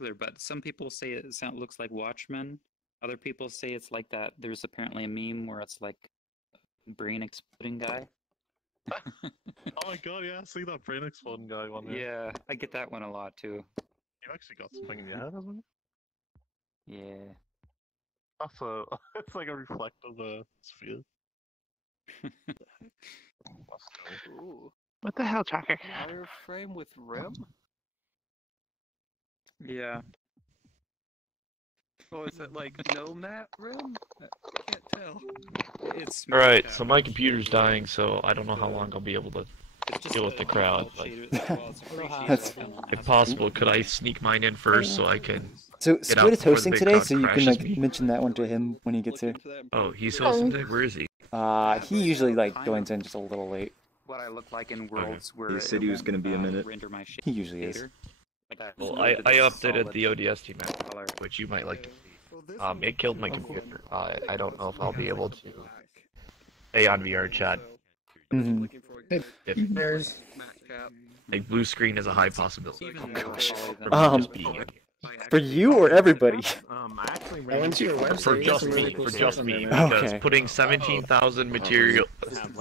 particular, but some people say it looks like Watchmen. Other people say it's like that. There's apparently a meme where it's like brain exploding guy. Oh my god, yeah, I see that brain exploding guy one day. Yeah, I get that one a lot too. You've actually got something in your head, haven't you? Yeah. That's it's like a reflective sphere. Ooh. What the hell, Tracker? Wireframe with rim? Yeah. Oh, is it like no mat rim? I can't tell. It's Alright, so my computer's dying, so I don't know how long I'll be able to deal with the crowd. But if possible, could I sneak mine in first so I can So get Squid out is before the hosting big today, crowd so you can crashes like me? mention that one to him when he gets here. Oh, he's hosting today? Where is he? He usually like joins in just a little late. What I look like in worlds where He said he was going to be a minute. render my shape He usually is. later. Like Well, I updated the ODST map, which you might like. It killed my computer. I don't know if I'll be able to stay on VRChat. Mm-hmm. If like blue screen is a high possibility. For you or everybody? I went to your website. For just me, because Okay. putting 17,000 material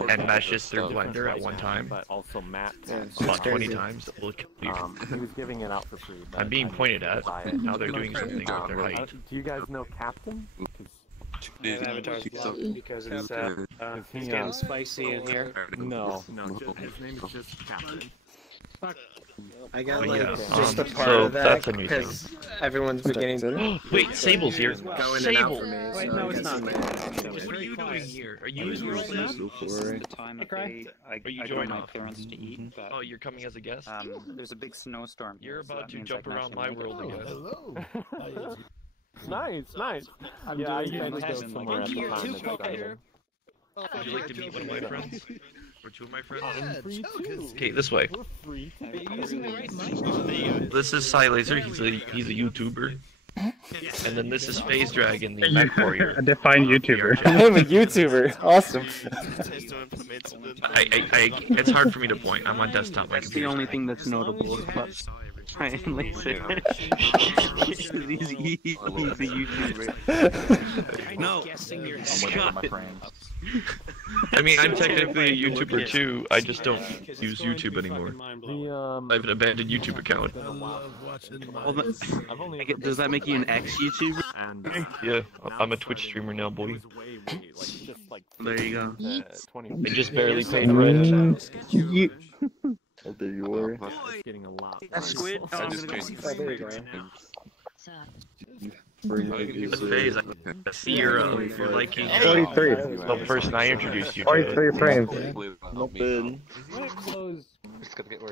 and meshes through Blender at one time, but also Matt. about 20 times, will kill you. He was giving it out for free. I'm being pointed at. Now they're doing something with their height. Do you guys know Captain? Avatar's blocked because it's getting spicy in here. No, his name is just Captain. I got But like yeah, just a part so of that that's a new thing. because everyone's beginning. Wait, Sable's here. Going in and out Sable! for me. Wait, So no, I it's guess- not. What are you doing here? Are you This enrolled now? is the time of day I you join join my off? parents to eat, but Oh, you're coming as a guest? there's a big snowstorm. You're here, so about that to means I jump can around actually my make it. world again. Nice. Yeah, I usually go somewhere at the time that's better. Would you like to meet one of my friends? Or two of my friends? Okay, this way. This is CyanLaser, he's a YouTuber. And then this is Phase Dragon, the mech warrior. A defined YouTuber. I'm a YouTuber. Awesome. It's hard for me to point. I'm on desktop. My That's the only thing that's notable is what CyanLaser. He's a YouTuber. No. I mean, I'm technically a YouTuber too. I just don't use YouTube anymore. I have an abandoned YouTube account. Does that make you an ex-YouTuber? Yeah, I'm a Twitch streamer now, boy. There you go. I just barely paid rent. Oh, there you are. Getting a lot. Squid. Oh, there you go. Phase, I see you're liking 43. the person I introduced you to. 43 frames. Not bad.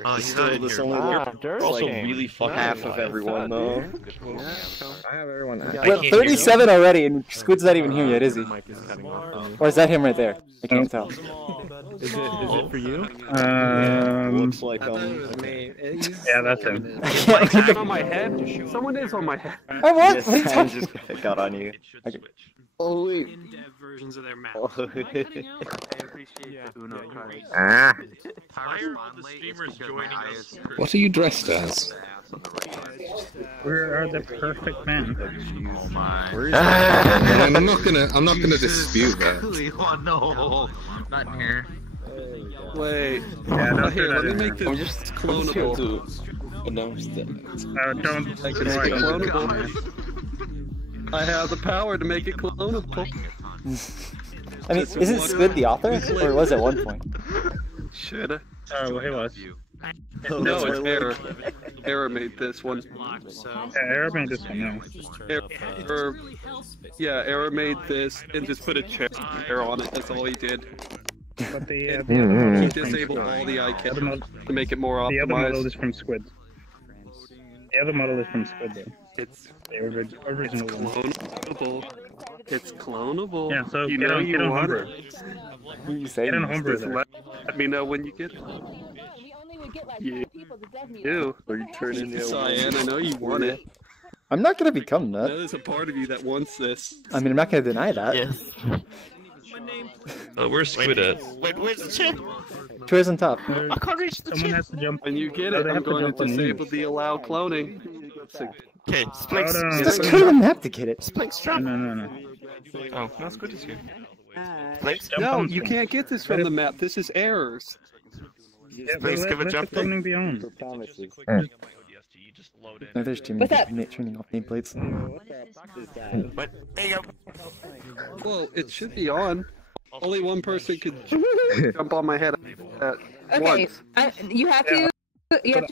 Oh, he's not in This here. only You're also like really fucking half of alive. everyone though. I have everyone. Well, 37 already, and Squid's not even here yet, is he? Or is that him right there? I can't tell. Is it for you? Looks like Yeah, that's him. On my head? Someone is on my head. I what? Yes, What are you hand talking? just got on you. Okay. Oh wait. versions of their map. Ah. What are you dressed as? Where are the perfect men? Man, I'm not gonna dispute that. Oh no, not here. Wait. Yeah, don't Here, do let me that. make this clonable. Announce that. Don't. Make it clonable. I have the power to make it clonable. I mean, isn't Squid the author? Or was at one point? Shoulda. Oh, well, he was. No, it's Error. Error made this one. Yeah, Arab made this one, no. Error made this and just put a chair on it. That's all he did. But the He other disabled all the icons to make it more the other model optimized. is from Squid. The other model is from Squid, though. It's The original one. clonable. It's clonable. Yeah, so you get know on, you get on want Homebrew. it. You say Get on Homebrew Just there. let me know when you get it. You. Or you turn into Cyan, I know you want it. I'm not gonna become I that. know there's a part of you that wants this. I mean, I'm not gonna deny that. Yes. Where's Squid at? Wait, where's the chip? Choice on top. I can't reach the Someone chip. has to jump. When you get No, it, they I'm have to going to jump on disable you. the allow cloning. So Okay, Splinks. Just go to the map to get it. Splinks, drop. No. Oh, that's good to see. Splinks, No, you can't get this from the map. This is errors. Splinks, give a jump thing. No, there's too many turning off nameplates. What? There you go. Well, it should be on. Only one person could jump on my head at once. You have to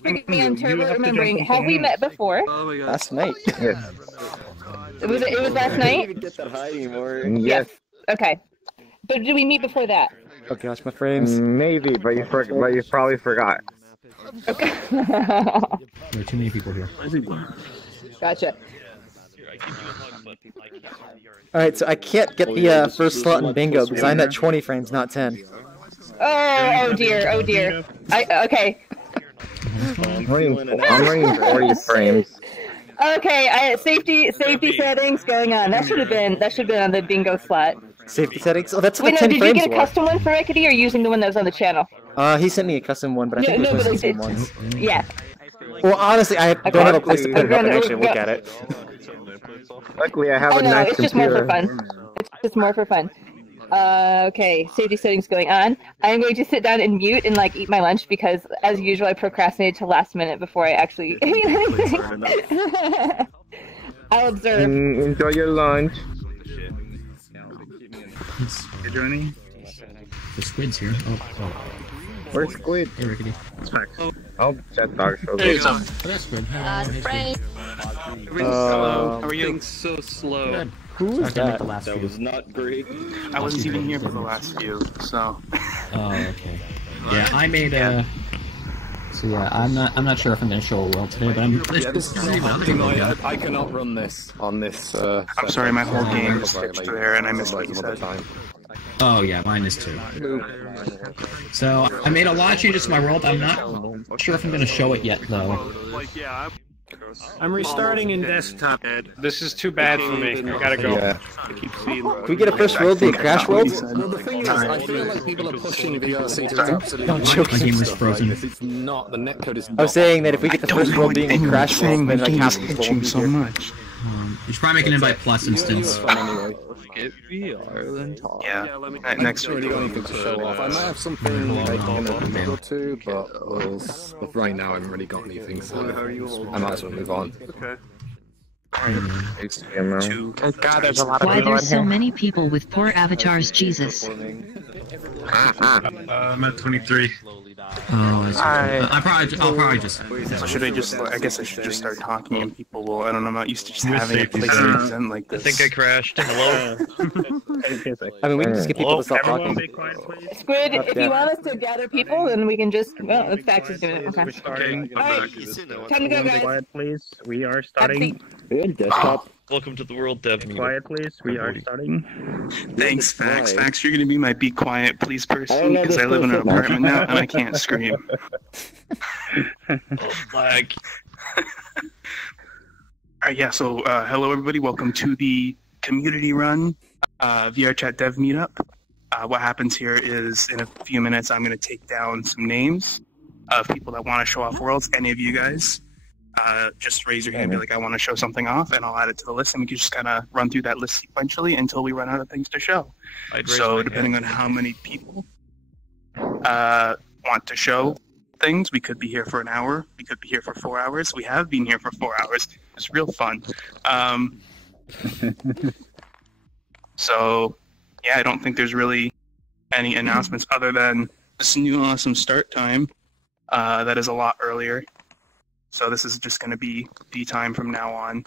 pick me on Turbo remembering. Have we met before? Oh my god. Last night. Yes. It was last night? I can't even get that high anymore. Yes. Okay. But did we meet before that? Oh gosh, my frames. Maybe, but you probably forgot. Okay. There are too many people here. Gotcha. Alright, so I can't get the first slot in bingo because I'm at 20 frames, not 10. Oh dear, oh dear. Okay. I'm running 40 frames. Okay, safety settings going on. That should have been on the bingo slot. Safety settings? Oh, that's what the 10 did frames you get a custom one for Rickety or using the one that was on the channel? He sent me a custom one, but I think it was the same ones. Yeah. Well, honestly, I don't have a place to put it up and actually look at it. Luckily, I have a nice it's just more for fun. It's just more for fun. Okay, safety settings going on. I'm going to sit down and mute and eat my lunch because, as usual, I procrastinated till last minute before I actually ate anything. I'll observe. Enjoy your lunch. Hey, Johnny. The squid's here. Oh. Where's Squid? Hey, Rickety. Oh, that dog's so Hey, good. oh, that's Squid. Hi, Squid. How are you? So slow. Good. Who was that? That was not great. I wasn't even here for the last few, so. Oh, okay. Yeah, I made a. So yeah, I'm not sure if I'm gonna show a world today, but I'm. Yeah, this is another thing I cannot run this on this. I'm sorry, my whole game is switched there, and I missed what you said. Oh yeah, mine is too. So I made a lot of changes to my world. I'm not sure if I'm gonna show it yet though. I'm restarting in desktop. This is too bad for me. I gotta go. Yeah. Can we get a first world be a crash world? Well, the thing is, I feel like people are pushing VRC to its absolute No, I'm joking. My game was frozen. It's not, the netcode is I was saying that if we get the first world being a crash world, then half the people will be so here. much. You should probably make an invite plus instance. Yeah, next week. Got anything to show off. I might have something like in a week or two, but right now I haven't really got anything, so I might as well move on. Okay. God, there's a lot of Why there's so many people with poor avatars, Jesus. I'm at 23. Oh, I'll probably just. So should I just? I guess I should just start talking, and people will. I don't know. I'm not used to just having a place to present like this. I think I crashed. Hello. I mean, we can just get people to stop Everyone talking. be quiet, please. Squid, if you want us to gather people, then we can just. Well, if Fax is doing it. Okay. We're starting. Alright, time to go, Everyone be guys. quiet, please. We are starting. Desktop. Welcome to the World Dev Meetup. Quiet, please. We are starting. Thanks, Fax. Fax, you're gonna be my be quiet, please person because I live in an apartment now and I can't scream. Flag. Alright, yeah. So, hello everybody. Welcome to the community-run VRChat Dev Meetup. What happens here is, in a few minutes, I'm gonna take down some names of people that want to show off worlds. Any of you guys, just raise your hand and be like, I want to show something off, and I'll add it to the list, and we can just kind of run through that list sequentially until we run out of things to show. So depending on how many people want to show things, we could be here for an hour, we could be here for 4 hours. We have been here for 4 hours. It's real fun. So, yeah, I don't think there's really any announcements other than this new awesome start time that is a lot earlier. So this is just going to be the time from now on.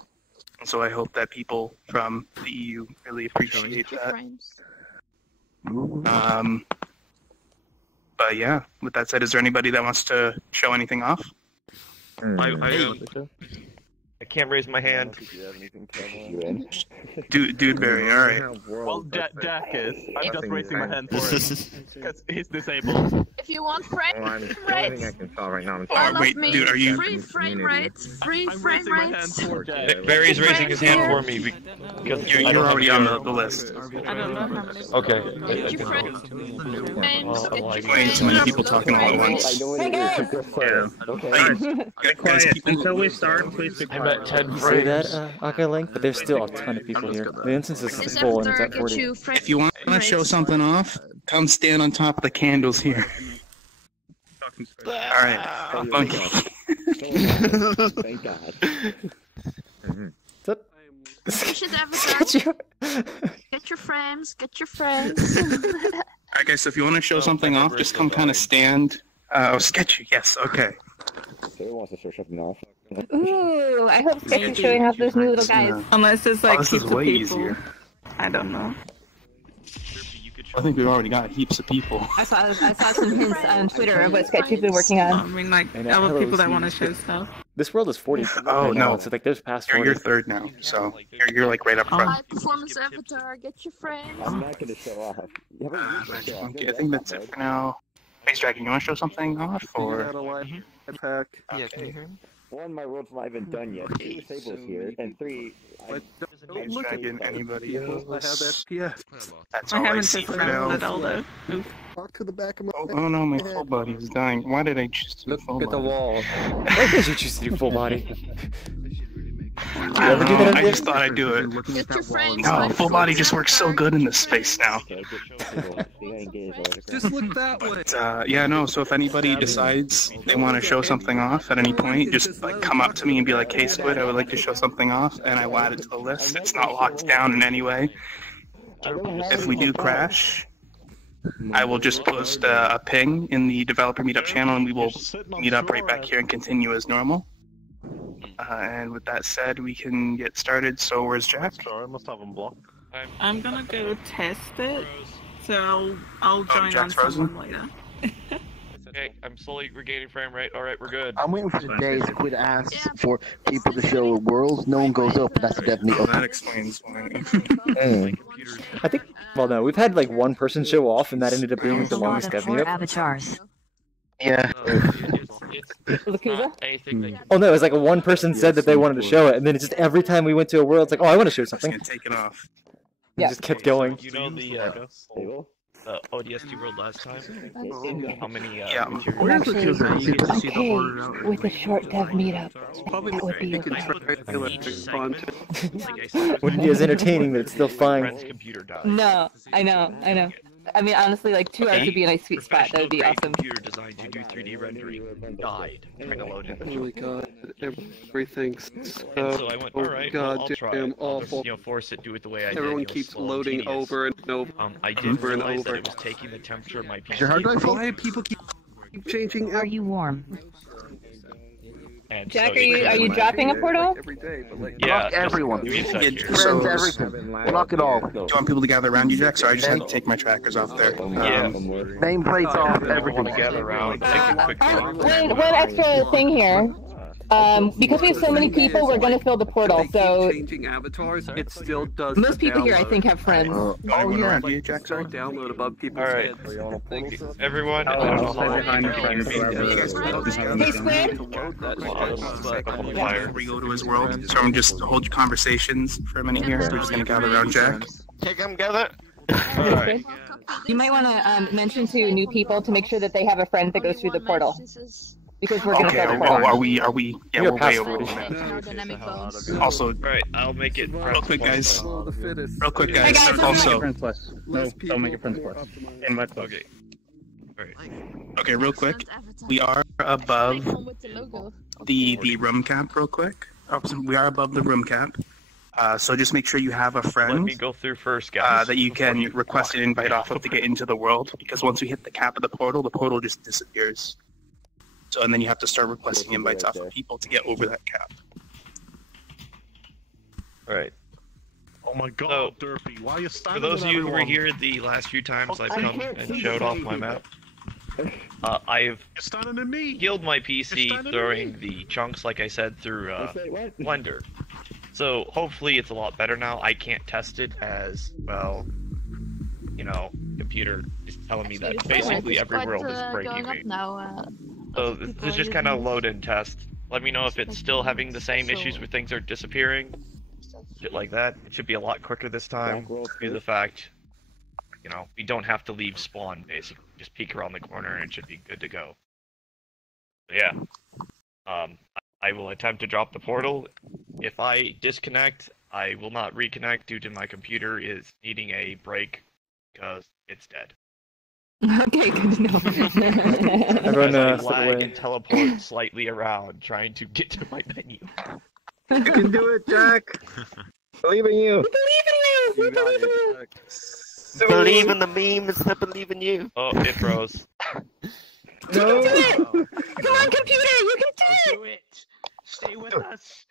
And so I hope that people from the EU really appreciate that. But yeah, with that said, is there anybody that wants to show anything off? I can't raise my hand. Dudeberry, alright. Well, Jack is. I'm just raising my hand for him. Because he's disabled. If you want frame rates, Wait, dude, are you... free frame rates, free frame rates. Barry's raising his hand for me because You're already on the list. I don't know how many. Okay. Get your frames. Way too many people talking all at once. Be quiet. Until we start, please be quiet. at 10 You frames. say that, Link, but there's still a ton of people here. The instance is full and it's at 40. If you want to show something off, come stand on top of the candles here. Alright, Funky. Thank God. Get your friends, get your friends. Alright guys, so if you want to show something off, just come kind of stand. Sketchy, yes, okay. So he wants to show something off. Ooh, I hope Sketchy's showing off those new little guys. Unless it's like this is heaps of way people. easier. I don't know. I think we've already got heaps of people. I saw some hints on Twitter of what Sketchy's been working on. I mean, like, other people that want to show stuff. This world is 40. Oh, no. So, like, there's past 40. You're third now, so you're like right up front. High performance avatar, get your friends. I'm not going to show off. Okay, I think that's it for now. Face Dragon, you want to show something off, or? Pack. Yeah, can you hear me? One, my world's not even done yet. Two, Sable's here. And three, Face Dragon, anybody I have else? FPS. That's I all I haven't see tested for out now. with Eldo. Talk to the back of my Oh no, my full body is dying. Why did I choose to do full Look at the body? wall. Why did you choose to do full body? I don't know, I just thought I'd do it. Get your friends. No, full body just works so good in this space now. Just look that way. But, yeah, no, so if anybody decides they want to show something off at any point, just like come up to me and be like, hey Squid, I would like to show something off, and I will add it to the list. It's not locked down in any way. If we do crash, I will just post a ping in the developer meetup channel, and we will meet up right back here and continue as normal. And with that said, we can get started. So where's Jack? Sorry, I must have him blocked. I'm gonna go test it, so I'll join Jack's on frozen? someone later. Okay, I'm slowly regaining frame rate. Alright, we're good. I'm waiting for the day Squid asks for people to show worlds. No one goes up, but that's definitely Oh, up. that explains why. I think, well, no, we've had like one person show off, and that ended up being like, the longest dev meetup. Avatars. Yeah. Oh no, it was like one person said that they wanted to show it, and then it's just every time we went to a world, it's like, oh, I want to show something. Take it off. Yeah. Just kept going. You know the ODST world last time? How many Materials you get to see the border out. With a short dev meetup. Probably That would be Wouldn't be as entertaining, but it's still fine. No, I know. I mean, honestly, like 2 hours would be a nice sweet spot. That would be awesome. Computer designed to do 3D rendering died trying to load it. Oh my god, everything's So I went, alright, well, I'll try it. I'll just, awful. force it, do it the way I did. Everyone It was keeps slow and loading tedious. over and over. I did over and realize that over. it was taking the temperature of my PC. Is your hard drive full? Why do people keep changing? Are you warm? And Jack, so are you dropping a portal? Every day, but like, Yeah, Block everyone. give me a sec here. Friends, everything. Block it all. Do you want people to gather around you, Jack? Sorry, I just had to take my trackers off there. Yeah. Nameplates off, everything. Gather around, take a quick look. One extra thing here. Because we have so many people, we're going to fill the portal. So changing avatars, it still does. most people here, I think, have friends. Oh yeah. Around you, Jack, sorry. Download above people's Alright. heads. Everyone, Hey, Squid. We go to his world, so I'm just hold your conversations for a minute here. So we're just gonna gather around Jack. Okay, come gather. Alright. You might want to mention to new people to make sure that they have a friend that goes through the portal. Because we're going to Okay, fill the portal. are we? Yeah, we're way over. Also, alright, I'll make it real quick, guys. Real quick, Hey, guys. guys, Also, No, don't make it Prince Plus. Invite plus. Okay. Alright. okay, real quick. We are above the room cap. Real quick. We are above the room cap. So just make sure you have a Let friend me go through first, guys. that you can request an invite off of to get into the world. Because once we hit the cap of the portal just disappears. So and then you have to start requesting invites off of people to get over that cap. Alright. Oh my god, Derpy, why are you For standing those with of you who were everyone? here the last few times I've come and showed off my map, I've healed my PC throwing the chunks, like I said, through Blender. So hopefully it's a lot better now. I can't test it as, well, you know, computer is telling me that basically every world is breaking me. So this is just kind of load and test. Let me know if it's still having the same issues where things are disappearing. Shit like that. It should be a lot quicker this time. Due to the fact, you know, we don't have to leave spawn, basically. Just peek around the corner and it should be good to go. But yeah. I will attempt to drop the portal. If I disconnect, I will not reconnect due to my computer is needing a break because it's dead. Okay, good to know. Everyone, As I step lag away. and teleport slightly around, trying to get to my menu. You can do it, Jack. Believe in you. You got it. Believe in the meme instead of believe in you. Oh, it froze. No. Come on, computer, you can do it. Stay with us.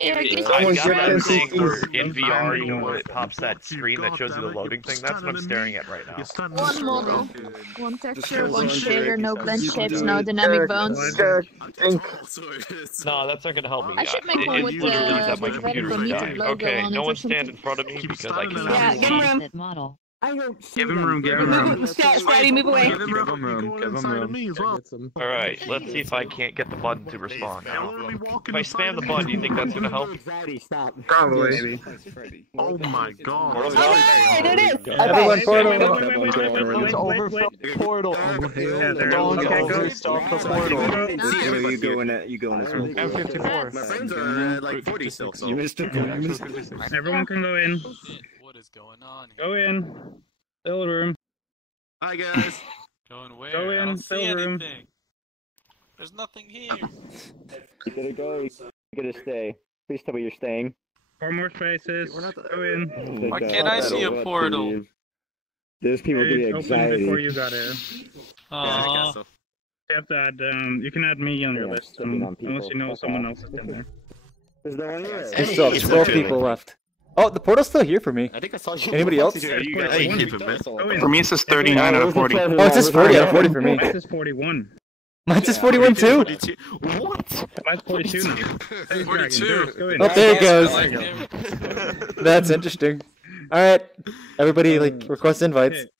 Yeah, get I've your got that friends. thing where in VR, you know where it pops that screen that shows you the loading thing? That's what I'm staring at right now. One model, one texture, one shader, no blend shapes, no dynamic bones. No, that's not gonna help me. I should make one with literally that my the computer's Meetup dying. logo Okay, on it no or one something. stand in front of me because I cannot Yeah, see. give him room. Model. Give him room, give him room. Scotty, move away. Give him room, give him room. Alright, let's see if I can't get the button to respond. If I spam the button, do you think that's gonna help? Probably. Oh my god. Oh, no, there it is. Everyone, portal. It's overfilled the portal. Don't overstuff the portal. You go in it. You go in this one. M54. My friends are like 40 still. So. You missed it. Everyone can go in. What is going on here? Go in. Fill room. Hi guys. Going where? Go I in, don't see fill room. anything. There's nothing here. You gotta go. You gotta stay. Please tell me you're staying. 4 more spaces. Go in. Why can't I see a portal? There's people getting Open anxiety. before you got here. Aww. You have to add. You can add me on your Yeah, list, stepping on unless you know people. someone else is in there. There's no one here. There's still 12 people left. Oh, the portal's still here for me. I think I saw you. Anybody else? For me, it says 39 out of 40. Oh, it says 40 out of 40 for me. Mine says 41. Mine says 41 too. What? Mine's 42 now. 42. Go in. Oh, there it goes. There you go. That's interesting. Alright. Everybody, like, request invites. Okay.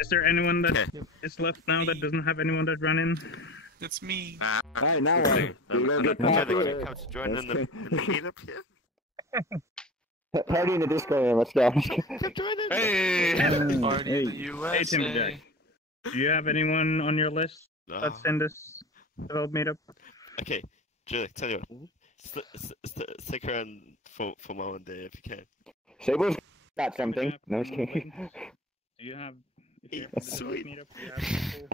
Is there anyone that is left now that doesn't have anyone that run in? It's me. Alright, now we'll get popular. Come to join in the meetup here. Party in the Discord room, let's go. Hey! Party in the Hey, USA. Timmy Jack. Do you have anyone on your list that's in this develop meetup? Okay, Julie, tell you what. Stick around for one day if you can. Sable's got something. No, just kidding. Do you have? If you're for the develop meetup, do you have people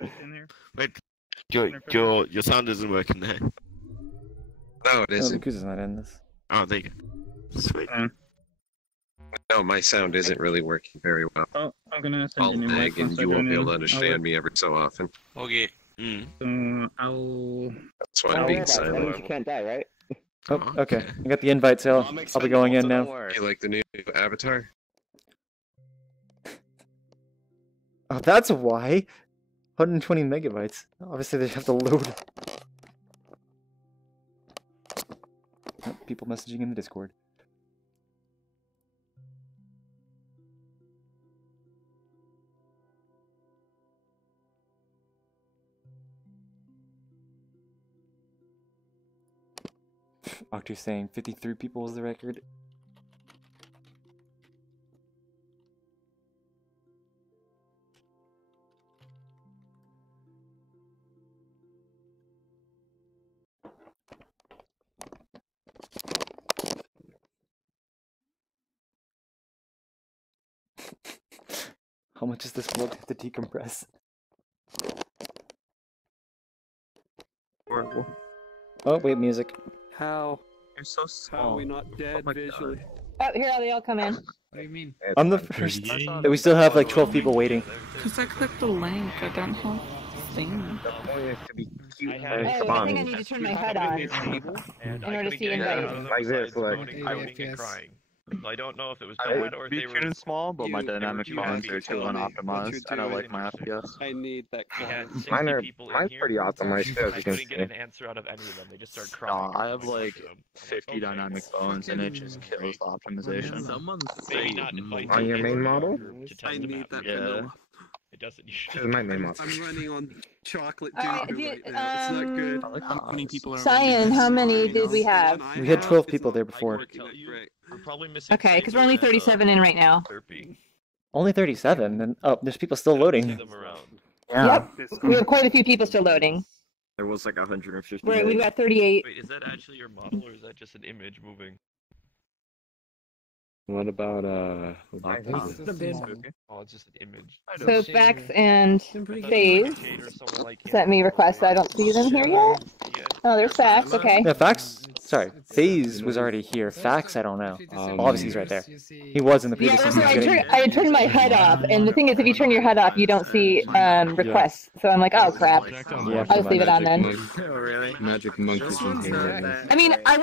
that's in there? Wait, your sound isn't working there. No, it Oh, isn't. Zakuza's not in this. Oh, there you go. Sweet. No, my sound isn't really working very well. Oh, I'm gonna send I'll you a new mic lag and once I you won't join be able in. to I'll understand me every so often. Okay. So I'll. That's why I'm being That silent. means you can't die, right? Oh, okay. I got the invite, so I'll be going in now. You like the new avatar? Oh, that's why. 120 megabytes. Obviously, they have to load. Oh, people messaging in the Discord. Octo saying 53 people was the record. How much is this blood have to decompress? Horrible. Oh, wait, music. How? You're so small. How are we not dead visually? Oh, here they all come in. What do you mean? I'm the first. We still have like 12 people waiting. Because I clicked the link, I don't have thing. I think I need to turn my HUD on in order to see invites. Like this, like. I would get crying. I don't know if it was I bad or if they were. small, but my dynamic you bounds have are to too tell me what unoptimized, you're and I like doing. my FPS. I need that We had comment. 60 Mine are people in mine's here. pretty optimized too, as I you can couldn't get an see. answer out of any of them. They just started crying. I have like 50 dynamic bones, and it just kills the optimization. Maybe not if I On your take main it model? to test I the need map. that Yeah. vanilla. It doesn't. You This should. is my main model. I'm running on chocolate Alright, doodoo do- right now. It's not good. I like How many people are Cyan, how many did we have? We had 12 people there before. We're probably missing. Okay, because we're only 37 in right now. Only 37? And oh, there's people still loading. Them around. Yeah. Yep, we have quite a few people still loading. There was like 150. We've got 38. Wait, is that actually your model or is that just an image moving? What about Oh, it's just an image. So Fax and Phase sent me requests. I don't see them here yet. Oh, there's Fax. Okay. Yeah, Fax. Sorry, FaZe was already here. Fax, I don't know. Obviously, he's right there. He was in the previous Yeah, season. I had turned my HUD off, and the thing is, if you turn your HUD off, you don't see requests. So I'm like, oh crap. I'll just leave it on then. Magic monkeys in here right now. I mean, I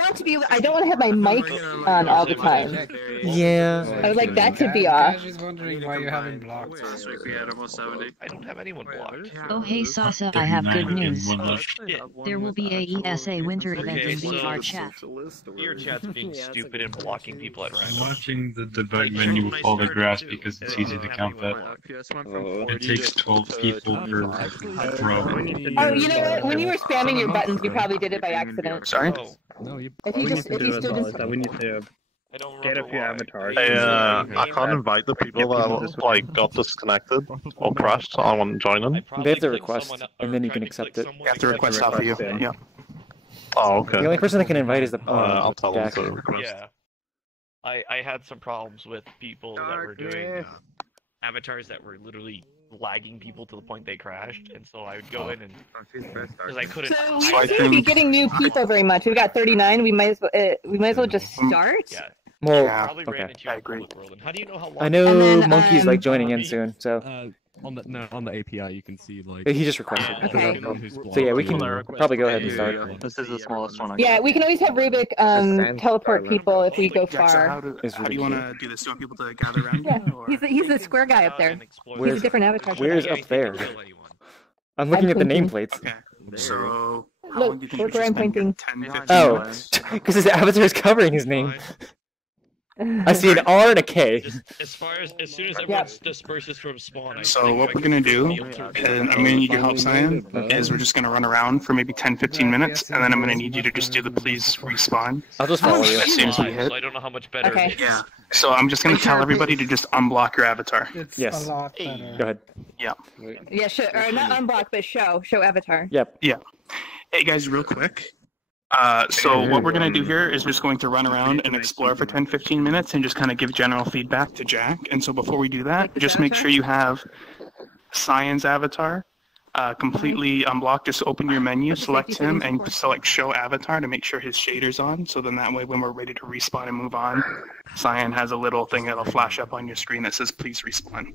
don't want to have my mic on all the time. Yeah. I would like that to be off. Just wondering why you haven't blocked. I don't have anyone blocked. Oh hey Sasa, I have good news. There will be a ESA winter event in VRChat. VRChat's being stupid and blocking people at I'm random. watching the debug menu with all the graphs because it's easy to count that. It takes 12 people per row. Oh, you know what? When you were spamming your buttons, you probably did it by accident. Sorry? No, If you just we need to get a few avatars. I can't invite the people that like got disconnected or crashed. So I want to join them. They have to request, and then you can accept it. You have to request off of you. Yeah. Oh, okay. The only person that can invite is the I'll tell them Jack. to request. Yeah. I had some problems with people that were doing avatars that were literally lagging people to the point they crashed, and so I would go in and because I couldn't. So we shouldn't be getting new people very much. We've got 39. We might as well just start. Yeah. Well, Probably ran okay. into you in public world. And how do you know how long? I know And then, Monkey's like joining in soon, so. On the API, you can see like. He just requested. Okay. So yeah, we can probably go ahead and start. This is the smallest one. Yeah, we can always have Rubik teleport people if we go far. How do you want to do this? Do you want people to gather around Yeah, you? he's the square guy up there. He's a different avatar. Where's up there? I'm looking at the nameplates. Okay. So. Look, look where I'm pointing. 10, 15 Oh, minutes? because his avatar is covering his name. I see an R and a K. As soon as everyone disperses from spawn. So what we're gonna do, and I'm gonna need your help, Cyan, is we're just gonna run around for maybe 10-15 minutes, and then I'm gonna need you to just do the please respawn. I'll just follow you as soon as we hit. So I don't know how much better. Okay. It is. Yeah. So I'm just gonna tell everybody to just unblock your avatar. Yes. A lot better. Go ahead. Yeah. Yeah, or not unblock, but show avatar. Yep. Yeah. Hey guys, real quick. So what we're going to do here is we're just going to run around and explore for 10-15 minutes and just kind of give general feedback to Jack. And so before we do that, just make sure you have Cyan's avatar completely unblocked. Just open your menu, select him, and select show avatar to make sure his shader's on. So then that way when we're ready to respawn and move on, Cyan has a little thing that'll flash up on your screen that says please respawn.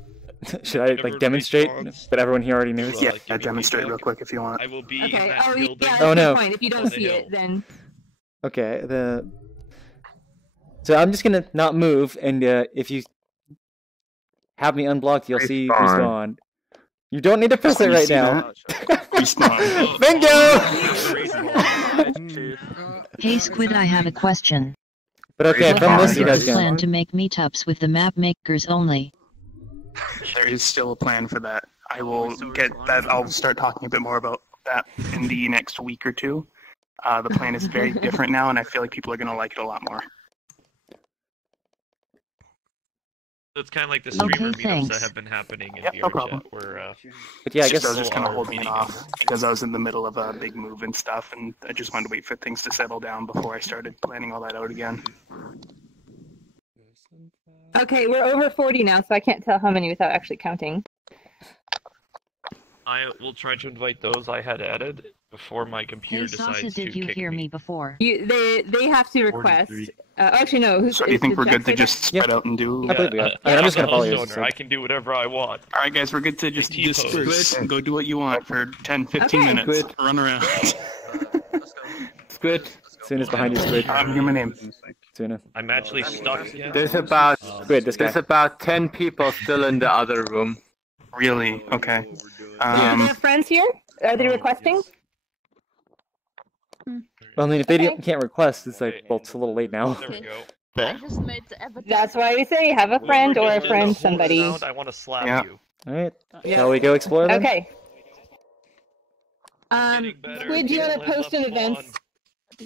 Should I like demonstrate that everyone here already knows? Yeah, demonstrate real quick if you want. I will be. Okay. In that Oh, building. yeah. Oh, no. Point. If you don't see it, then. Okay. So I'm just gonna not move, and if you have me unblocked, you'll see respawn. You don't need to press it right now. Respawn. Bingo! Hey Squid, I have a question. But okay, from this you guys What's the plan can. to make meetups with the map makers only? There is still a plan for that. I will get that. I'll start talking a bit more about that in the next week or two. The plan is very different now, and I feel like people are going to like it a lot more. So it's kind of like the streamer meetups thanks. that have been happening in no problem. VRChat, where But yeah, I guess I was just kind of holding it off because I was in the middle of a big move and stuff, and I just wanted to wait for things to settle down before I started planning all that out again. Okay, we're over 40 now, so I can't tell how many without actually counting. I will try to invite those I had added before my computer Hey decides Sasa, to did you kick hear me. me before? They have to request. 43. Actually, no. So do you think we're good to just spread out and do? I believe we are. I'm just gonna follow you. Owner. I can do whatever I want. All right, guys, we're good to just disperse and go do what you want for 10-15 minutes. Squid. Run around. Squid. Suna's behind you, Squid. Hear my name. Suna. I'm actually stuck again. There's about Squid, this guy. there's about 10 people still in the other room. Really? Okay. Do they have friends here? Are they requesting? Well, I mean, if they can't request, it's like, well, it's a little late now. There we go. I just made the avatar. That's why we say have a friend or a friend somebody. I want to slap you. Alright. Shall we go explore then? Okay. Squid, do you want to post an event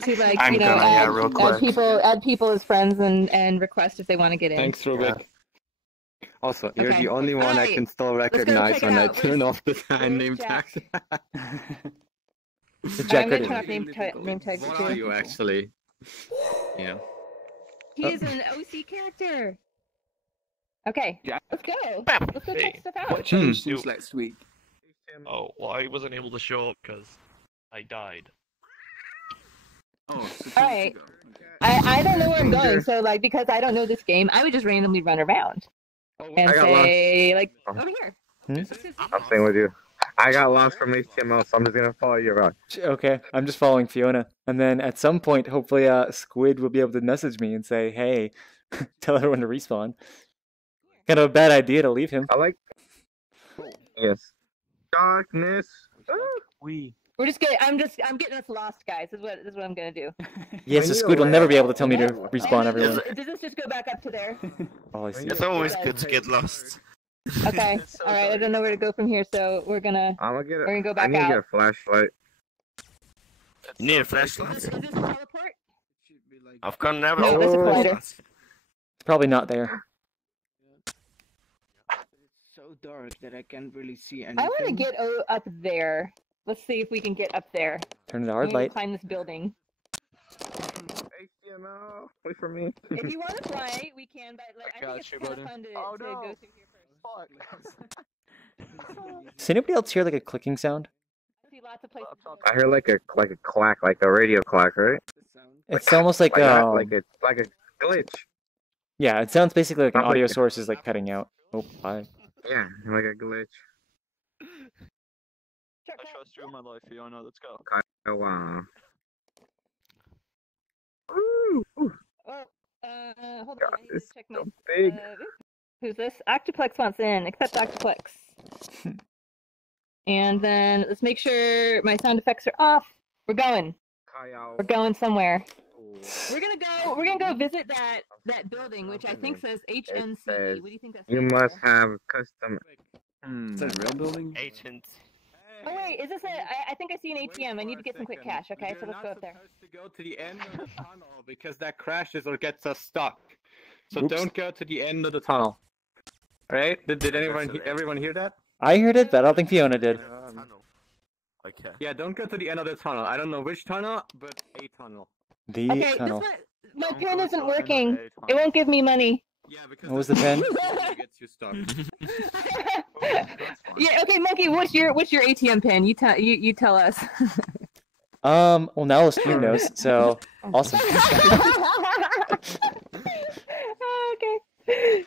to like I'm gonna, add, real quick. add people as friends and request if they want to get in. Thanks, Rubik. Also, you're Okay. the only one I Alright. can still go recognize check it when I out. turn off the sign name Jack? tags. Jack I'm gonna Goody. turn off name tags What are too. you actually? Yeah. He is an OC character. Okay, let's go. Let's go check stuff out. What changed since last week? Oh, well, I wasn't able to show up because I died. Oh, Alright. I don't know where I'm going, so like because I don't know this game, I would just randomly run around. And I got say like over here. I'm staying with you. I got lost from HTML, so I'm just gonna follow you around. Okay, I'm just following Fiona, and then at some point, hopefully, Squid will be able to message me and say, "Hey, tell everyone to respawn." Kind of a bad idea to leave him. I like. Yes. Darkness. We're just getting. I'm getting us lost, guys. This is what I'm gonna do. Yeah, so Squid will never be able to tell me to respawn everyone. Does this just go back up to there? Oh, I see. It's always good to get lost. Okay. All right. I don't know where to go from here, so we're gonna go back I need out. to get a flashlight. You need a flashlight? Is this a teleport? I've got never. No, this is a glider. It's probably not there. So dark that I can't really see anything. I want to get up there. Let's see if we can get up there. Turn it to I'm hard gonna light. climb this building. HTML, wait for me. If you want to fly, we can, but like, I think it's kind of fun to go through here first. Does anybody else hear like a clicking sound? I see lots of places. I hear like a clack, like a radio clack, right? It's almost like that, like a glitch. Yeah, it sounds basically like an Sounds audio like- source is like cutting out. Oh, hi. Yeah, like a glitch. I trust you in my life, Fiona. Let's go. Oh wow. Hold on. I need to check my. big. Who's this? Octoplex wants in. Accept Octoplex. And then let's make sure my sound effects are off. We're going. We're going somewhere. We're gonna go visit that building, which I think says HNC. What do you think that's? You must have custom. Is that a real building? Agent. Oh wait, is this I think I see an ATM. I need to get some quick cash. Okay, so let's go up there. To go to the end of the tunnel because that crashes or gets us stuck. So Oops. don't go to the end of the tunnel. Right? Did everyone hear that? I heard it, but I don't think Fiona did. Okay. Yeah, don't go to the end of the tunnel. I don't know which tunnel, but a tunnel. The Okay, tunnel. my pen isn't working. It won't give me money. Yeah, because What was the pen? gets you stuck. Yeah, okay, Monkey, what's your ATM pin? You tell us. Well, now Steve knows, so awesome. Okay.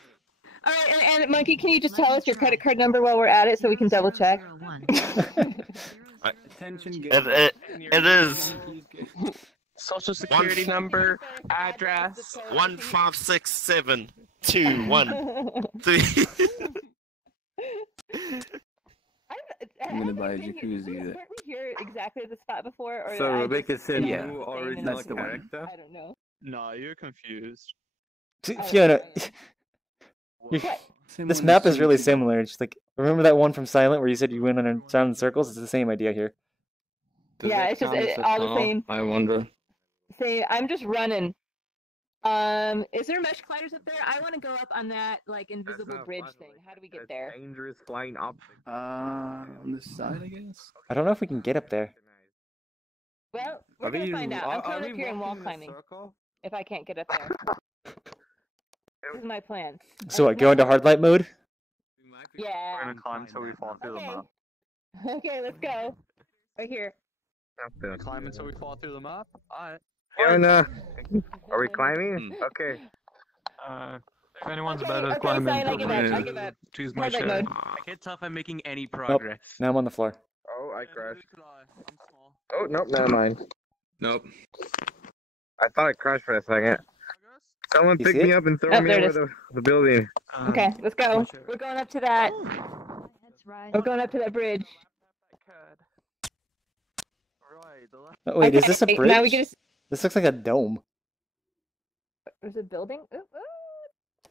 All right, and Monkey, can you just tell us your credit card number while we're at it so we can double check? Attention, It is Social security number, address. 1567213. I'm gonna buy a jacuzzi. Weren't we here exactly at the spot before? Or So I Rebecca just, said you know, you saying original it? character? I don't know. No, you're confused. Fiona, this map is really similar. It's just like, remember that one from Silent where you said you went around in circles? It's the same idea here. Yeah, it's just all the same. I wonder. Say, I'm just running. Is there mesh gliders up there? I want to go up on that like invisible bridge thing. How do we get there? Dangerous flying object. On this side, I guess. I don't know if we can get up there. Well, we're gonna find out. I'm coming up here and wall climbing. If I can't get up there. This is my plan. So what, go into hard light mode? Yeah. We're gonna climb until we fall through the map. Okay, let's go. Right here. Climb until we fall through the map? Alright. Fiona, are we climbing? Okay. If anyone's better at Okay, climbing, fine, I give up. I give up. choose my share. Mode. I can't tell if I'm making any Nope. progress. Now I'm on the floor. Oh, I crashed. Oh, nope, never mind. Nope. I thought I crashed for a second. Someone You pick see me it? up and throw Oh, me there it over the building. Okay, let's go. We're going up to that. We're going up to that bridge. Oh, wait, is this a Okay, bridge? now we can just. This looks like a dome. There's a building. Ooh, ooh.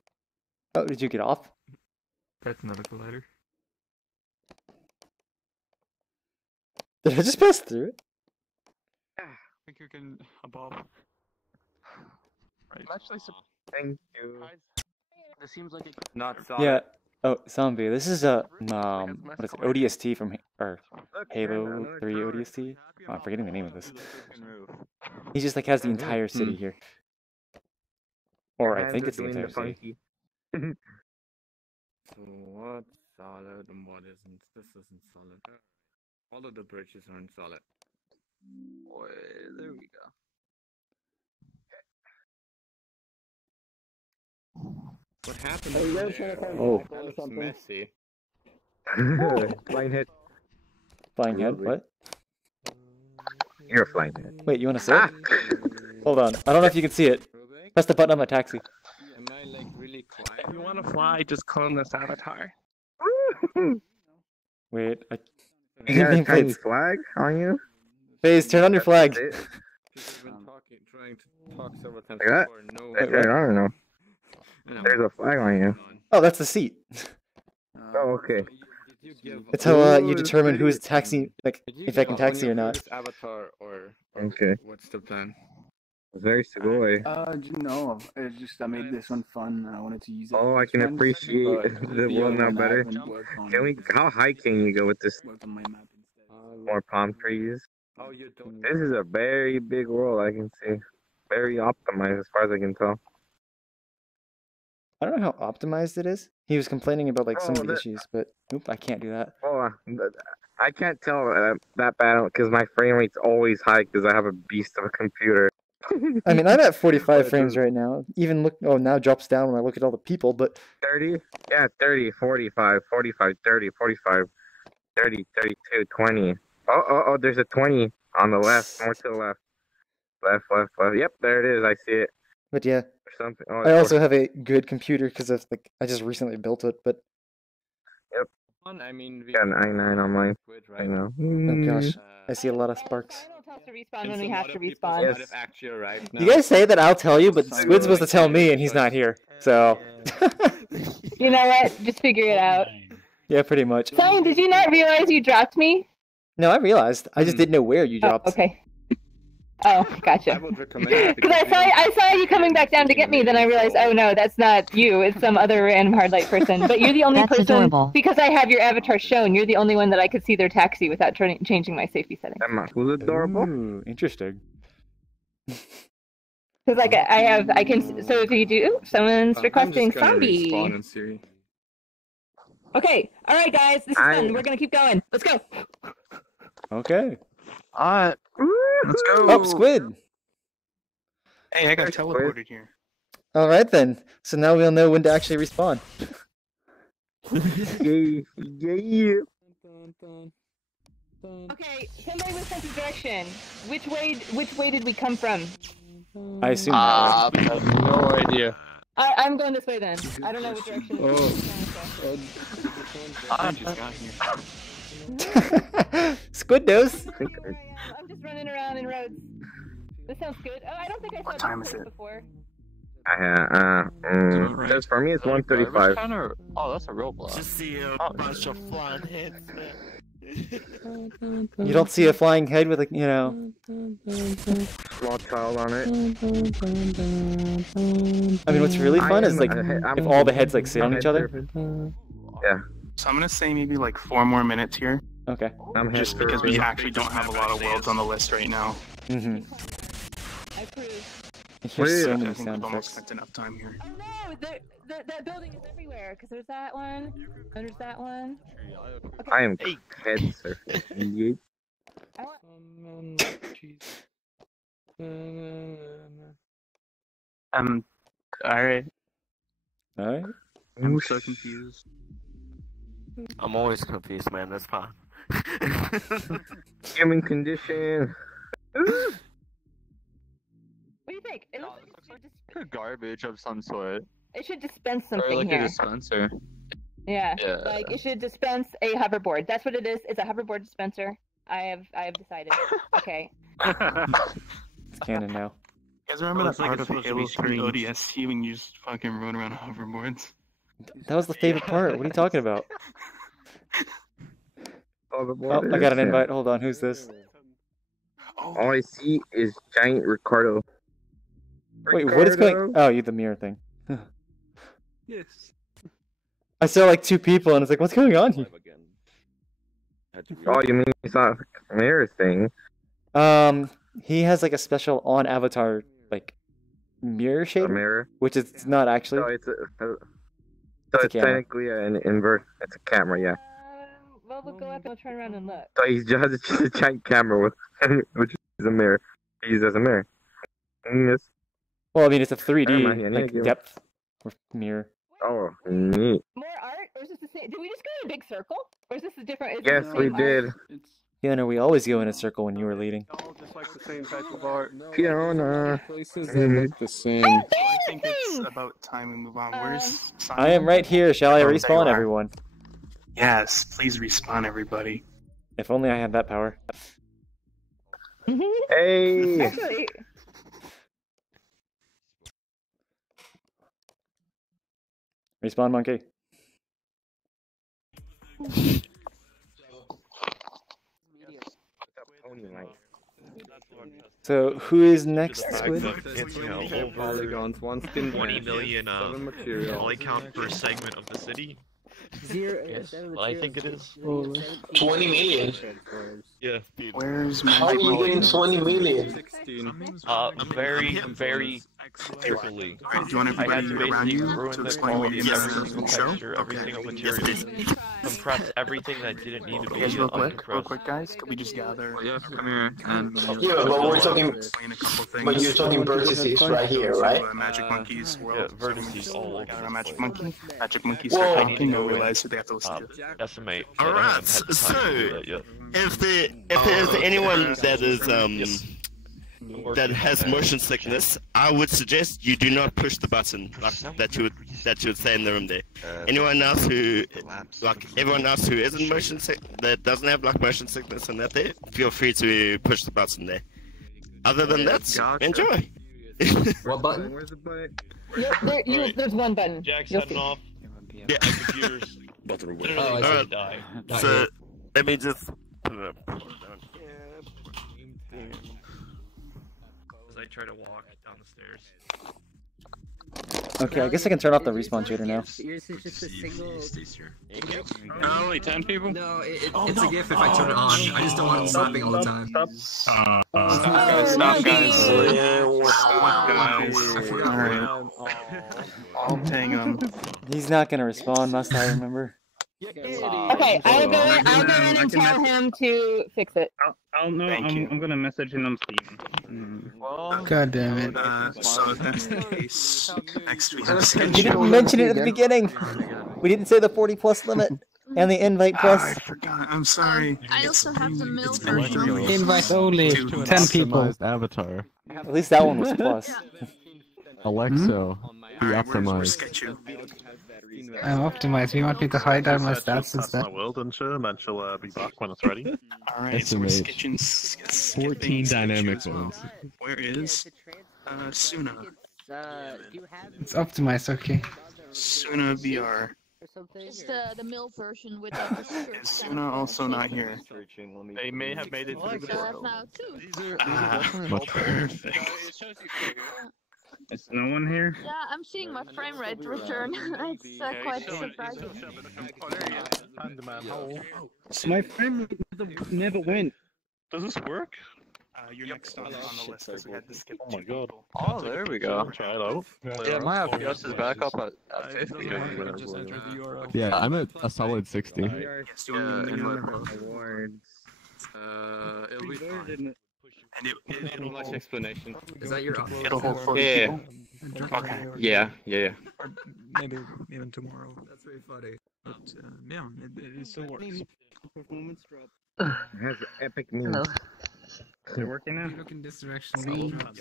Oh, did you get off? That's another glider. Did I just pass through it? I think you can above. Right. Thank you. This seems like not solid. Yeah. Oh, zombie. This is a what is it? ODST from or Halo 3 ODST. Oh, I'm forgetting the name of this. He just like has the entire city here, or I think it's the entire city. So what's solid and what isn't? This isn't solid. All of the bridges aren't solid. Boy, there we go. What happened? Are you guys trying to find Oh, back or that's something? messy. Flying head. Flying head? What? You're a flying head. Wait, you want to sit? Hold on. I don't know if you can see it. Press the button on my taxi. Am I like really quiet? If you want to fly, just clone this avatar. Wait, You got a tiny flag on you? Phase, turn on your flag. She's been trying to talk several times Like that? before. No. I don't know. There's a flag on you. Oh, that's the seat. Oh, okay. It's how you determine who's taxi, like if I can taxi or not. Avatar or Okay. what's the plan? Very sugoi. No, it's just I made this one fun. I wanted to use it. Oh, I can appreciate the world now better. Can we? How high can you go with this? More palm trees. Oh, you don't. This is a very big world. I can see. Very optimized as far as I can tell. I don't know how optimized it is. He was complaining about like some Oh, of the issues, but oop, I can't do that. Oh, I can't tell that bad because my frame rate's always high because I have a beast of a computer. I mean, I'm at 45 frames right now. Even look, oh, now it drops down when I look at all the people, but 30? Yeah, 30, 45, 45, 30, 45, 30, 32, 20. Oh, there's a 20 on the left, more to the left. Left. Yep, there it is. I see it. But yeah, Or something. Oh, I also have a good computer because of like I just recently built it. But Yep. I mean, we got an i9 on mine. I know. oh gosh, I see a lot of sparks. To respawn when we have to respawn. Yes. Actually, right now. You guys say that I'll tell you, but Squid's supposed to tell me, and he's not here. So You know what? Just figure it out. yeah, pretty much. Cyan, did you not realize you dropped me? No, I realized. I just didn't know where you dropped. Okay. Oh, gotcha. I would recommend it Because I saw you coming back down to get me, then I realized, oh no, that's not you. It's some other random hard light person. But you're the only That's person adorable. because I have your avatar shown. You're the only one that I could see their taxi without changing my safety setting. Emma, who's adorable? Ooh, interesting. Because like I can. So if you do, someone's requesting zombie. Okay, all right, guys, this is fun. We're gonna keep going. Let's go. Okay. Alright. Let's go. Oh, Squid. Hey, I got teleported here. All right then. So now we'll know when to actually respawn. Yeah. Okay, somebody was sent a direction. Which way did we come from? I assume that way. I have no idea. I'm going this way then. I don't know which direction. I just got here. Squid knows. I'm just running around in roads. This sounds good. Oh, I don't think I saw time this is it? before. Because for me it's 135. Oh, that's a real block. Just see a bunch of flying heads, man. You don't see a flying head with a, you know. Small child on it. I mean, what's really fun is like if all the heads like sit on each other. Yeah. So I'm gonna say maybe like 4 more minutes here. Okay. Just because we actually don't have a lot of worlds on the list right now. Mm-hmm. I approve. Here's so I many think sound we've almost effects. spent enough time here. Oh no, that building is everywhere. Because there's that one, and there's that one. Okay. I am head surfing. I want... Alright. Alright. I'm so confused. I'm always confused, man. That's fine. Human condition. What do you think? It looks like it should Garbage of some sort. It should dispense Or something like here. a dispenser. Yeah, Yeah. like it should dispense a hoverboard. That's what it is. It's a hoverboard dispenser. I have decided. Okay. It's canon now. You guys remember that Looks like part it's of supposed to be Halo 3 screens. ODST when you just fucking rode around hoverboards? That was the favorite part. What are you talking about? Oh, Oh, I got an invite. Hold on. Who's this? All I see is giant Ricardo. Wait, what is going? Oh, you the mirror thing. Yes. I saw like 2 people, and it's like, what's going on here? Oh, you mean you saw a mirror thing? He has like a special on avatar like mirror shader, mirror? which is not actually. So it's It's a camera. technically an invert. It's a camera, yeah. Well, we'll go up and we'll turn around and look. So he just has a giant camera with, which is a mirror. He uses as a mirror. Yes. Well, I mean, it's a 3D Never mind, I need to like give- depth mirror. Oh, neat. More art, or is this the same? Did we just go in a big circle, or is this a different? Is Yes, this the we same did. art? Fiona, we always go in a circle when you were leading. Just like the same type of art. Fiona. Places that look the same. I think it's about time we move on. Where's Simon? I am right here. Shall I Oh, there you respawn are. everyone? Yes, please respawn everybody. If only I had that power. Hey. Actually, Respawn monkey. So who is next, Squid? It's, you know, over Polygons, one skin 20 million seven material. poly count per segment of the city. Yes, but I think it is. 20 million? Yeah. Where's How are you getting 20 million? Very, very carefully. Do you want I had everybody to around basically you ruin to the explain what quality you of have every in single the show? texture, every single material. Compress everything that didn't need to be Guys, real uncompressed. quick, guys. Could we just gather? Yeah, come here and. Yeah, but we're talking. Explain a couple things. But you're talking vertices right here, right? Magic Monkeys Yeah, world. vertices all over Gather the a Magic place. Monkey. Magic Monkeys Whoa. start I need to talking. go No in, realize who they have to listen to. Estimate. All right, so if there's anyone that is that has motion sickness, I would suggest you do not push the button that you would say in the room there. Anyone else who everyone else who isn't motion sick, that doesn't have like motion sickness and that there, feel free to push the button there. Other than that, enjoy. What button? Where's the button? there's one button. Jack's You'll heading see. off. Yeah. My computer's literally I gonna see. die. So let me just put it up. As I try to walk down the stairs. Okay, I guess I can turn off the respawn shader now. Yours is just a single. Only 10 people? No, it's a gift if I turn it on. I just don't want it stopping all the time. Stop, guys. Stop, guys. Alright. I'll hang on. He's not gonna respond, must I remember? Okay, I'll go in and tell him to fix it. I'll know. I'm gonna message him on Steam. God damn it. So if that's the case, next we have You schedule. didn't mention it at the beginning. We didn't say the 40+ limit and the invite I plus. forgot. I'm sorry. I also have the mill version. Invite only 10 people. Customized avatar. At least that one was plus. Alexo, be Alright, we're optimized. schedule. I'm optimized. You want me to hide down my stats instead? I will, don't you? And then she'll be back when it's ready. Alright, so we're Estimate. sketching. 14 dynamic ones. Where is Suna? It's optimized, okay. Suna VR. It's the mill version with the stickers. Is Suna also not here? They may have made it through the portal. Now too. Much better. Perfect. Is no one here? Yeah, I'm seeing my frame rate return. It's quite surprising. My friend never went. Does this work? You're next on the list because we had to skip. Oh my god. Oh, there we go. Try it out. Yeah, my FPS is back up at 50. Yeah, I'm at a solid 60. It'll be fine. And it'll Much explanation. Is that your It'll hold for Yeah. people. Okay. Yeah. Or maybe even tomorrow. That's very funny. But yeah, it still works. It has epic memes. Is it working now? Look in this direction.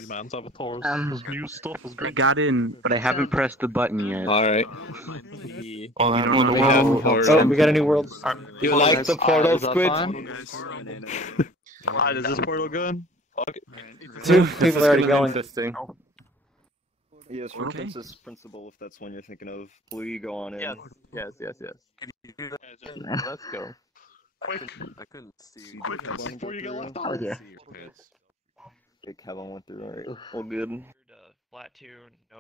Man's avatars. His new stuff is I great. got in, but I haven't pressed the button yet. Alright. Oh, we got a new world. You like the portal, Squid? Alright, is this portal good? Fuck it. 2 people are already going. Interesting. Yes, for Princess Principal, if that's one you're thinking of. Will you go on in? Yes. Let's go. Quick. I couldn't see. Quick, before you get left Oh, out. yeah. Okay, Kevin went through, alright. All good. Flat tune, no.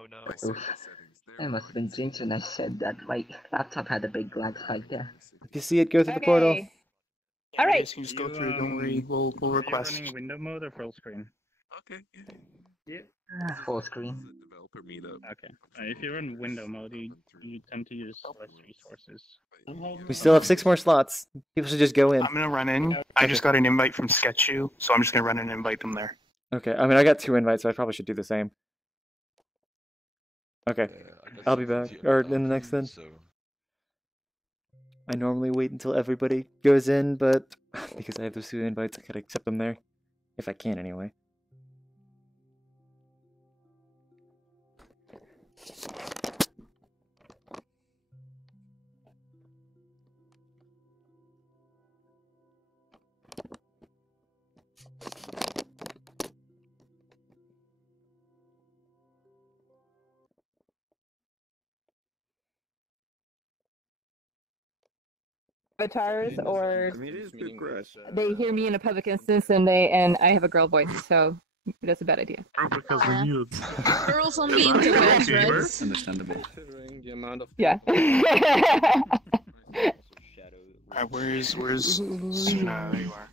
I must have been drinking when I said that my laptop had a big lag spike there. If you see it, go through the portal. All right. You guys can just go through. Don't worry. We'll request. Are you running window mode or full screen? Okay. Yeah. Full screen. Developer meetup. Okay. If you run window mode, you tend to use less resources. We still have 6 more slots. People should just go in. I'm gonna run in. I just got an invite from Sketchu, so I'm just gonna run in and invite them there. Okay, I mean, I got 2 invites, so I probably should do the same. Okay, I'll be back. Or in the next then. I normally wait until everybody goes in, but because I have those 2 invites, I gotta accept them there. If I can, anyway. Avatars, or they Uh, hear me in a public instance, and I have a girl voice, so that's a bad idea. We're also mean to veterans. Understandable. Yeah. Alright, where's Suna? There you are.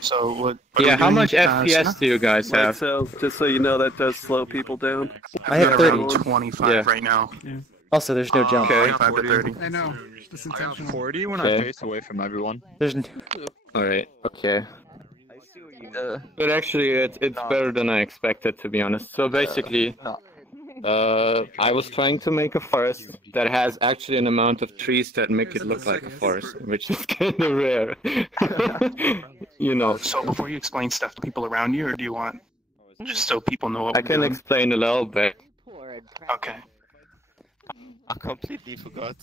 So what? Yeah, how much FPS Suna? do you guys have? So, just so you know, that does slow people down. I have 30. 25 right now. Also, there's no jump. Okay. 25 to 30. I know. I have 40 when Okay. I face away from everyone. There's Alright, okay. But actually, it's better than I expected, to be honest. So basically, I was trying to make a forest that has actually an amount of trees that make it look like a forest, which is kind of rare. You know. So before you explain stuff to people around you, or do you want just so people know what I we're can doing? explain a little bit. Okay. I completely forgot.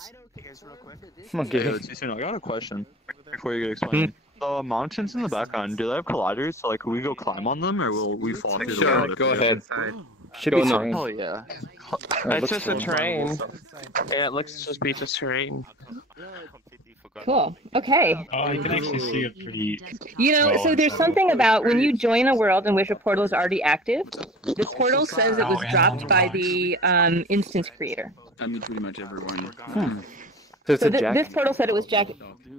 Okay. I got a question before you get explained. The mountains in the background, do they have colliders? So, like, will we go climb on them, or will we fall through the Sure, road? go ahead. Should Go be now. terrain. Oh, yeah. It's just a terrain. Yeah, it looks just be just terrain. Cool. Okay. Oh, you can actually see it pretty. You know, so there's something about when you join a world in which a portal is already active. The portal says it was dropped by the instance creator. I mean, pretty much everyone. So it's So a jack? this portal said it was Jack.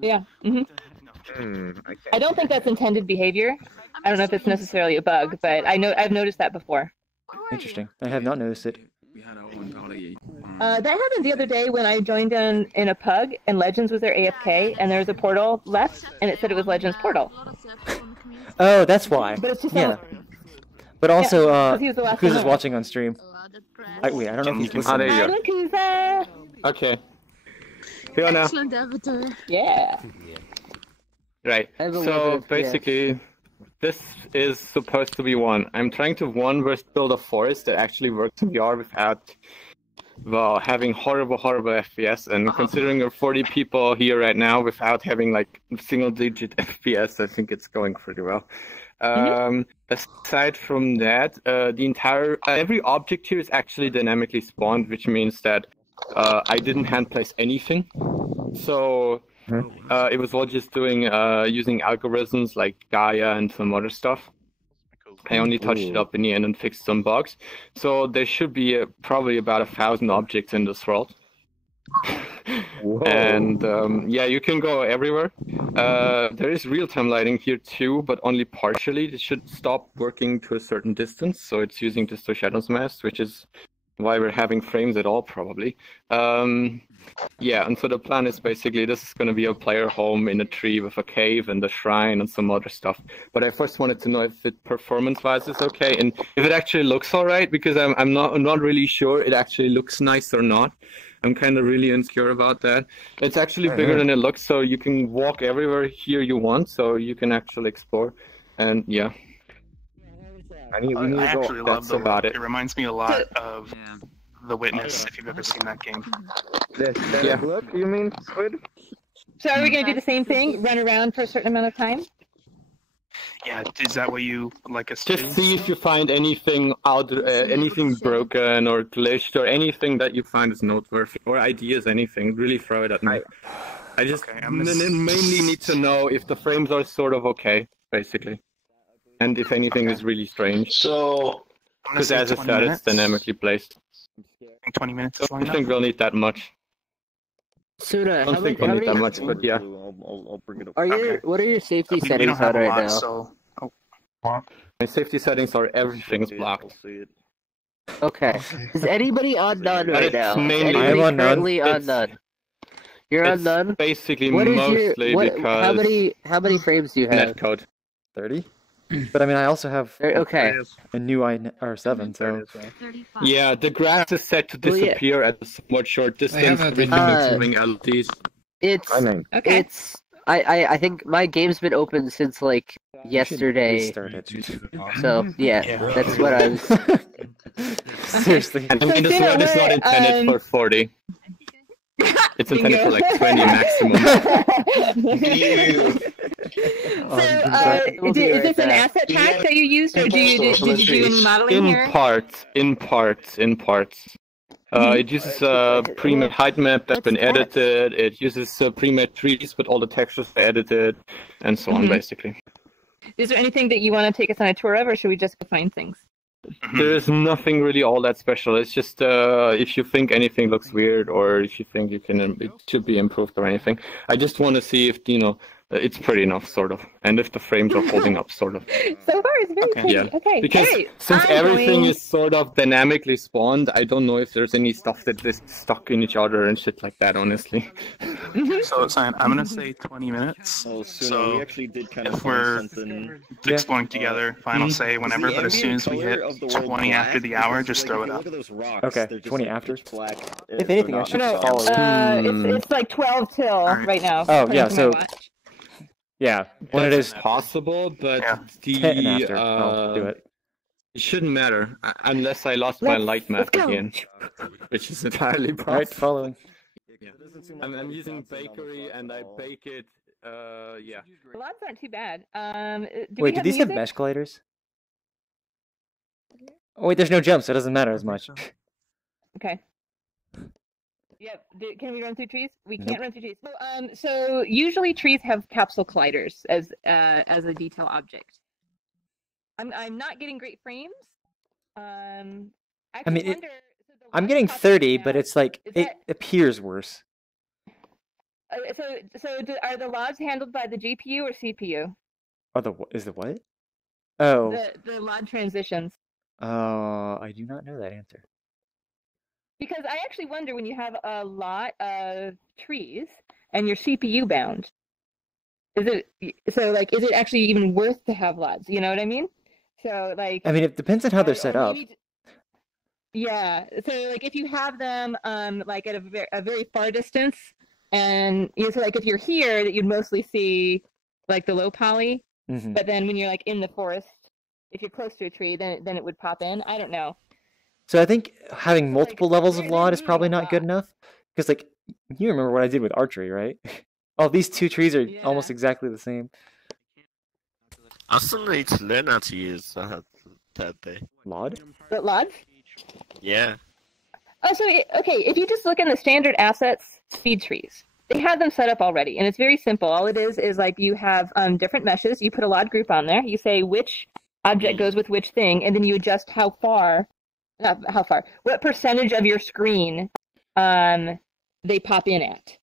Yeah. I don't think that's intended behavior. I don't know if it's necessarily a bug, but I've noticed that before. Interesting. I have not noticed it. That happened the other day when I joined in a pug and Legends was there AFK and there was a portal left and it said it was Legends portal. Oh, that's why. But it's just yeah. not- But also, 'cause he was the last Kuz one is there. watching on stream. Wait, I don't know if he's Ah, listening. there you Hi, go. Lakuza. Okay. Fiona. Excellent avatar. Yeah. Right. So basically, this is supposed to be one. I'm trying to build a forest that actually works in VR without, well, having horrible FPS. And considering there are 40 people here right now without having like single-digit FPS, I think it's going pretty well. Aside from that, the entire every object here is actually dynamically spawned, which means that I didn't hand place anything. So it was all just doing using algorithms like Gaia and some other stuff. I only touched it up in the end and fixed some bugs. So there should be probably about 1,000 objects in this world. And yeah, you can go everywhere. There is real-time lighting here too, but only partially. It should stop working to a certain distance, so it's using Disto Shadows Mask, which is why we're having frames at all, probably. Yeah, and so the plan is basically this is going to be a player home in a tree with a cave and a shrine and some other stuff. But I first wanted to know if it performance-wise is okay and if it actually looks all right, because I'm not really sure it actually looks nice or not. I'm kind of really insecure about that. It's actually bigger than it looks, so you can walk everywhere here you want, so you can actually explore. And yeah. I actually love the about it. It reminds me a lot of The Witness, if you've ever seen that game. Yeah. Look, you mean Squid? So are we going to do the same thing? Run around for a certain amount of time? Yeah, is that what you like us to do? Just see if you find anything anything broken or glitched or anything that you find is noteworthy or ideas, anything. Really throw it at me. I just mainly need to know if the frames are sort of okay, basically, and if anything is really strange. So gonna Because say as I 20 said, minutes. it's dynamically placed. I think 20 minutes I is long don't think enough. we'll need that much. Suda, I don't think we'll need that much, but yeah. I'll bring it up. Are your what are your safety We don't settings have on a right lot, now? so. Oh. My safety settings are everything's blocked. Okay. Is anybody on none But right it's now? mainly- Is anybody I'm on none. currently on It's- none? You're on It's none? basically What is mostly your, what, because how many frames do you have? netcode. 30? But I mean, I also have Okay. a new R7, so... Yeah, the grass is set to Well, yeah. disappear at a somewhat short have distance. a Everything video. including LEDs. It's I think my game's been open since like yesterday. restart it. So yeah, that's what I was. Seriously. And I mean, this one is not intended for 40. It's intended for like 20 maximum. Is this an asset pack that you used, or did you do any modeling here? In parts. It uses a pre-made height map that's been edited. It uses pre-made trees, but all the textures are edited, and so on, basically. Is there anything that you want to take us on a tour of, or should we just go find things? There is nothing really all that special. It's just if you think anything looks weird, or if you think it should be improved or anything. I just want to see if it's pretty enough, sort of, and if the frames are holding up, sort of. So far, it's very pretty. Yeah. Okay. Because all right. since I'm everything going- is sort of dynamically spawned, I don't know if there's any stuff that is stuck in each other and shit like that, honestly. So, Cyan, I'm gonna say 20 minutes. Oh, So, we actually did kind of if we're something. exploring together, final say whenever, The but as soon as we hit ambient color of the world 20 after black? the hour, Because, just like, throw if it you up. look at those rocks, Okay, they're just 20 like after. pitch black. If anything, I should follow you. It's like 12 till right now. Oh, according yeah, to my so... watch. Yeah, when it That's is possible, but 10 after, I'll do it. It shouldn't matter unless I lost my light map go. again, which is entirely possible. Alright, following. I'm using bakery and I bake it. Yeah. The logs aren't too bad. Wait, did these have mesh colliders? Oh wait, there's no jump, so it doesn't matter as much. Okay. Yep. Can we run through trees? We can't Nope. run through trees. So usually trees have capsule colliders as a detail object. I'm not getting great frames. I mean, I'm getting 30, but it's like, it appears worse. Are the logs handled by the GPU or CPU? Is the what? Oh. The log transitions. I do not know that answer. Because I actually wonder when you have a lot of trees and you're CPU bound, is it actually even worth to have LODs? You know what I mean? So like. I mean, it depends on how they're set up. Yeah. So like if you have them like at a very far distance, and so like if you're here, that you'd mostly see like the low poly, but then when you're like in the forest, if you're close to a tree, then it would pop in. I don't know. So I think having multiple levels of LOD is probably not good enough. Because, like, you remember what I did with archery, right? Oh, these two trees are almost exactly the same. I still need to learn how to use that day. LOD? The LODs? Yeah. Oh, so, okay, if you just look in the standard assets feed trees, they have them set up already, and it's very simple. All it is like you have different meshes, you put a LOD group on there, you say which object goes with which thing, and then you adjust what percentage of your screen they pop in at.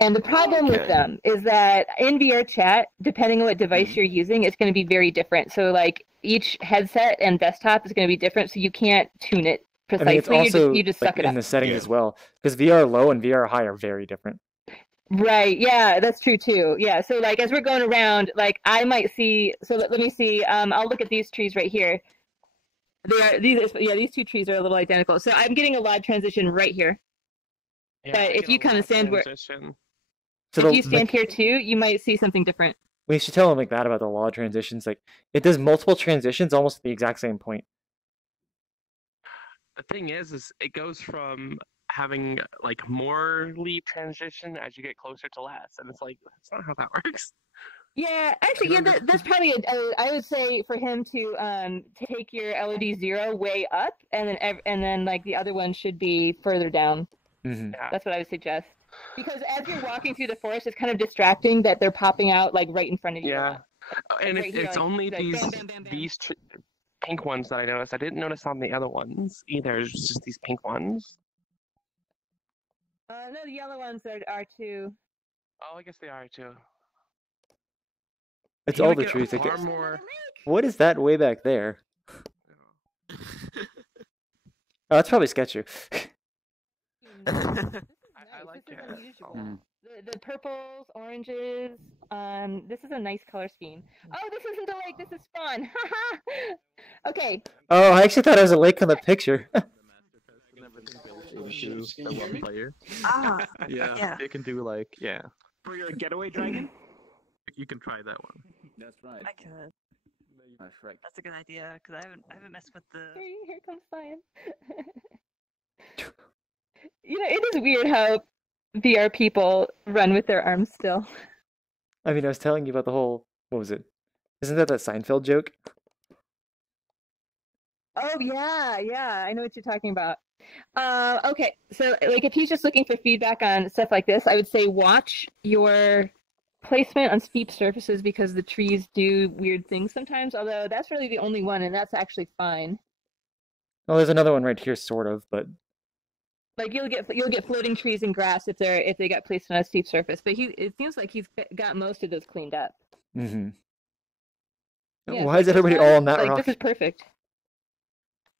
And the problem with them is that in VRChat, depending on what device you're using, it's going to be very different. So like each headset and desktop is going to be different, so you can't tune it precisely. I mean, it's also you just like, suck it in up. the settings as well. Because VR low and VR high are very different. Right, yeah, that's true too. Yeah, so like as we're going around, like I might see, so let me see, I'll look at these trees right here. These two trees are a little identical. So I'm getting a LOD transition right here. Yeah, but if you kind of stand where, So if you stand here too, you might see something different. We should tell them like that about the LOD transitions. Like it does multiple transitions almost at the exact same point. The thing is it goes from having like more lead transition as you get closer to less, and it's like that's not how that works. Yeah, actually, yeah, that's probably I would say for him to take your LED 0 way up, and then like the other one should be further down. Yeah. That's what I would suggest. Because as you're walking through the forest, it's kind of distracting that they're popping out like right in front of you. Yeah, and right here, it's like, only like, these bam, bam, bam, bam. pink ones that I noticed. I didn't notice on the other ones either. It's just these pink ones. No, the yellow ones are too. Oh, I guess they are too. It's You all would the get trees. far more. What is that way back there? Oh, that's probably Sketcher. I like it. The purples, oranges. This is a nice color scheme. Oh, this isn't the lake. This is Spawn. Okay. Oh, I actually thought it was a lake on the picture. Ah, yeah. They can do like, yeah. For your getaway dragon? You can try that one. That's right. I could. That's a good idea because I haven't messed with the. Here comes Cyan. You know, it is weird how VR people run with their arms still. I mean, I was telling you about the whole. What was it? Isn't that Seinfeld joke? Oh yeah, I know what you're talking about. Okay, so like if he's just looking for feedback on stuff like this, I would say watch your placement on steep surfaces because the trees do weird things sometimes. Although that's really the only one, and that's actually fine. Well, there's another one right here, sort of, but Like you'll get floating trees and grass if they got placed on a steep surface. But it seems like he's got most of those cleaned up. mm-hmm. Yeah, Why is everybody all on that rock? This is perfect.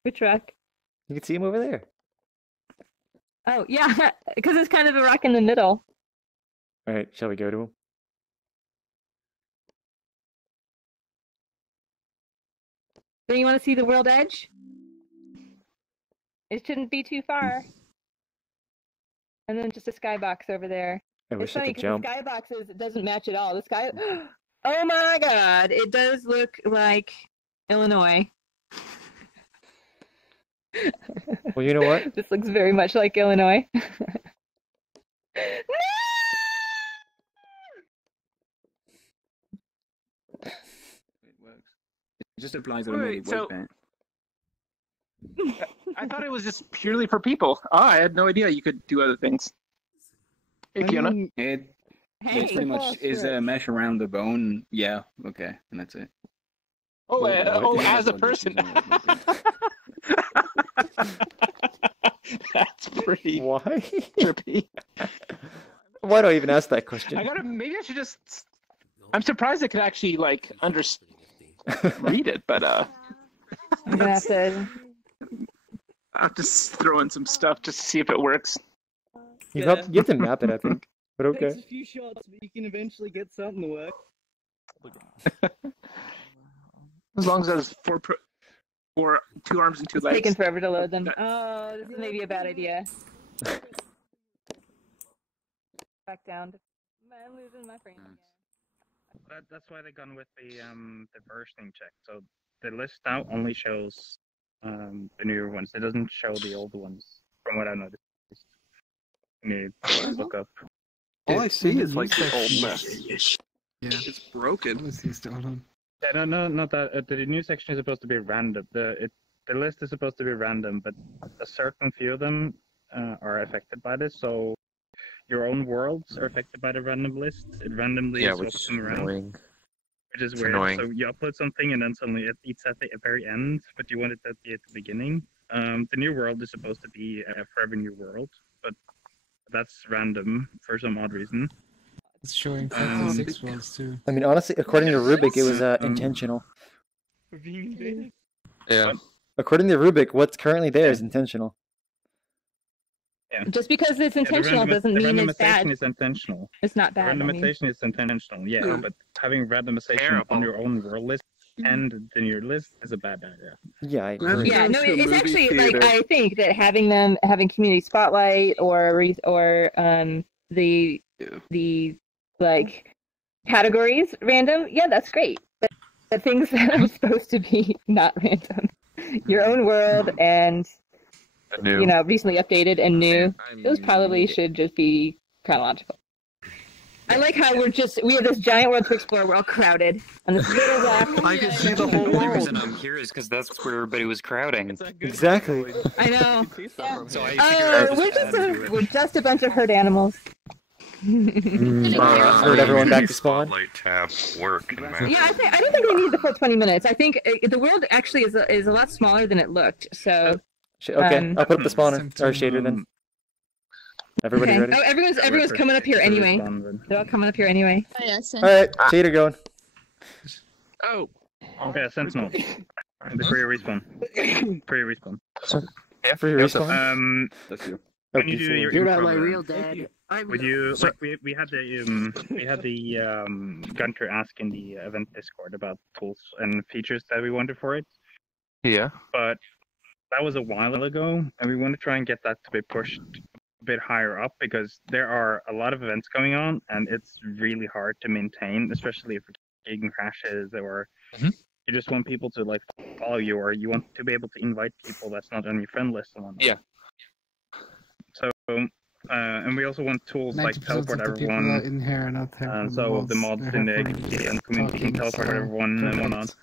Which rock? You can see him over there. Oh yeah, because it's kind of a rock in the middle. All right, shall we go to him? Do you want to see the world edge? It shouldn't be too far. And then just a skybox over there. I wish I could jump. The skybox doesn't match at all. The sky. Oh my God! It does look like Illinois. Well, you know what? This looks very much like Illinois. It works. It just applies automatic weight band. I thought it was just purely for people. Oh, I had no idea you could do other things. Hey, Fiona. It pretty much is a mesh around the bone. Yeah, okay, and that's it. Oh, as a person. That's pretty Why? trippy. Why do I even ask that question? Maybe I should just. I'm surprised I could actually like read it, but I'm gonna have to. I'll just throw in some stuff just to see if it works. You have to map it, I think. But okay. Takes a few shots, but you can eventually get something to work. As long as it has four 2 arms and 2 legs. It's taking forever to load them. Oh, this is maybe a bad idea. Back down. I'm losing my frame again. That's why they've gone with the versioning check. So the list now only shows the newer ones. It doesn't show the old ones, from what I noticed. You look up. All I see is like the old mess. Yeah. It's broken. Yeah, no, not that. The new section is supposed to be random. The list is supposed to be random, but a certain few of them are affected by this. So your own worlds are affected by the random list. It randomly swaps them around. Which is weird. Annoying. So you upload something and then suddenly it's at the very end, but you want it at the beginning. The new world is supposed to be a forever new world, but that's random for some odd reason. It's showing 56 worlds too. I mean, honestly, according to Rubik, it was intentional. Yeah. According to Rubik, what's currently there is intentional. Yeah. Just because it's intentional doesn't mean it's bad. Randomization is intentional. It's not bad. Randomization is intentional, yeah, but having randomization on your own world list and in your list is a bad idea. Yeah, I agree. Yeah, no, it's actually like I think that having community spotlight or the like categories random, yeah, that's great. But things that are supposed to be not random, your own world and recently updated and new, those probably should just be chronological. I like how we have this giant world to explore. We're all crowded on this little rock. I can see the whole world. The reason I'm here is because that's where everybody was crowding. Exactly. I know. So I We're just a bunch of herd animals. Heard everyone back to spawn. Spotlight tab work in Magic? Yeah, I don't think they need the full 20 minutes. I think the world actually is a lot smaller than it looked. So. Okay, I'll put up the spawner or shader then. Everybody ready? Oh, everyone's coming up here anyway. They're all coming up here anyway. Oh, yeah, All right, shader going. Oh. Okay, Sentinel. Before you respawn. Before you respawn. Yeah, for your respawn. That's you. When you do your You're not my intro, real dad. would you like we had the Gunter ask in the event Discord about tools and features that we wanted for it. Yeah. But that was a while ago, and we want to try and get that to be pushed a bit higher up because there are a lot of events going on, and it's really hard to maintain, especially if you're getting crashes or you just want people to like follow you, or you want to be able to invite people that's not on your friend list and whatnot. Yeah. So, and we also want tools like 90% teleport of the people everyone. in here are not there. And so the mods in the community can teleport everyone and whatnot.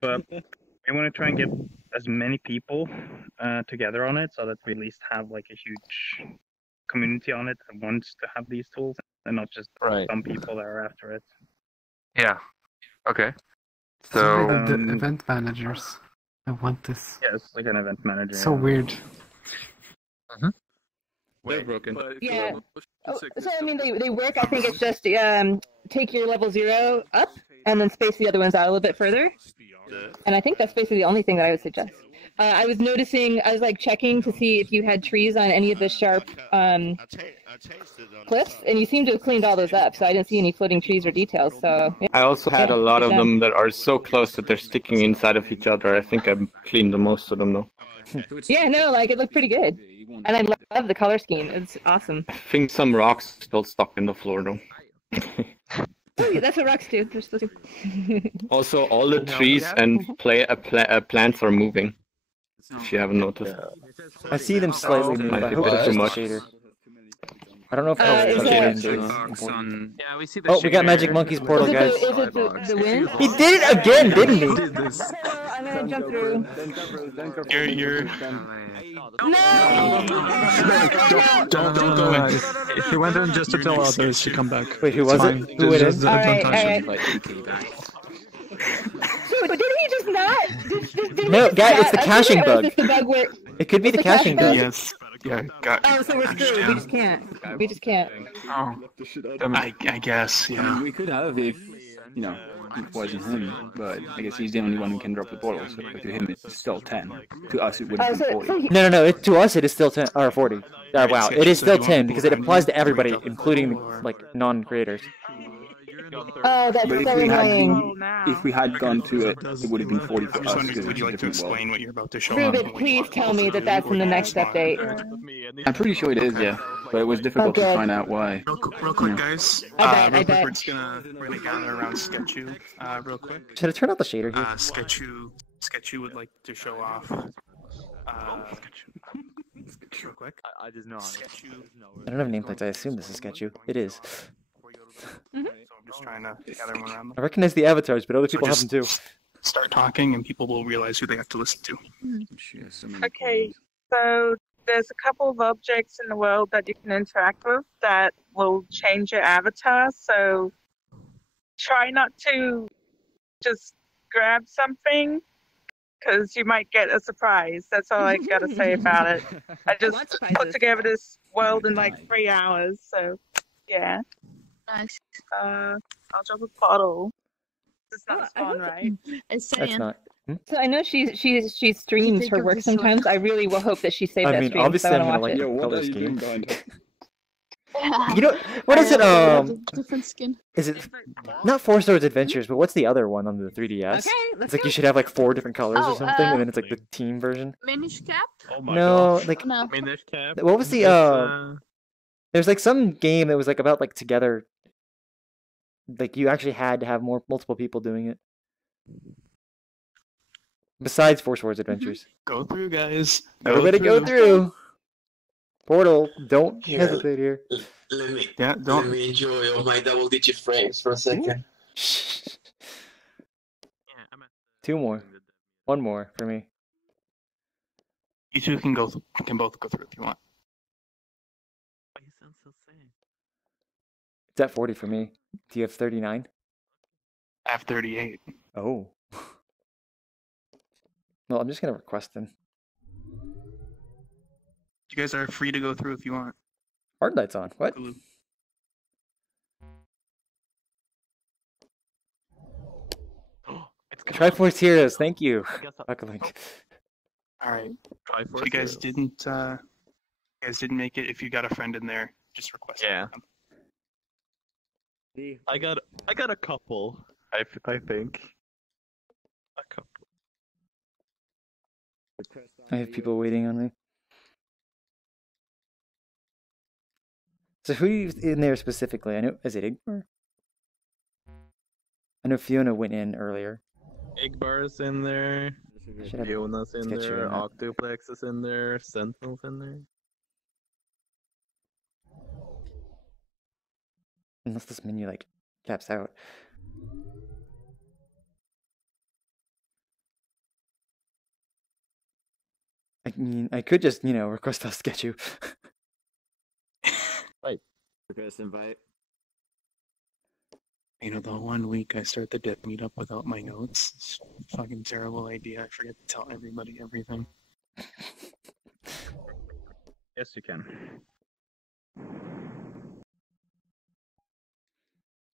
But we want to try and get as many people together on it so that we at least have like a huge community on it that wants to have these tools and not just some people that are after it. Yeah. Okay. So So the event managers. I want this. Yes, like an event manager. So weird. they're broken. Yeah. Oh, so I mean, they work. I think it's just take your level 0 up and then space the other ones out a little bit further. And I think that's basically the only thing that I would suggest. I was noticing, I was like checking to see if you had trees on any of the sharp cliffs, and you seem to have cleaned all those up, so I didn't see any floating trees or details. So yeah. I also had a lot of them that are so close that they're sticking inside of each other. I think I've cleaned the most of them though. Yeah, no, like it looked pretty good, and I love the color scheme. It's awesome. I think some rocks still stuck in the floor though. Oh, that's what rocks do. They're supposed to. Also, all the trees and plants are moving. If you haven't noticed. I see them slightly move. I hope it's just a shader. I don't know if is important. Yeah, we see the Oh, we got Magic Monkey's portal, Is guys. it the wind? He did it again, didn't he? I'm gonna jump through. You're Don't go in. He went in just to tell others to come back. Wait, who was it? Who went in? Alright. Did he just not? Did No, he guys, it's the not? caching Or is bug. this the bug where... It could be the caching bug. Yes. Yeah. Oh, so we're screwed. We just can't. We just can't. Oh. I guess. Yeah. We could have if it wasn't him, but I guess he's the only one who can drop the portal. So to him, it's still 10. To us, it would have been 40. No. To us, it is still 10 or 40. Wow, it is still 10 because it applies to everybody, including like non-creators. Oh, that's But so annoying. if we had gone to it, it would have been 40 for us. Would you like to explain what you're about to show? Reuben, please tell me that that's in the next update. I'm pretty sure it is, yeah. But it was difficult to find out why. Real quick, guys. I Real quick, bet. we're gonna gather around Sketchu, real quick. Should I turn off the shader here? Sketchu would like to show off. Real quick. I just know. I don't have nameplates. I assume this is Sketchu. It is. So I'm just trying to gather one around. I recognize the avatars, but other people have just them too. Start talking, and people will realize who they have to listen to. Okay, so there's a couple of objects in the world that you can interact with that will change your avatar. So try not to just grab something, because you might get a surprise. That's all I gotta say about it. I just put together this world in like 3 hours, so yeah. Nice. I'll drop a bottle. It's not spawn, right? It's That's not. So I know she streams her work sometimes. I really will hope that she saves that stream. Obviously so I I'm want gonna to watch like it. the color scheme. You know what is it? Different skin. Is it not Four Swords Adventures? But what's the other one on the 3DS? It's like you should have like 4 different colors or something, and then it's like the team version. Minish cap? No, like No. Minish cap. what was the There's like some game that was like about like together. Like you actually had to have multiple people doing it. Besides Four Swords Adventures. Go through, guys. Everybody go through. Portal, don't hesitate here. Let me enjoy all my double-digit frames for a second. 2 more. 1 more for me. You two can both go through if you want. It's at 40 for me. Do you have 39? I have 38. Oh. Well, I'm just gonna request them. You guys are free to go through if you want. Hard light's on. What? Triforce Heroes, thank you. Buckalink. All right. If you guys didn't make it, if you got a friend in there, just request. Yeah. I got a couple. I think. A couple. I have people waiting on me. So who's in there specifically? I know, is it Igbar? I know Fiona went in earlier. Igbar's in there. Fiona's in get you there. in that. Octoplex is in there. Sentinel's in there. Unless this menu like caps out. I mean, I could just, request I'll sketch you. Right. Request invite. The 1 week I start the dev meetup without my notes. It's a fucking terrible idea. I forget to tell everybody everything. Yes, you can.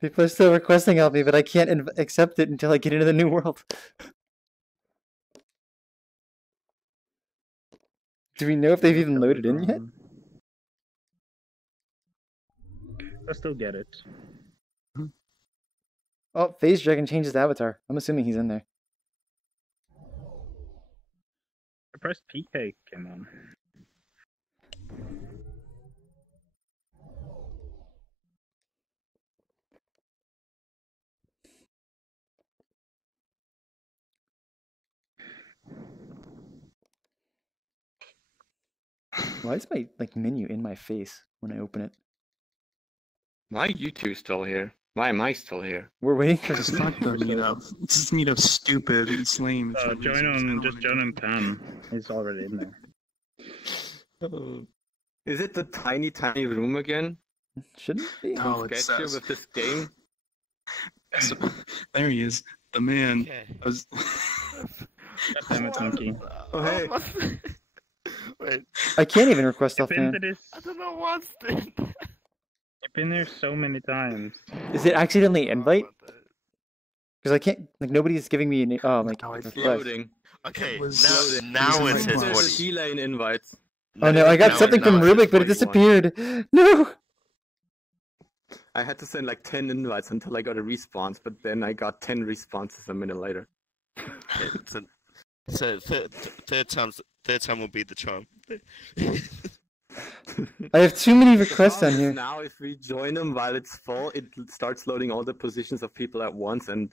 People are still requesting help me, but I can't accept it until I get into the new world. Do we know if they've even loaded in yet? I still get it. Oh, Phase Dragon changed his avatar. I'm assuming he's in there. I pressed PK came on. Why is my menu in my face when I open it? Why are you two still here? Why am I still here? We're waiting for It's not the meetup. This meetup's stupid. It's lame. It's Join on Pan. He's already in there. Is it the tiny room again? Shouldn't be. No, it Sketch you says. with this game? There he is. The man. Damn it, Monkey. Oh, hey. Wait. I can't even request off man. I don't know what's this. I've been there so many times. Is it accidentally invite? Because I can't, nobody's giving me an, It's loading. Okay, Loading. now it says There's what. a delay in invites. Oh no, I got something from Rubik, but it disappeared. No! I had to send like 10 invites until I got a response, but then I got 10 responses a minute later. So third time will be the charm. I have too many requests on here. Now if we join them while it's full, it starts loading all the positions of people at once, and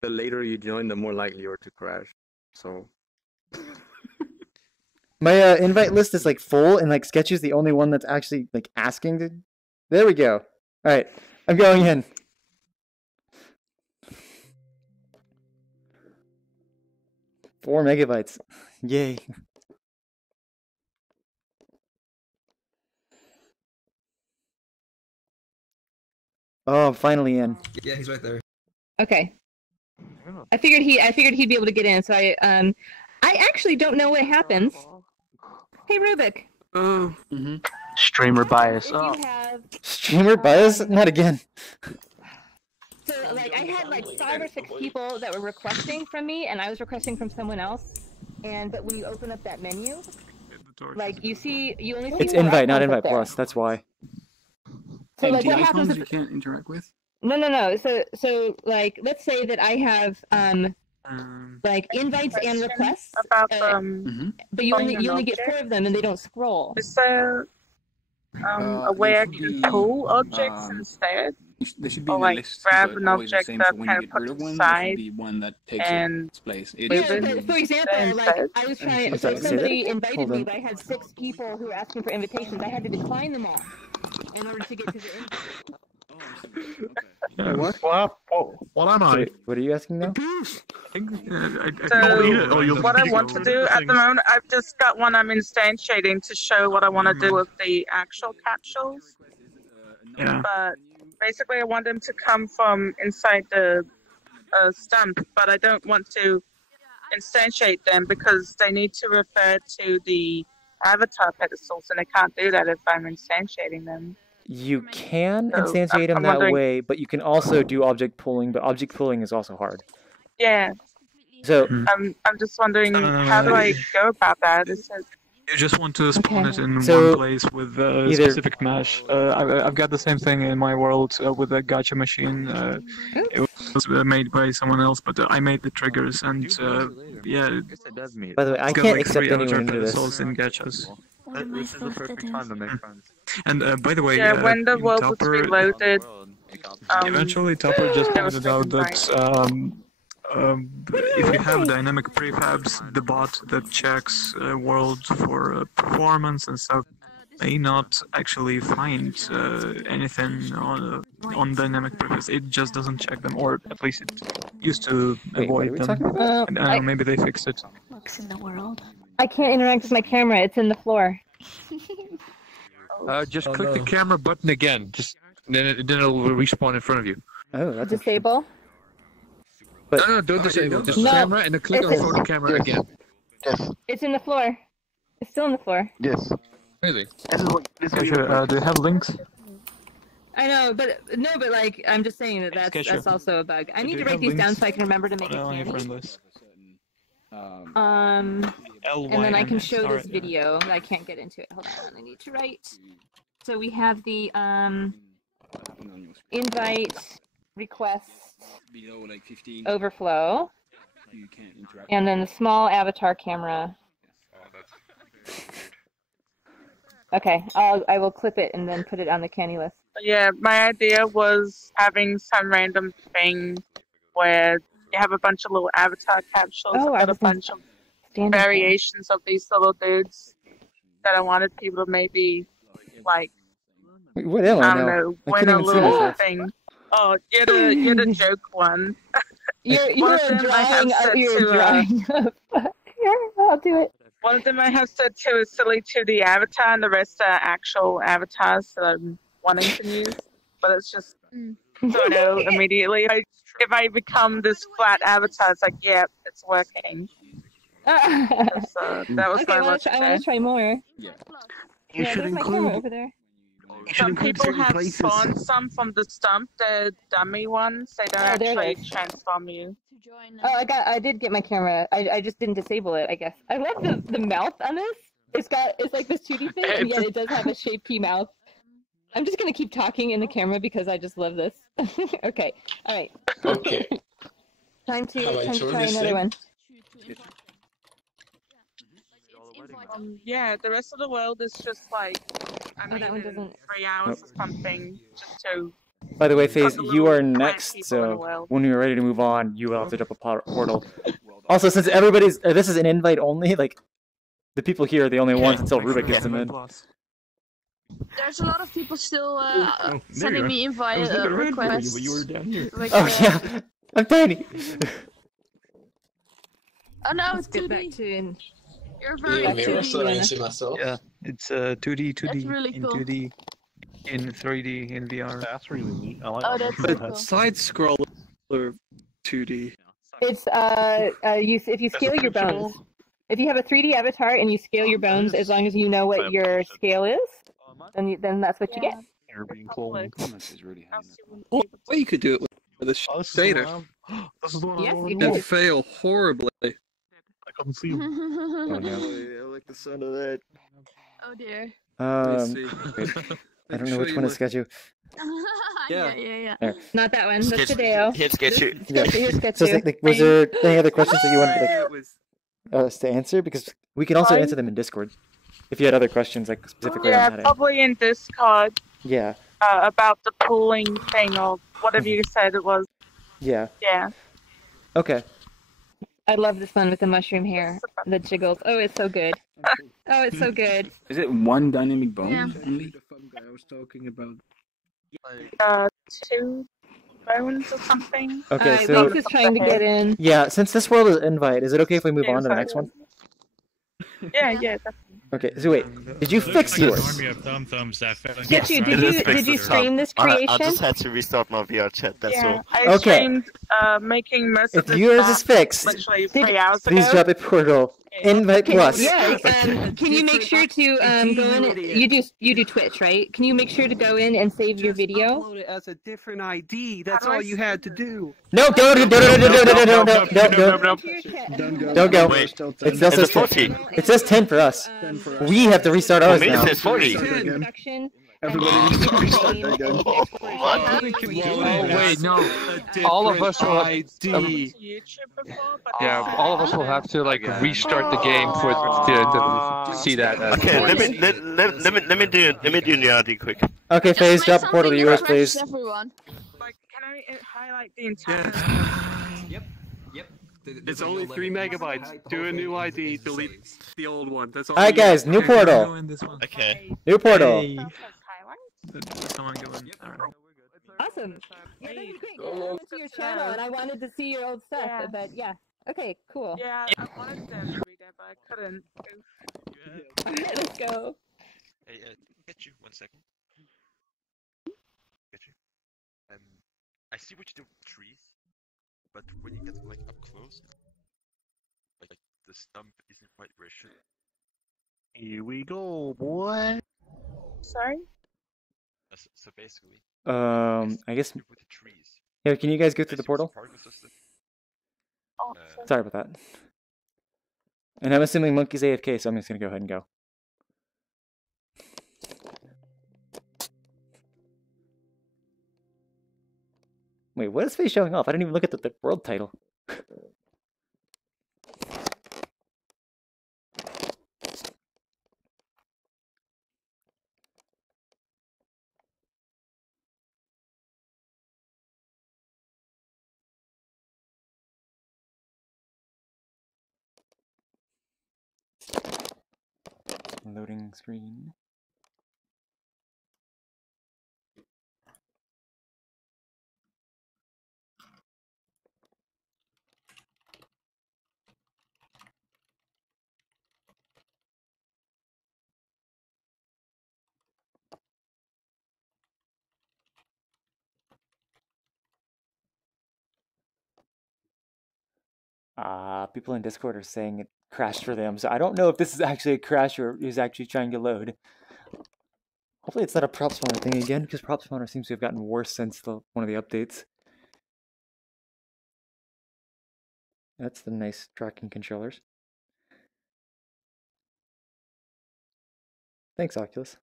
the later you join, the more likely you are to crash. So... My invite list is full, and Sketchy's the only one that's actually asking to. There we go. All right, I'm going in. Four megabytes. Yay. Oh, I'm finally in. Yeah, he's right there. Okay. I figured he'd be able to get in, so I actually don't know what happens. Hey, Rubik. Streamer bias. If you have, Streamer bias? Not again. so I had 5 or 6 people that were requesting from me, and I was requesting from someone else. But when you open up that menu, you only see. It's one invite, not icon invite up there. plus. That's why. So And what happens you if can't interact with? No. So let's say that I have invites and requests, about but you only get 4 of them, and they don't scroll. Is there a way I can pull objects instead? There should be Or a like list, grab but an always the object same, that so when kind you of get put rid to of one, the there side should be one that takes and its place. For example, I was trying. So somebody invited me, but I had 6 people who were asking for invitations. I had to decline them all in order to get to the invite. What am I? Wait, what are you asking now? So what I want to do at the moment, I've just got one I'm instantiating to show what I want to do with the actual capsules. Yeah. But basically I want them to come from inside the stump, but I don't want to instantiate them because they need to refer to the avatar pedestals, and I can't do that if I'm instantiating them. You can So, instantiate them I'm that wondering- way, but you can also do object pooling, but object pooling is also hard. Yeah. So I'm just wondering, how do I go about that? Is it... You just want to spawn it in So, one place with a either- specific mesh. I've got the same thing in my world with a gacha machine. It was made by someone else, but I made the triggers and yeah. By the way, I it's got can't like accept 3 anyone avatar into this. pedestals in gachas. This is the perfect time to make friends. And by the way, Yeah, when the world was Topper, reloaded, eventually Topper just there was pointed out second that if you have dynamic prefabs, the bot that checks world for performance and stuff may not actually find anything on dynamic prefabs. It just doesn't check them, or at least it used to Wait, what are avoid we them. talking about? And I don't know, maybe they fixed it. Looks in the world. I can't interact with my camera. It's in the floor. Just click the camera button again. Then it'll respawn in front of you. Oh, that's Disable. No, don't disable. Just No, camera and then click on it's- photo camera again. It's in the floor. It's still in the floor. Yes. Really? Do you have links? I know, but like I'm just saying that that's also a bug. I need to write these down so I can remember to make it handy. And then I can show this video. I can't get into it. Hold on, I need to write. So we have the invite request overflow, and then the small avatar camera. Okay, I will clip it and then put it on the candy list. Yeah, my idea was having some random thing where you have a bunch of little avatar capsules. Oh, I've got a bunch of variations of these little dudes that I wanted people to maybe like. What am I I don't now? know, I win couldn't a even see little myself. thing. Oh, you're the joke one. You're One of them I have drawing up. set You're to, drawing up. Yeah, I'll do it. One of them I have set to is silly to the avatar, and the rest are actual avatars that I'm wanting to use. But it's just so I know immediately if I become this flat avatar, it's like, yeah, it's working. That was Okay, my I logic want there. to try more. You Yeah, should there's my include. camera over there. Some people certain have places. spawned some from the stump, the dummy ones. They don't Oh, there it actually is. transform you. Oh, I did get my camera. I just didn't disable it, I guess. I love the mouth on this. It's like this 2D thing, and yet it does have a shaped mouth. I'm just gonna keep talking in the camera because I just love this. Okay, all right. Okay. Time to Have I turned try this another thing? one. Yeah, the rest of the world is just like I mean, that one doesn't. 3 hours or something just to. By the way, FaZe, Got the you little are plant next, people in the so world. when you're ready to move on, you will have to jump a portal. Also, since everybody's this is an invite only, like the people here are the only ones until Rubik gets them in. There's a lot of people still you sending are. me I invite was looking around for you, requests. but you were down here. Like, Oh yeah, I'm tiny. Oh no, Let's get back 2D. to You're very Yeah, mirror so I can 2D. see myself. Yeah, it's 2D, 2D, That's really in cool. 2D, in 3D, in VR. That's really neat. I like Oh, that. that's so cool. Side scroller 2D. It's if you scale your bones. If you have a 3D avatar and you scale your bones, as long as you know what your scale is, then that's what you get. You're being cloned. Well, you could do it with a shader. This is the one I Yes, wanted you to can. do. And fail horribly. I couldn't see him. I like the sound of that. Oh dear. Wait, I don't know which one is Sketchu. Yeah. There. Not that one. That's Fideo. Hit Sketchu. Yeah. Here's Sketchu. So, like, was there any other questions that you wanted us to answer? Because we can also answer them in Discord. If you had other questions, like specifically Yeah, on that. probably in Discord Yeah. about the pooling thing or whatever you said it was. Yeah. Yeah. Okay. I love this one with the mushroom hair, the jiggles. Oh, it's so good. Oh, it's so good. Is it one dynamic bone Yeah. only? I was talking about. 2 bones or something. Okay, so Luke is trying to get in. yeah, since this world is invite, is it okay if we move on to the next one? Yeah, definitely. Okay, so wait, did you fix yours? Army of thumbs that fell into Yes, the did you stream this creation? I just had to restart my VR chat, that's all. I streamed making most of If this yours stuff is fixed, literally 3 hours ago. please drop a portal. Invite plus. Yeah, can you make sure to go in? You do Twitch, right? Can you make sure to go in and save your video? Upload it as a different ID. That's all you had to do. No, don't go. Wait, It still says 14. It says 10 for us. We have to restart ours me, it now. says 40. Everybody Oh wait, no. All of us will all of us will have to like restart the game for to see that. Okay, let me do the ID quick. Okay, FaZe, drop a portal to yours, please. Everyone. Like, can I highlight the entire? It's only 3 megabytes. Do a new ID. Delete the old one. That's all. Alright, guys, new portal. Okay. New portal. Someone go in. Awesome. Yeah, that'd be great. I went to your channel and I wanted to see your old stuff, but yeah. Okay, cool. Yeah, I wanted to read it, but I couldn't. Alright, let's go. Hey, get you 1 second. Get you. I see what you do with trees, but when you get like up close, like the stump isn't quite where it should. Here we go, boy. Sorry. So basically. I guess. Yeah, can you guys go through the portal? Sorry about that. And I'm assuming Monkey's AFK, so I'm just gonna go ahead and go. Wait, what is FaZe showing off? I didn't even look at the world title. Loading screen. People in Discord are saying it crashed for them, so I don't know if this is actually a crash or is actually trying to load. Hopefully it's not a prop spawner thing again, because prop spawner seems to have gotten worse since one of the updates. That's the nice tracking controllers. Thanks, Oculus.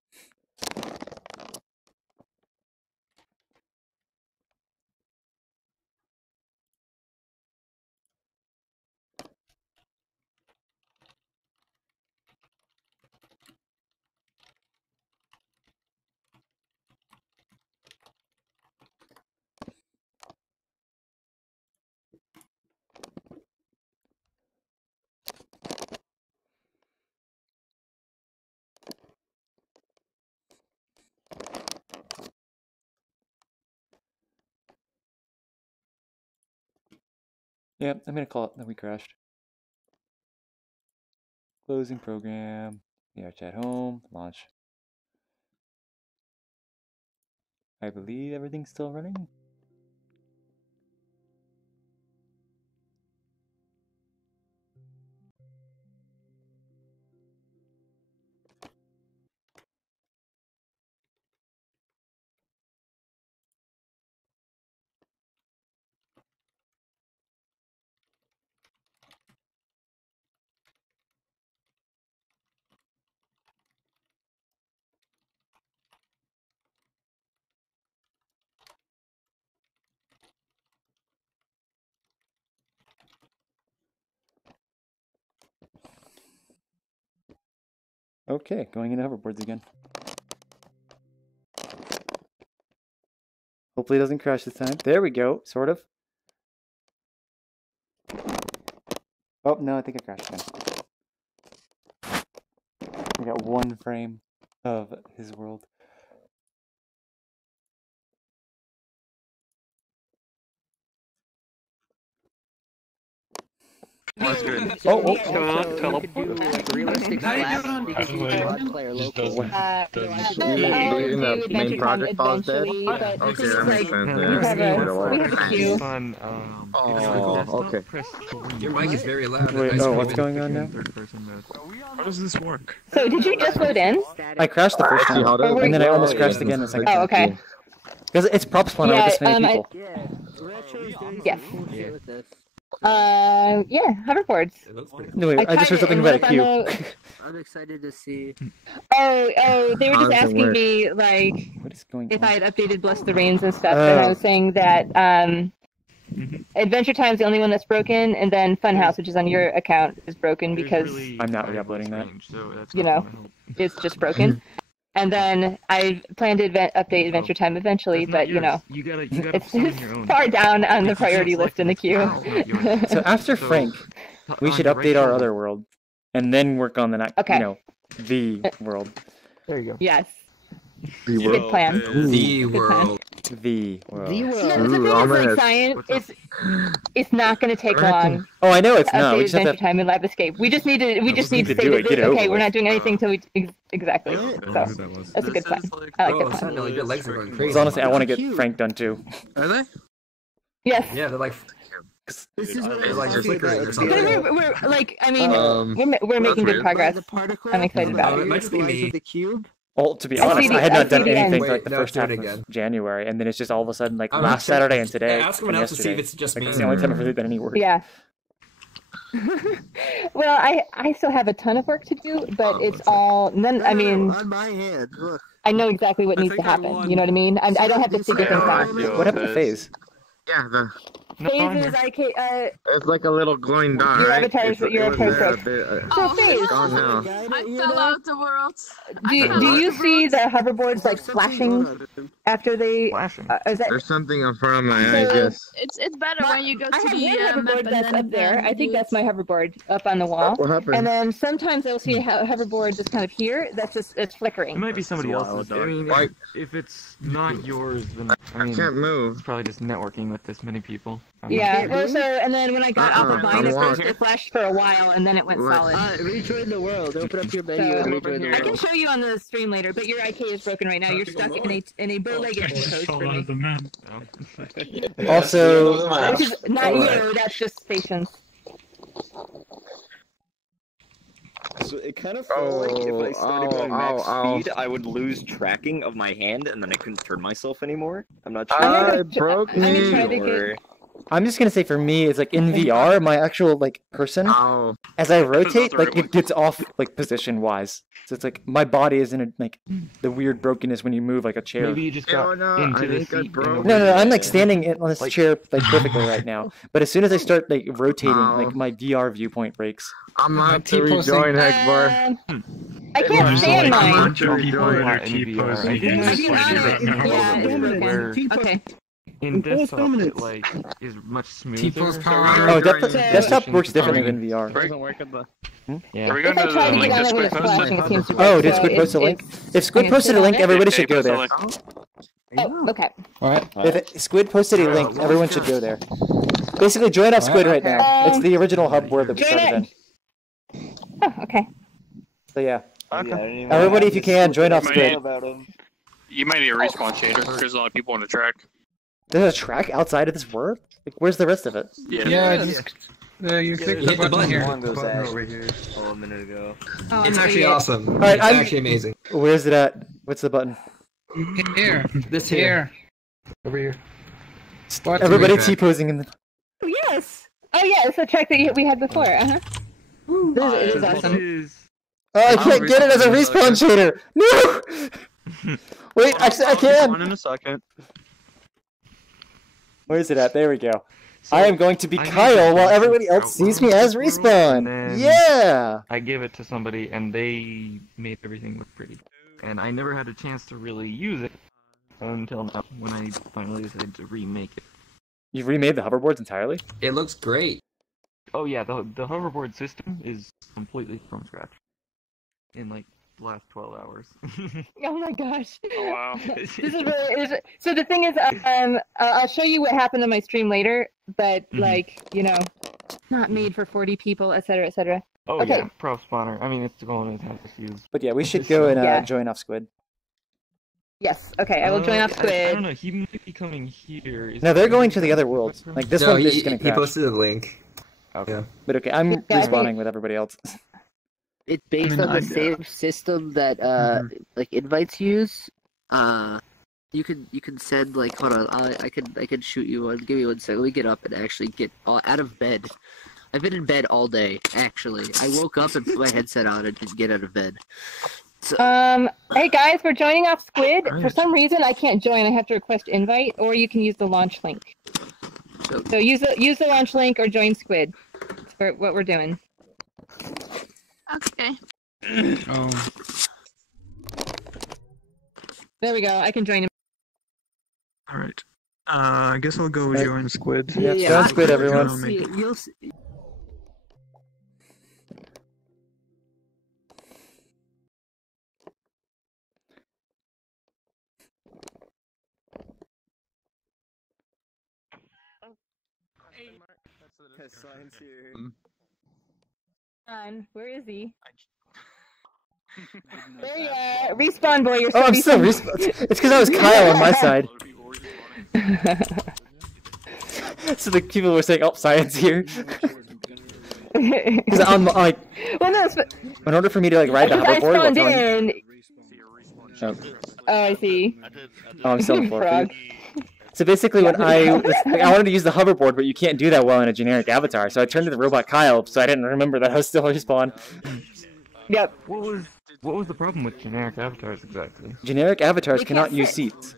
Yeah, I'm gonna call it that we crashed. Closing program. VRChat home. Launch. I believe everything's still running. Okay, going into hoverboards again. Hopefully it doesn't crash this time. There we go, sort of. Oh, no, I think it crashed again. We got 1 frame of his world. That's good. Oh, teleport. Realistic slaps. Player local. In the main project pause dead? But the Okay, thing is, that makes like, sense. we have a queue. Oh, okay. Your mic is very loud. Wait, oh, what's going on now? How does this work? So did you just load in? I crashed the first time, and then I almost crashed again the second time. Oh, okay. Because it's prop spawn with this many people. Yes. Yeah, hoverboards. No, wait, I just heard something about a queue. I'm excited to see. Oh, they were just asking me, like, if I had updated Bless the Reins and stuff, and I was saying that, Adventure Time's the only one that's broken, and then Funhouse, which is on your account, is broken because... I'm not re-uploading that. You know, it's just broken. And then I plan to update Adventure Time eventually, but you know, it's far down on the priority list in the queue. So after Frank, we should update our other world, and then work on the next, you know, the world. There you go. Yes. The Good world. plan. The world. The world. The thing is, like, Science, it's not going to take long. Oh, I know it's to not. We update just have Adventure to... Time and Live Escape. We just need to. We just need to to say do it, that, get it okay, over we're not with. doing anything until we exactly. So that's a good plan. I like that plan. Your legs are going crazy. Because honestly, I want to get Frank done too. Are they? Yes. Yeah, they're like. This is they're like flickering or something. We're like, I mean, we're making good progress. I'm excited about it. It might be me. The cube. Well, to be I honest, see I had the- not I done see the anything end. for like the Wait, first no, half do it of again. January, and then it's just all of a sudden like I'm last not sure. Saturday and today. Ask someone and else to see if yesterday. it's just Like, me. it's the only time I've really done any work. Yeah. Well, I still have a ton of work to do, but it's all. None. I mean, on my hand. Look. I know exactly what needs to happen. You know what I mean? I don't have to figure things out. What happened to Phase? Yeah, Phases, it's like a little glowing dot, Your right? avatar's It your was avatar's there a broke. bit, So Phase, it's gone now. I fell out the world. do you see the hoverboards like flashing after they? Is that? There's something in front of my eye, I guess. It's better when you go I to have the one map hoverboard and that's then up there. I think that's my hoverboard up on the wall. What happened? And then sometimes I'll see a hoverboard just kind of here. That's just it's flickering. It might be somebody else's. I mean, if it's not yours, then I mean, can't move. It's probably just networking with this many people. Yeah. Well, so and then when I got off of mine, at first it flashed for a while, and then it went solid. Rejoin the world. Open up your menu and rejoin the I can world. show you on the stream later, but your IK is broken right now. You're stuck in a bow-legged pose for me. Also, Which is not you. That's just stations. So it kind of felt like if I started going max speed, I would lose tracking of my hand, and then I couldn't turn myself anymore. I'm not sure. It broke me. Or... I'm just gonna say for me, it's like in VR, my actual like person, as I rotate, like it gets off like position wise. So it's like my body is in a, like the weird brokenness when you move like a chair. Maybe you just got into the seat. No, I'm like standing on this chair like perfectly right now. But as soon as I start like rotating, like my VR viewpoint breaks. I'm not to rejoin Hegbar. I can't stand mine. Okay. In desktop, it like is much smoother. Oh, desktop works differently than VR. Doesn't work at the. Yeah. Are we going to link to Squid post? Oh, did Squid post a link? If Squid posted a link, everybody should go there. Oh, okay. Alright. If Squid posted a link, everyone should go there. Basically, join off Squid right now. It's the original hub where the started in. Oh, okay. So yeah. Everybody, if you can, join off Squid. You might need a respawn changer because there's a lot of people on the track. There's a track outside of this world? Like, where's the rest of it? Yeah, just you click the button here. Over here. Oh, a minute ago. It's actually awesome. Alright, It's actually amazing. Where's it at? What's the button? Here. This here. Over here. Everybody T-posing in the... Oh, yes! Oh, yeah, it's the track that we had before. Uh-huh. It is awesome. Oh, I can't get it as a respawn shader! No! Wait, actually, I can! In a second. Where is it at? There we go. I am going to be Kyle while everybody else sees me as Respawn! Yeah! I gave it to somebody and they made everything look pretty. And I never had a chance to really use it until now when I finally decided to remake it. You remade the hoverboards entirely? It looks great. Oh yeah, the hoverboard system is completely from scratch. In like the last 12 hours. Oh my gosh. Oh wow. This is really so the thing is I'll show you what happened on my stream later, but like, you know, not made for 40 people, etc., etc. Oh Okay. yeah, prop spawner. I mean, it's the golden has used. But yeah, we should go and Yeah. join off Squid. Yes. Okay, I will join off Squid. I don't know. He might be coming here. No, they're going to the other world. Like this one is going to he crash. posted a link. Okay. Yeah. But okay, I'm respawning with everybody else. It's based on the same system that like invites use. You can send like hold on, I can shoot you one. Give me 1 second. Let me get up and actually get out of bed. I've been in bed all day. Actually, I woke up and put my headset on and didn't get out of bed. So... Hey guys, we're joining off Squid. For some reason, I can't join. I have to request invite, or you can use the launch link. So use the launch link or join Squid. That's for what we're doing. Okay. Oh. There we go. I can join him. All right. I guess I'll go join Squid. Yeah, join Squid, everyone. You'll see. Where is he? There you are. Respawn boy, you're Oh, I'm still respawn. It's because I was Kyle on my side. So the people were saying, "Oh, science here." Because I'm like, well, no, in order for me to like ride the hoverboard, I spawned in. Oh, I see. Oh, I'm still Frog. So basically, when I wanted to use the hoverboard, but you can't do that well in a generic avatar, so I turned to the robot Kyle, so I didn't remember that I was still respawn. Yep. What was the problem with generic avatars exactly? Generic avatars cannot use seats.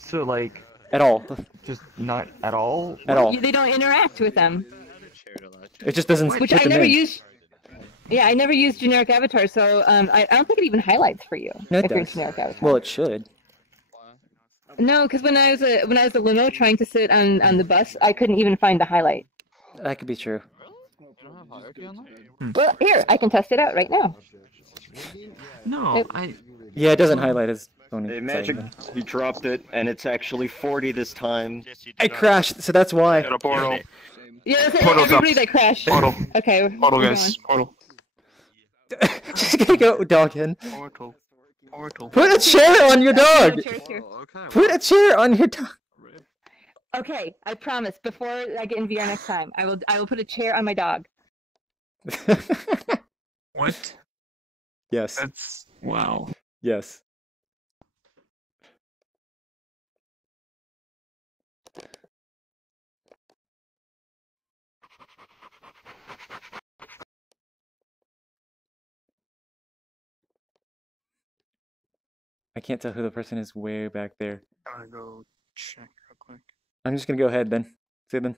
So like at all. Just not at all. At all. They don't interact with them. It just doesn't. Which I never use. Yeah, I never use generic avatars, so I don't think it even highlights for you No, it if you're a does. generic avatar. Well, it should. No, because when I was a limo trying to sit on the bus, I couldn't even find the highlight. That could be true. Well, here I can test it out right now. No, Yeah, it doesn't highlight as Tony. Hey, Magic, you dropped it, and it's actually 40 this time. I crashed, so that's why. Got a portal. Yeah, that's Portal's everybody up. that crashed. Portal. Okay. Portal, we're guys. going. Portal. Just gonna go dog in. Portal. Portal. Put a chair on your dog. Okay. Put a chair on your dog. Okay, I promise. Before I get in VR next time, I will put a chair on my dog. What? Yes. That's wow. Yes. I can't tell who the person is way back there. Gotta go check real quick. I'm just gonna go ahead then. See you then.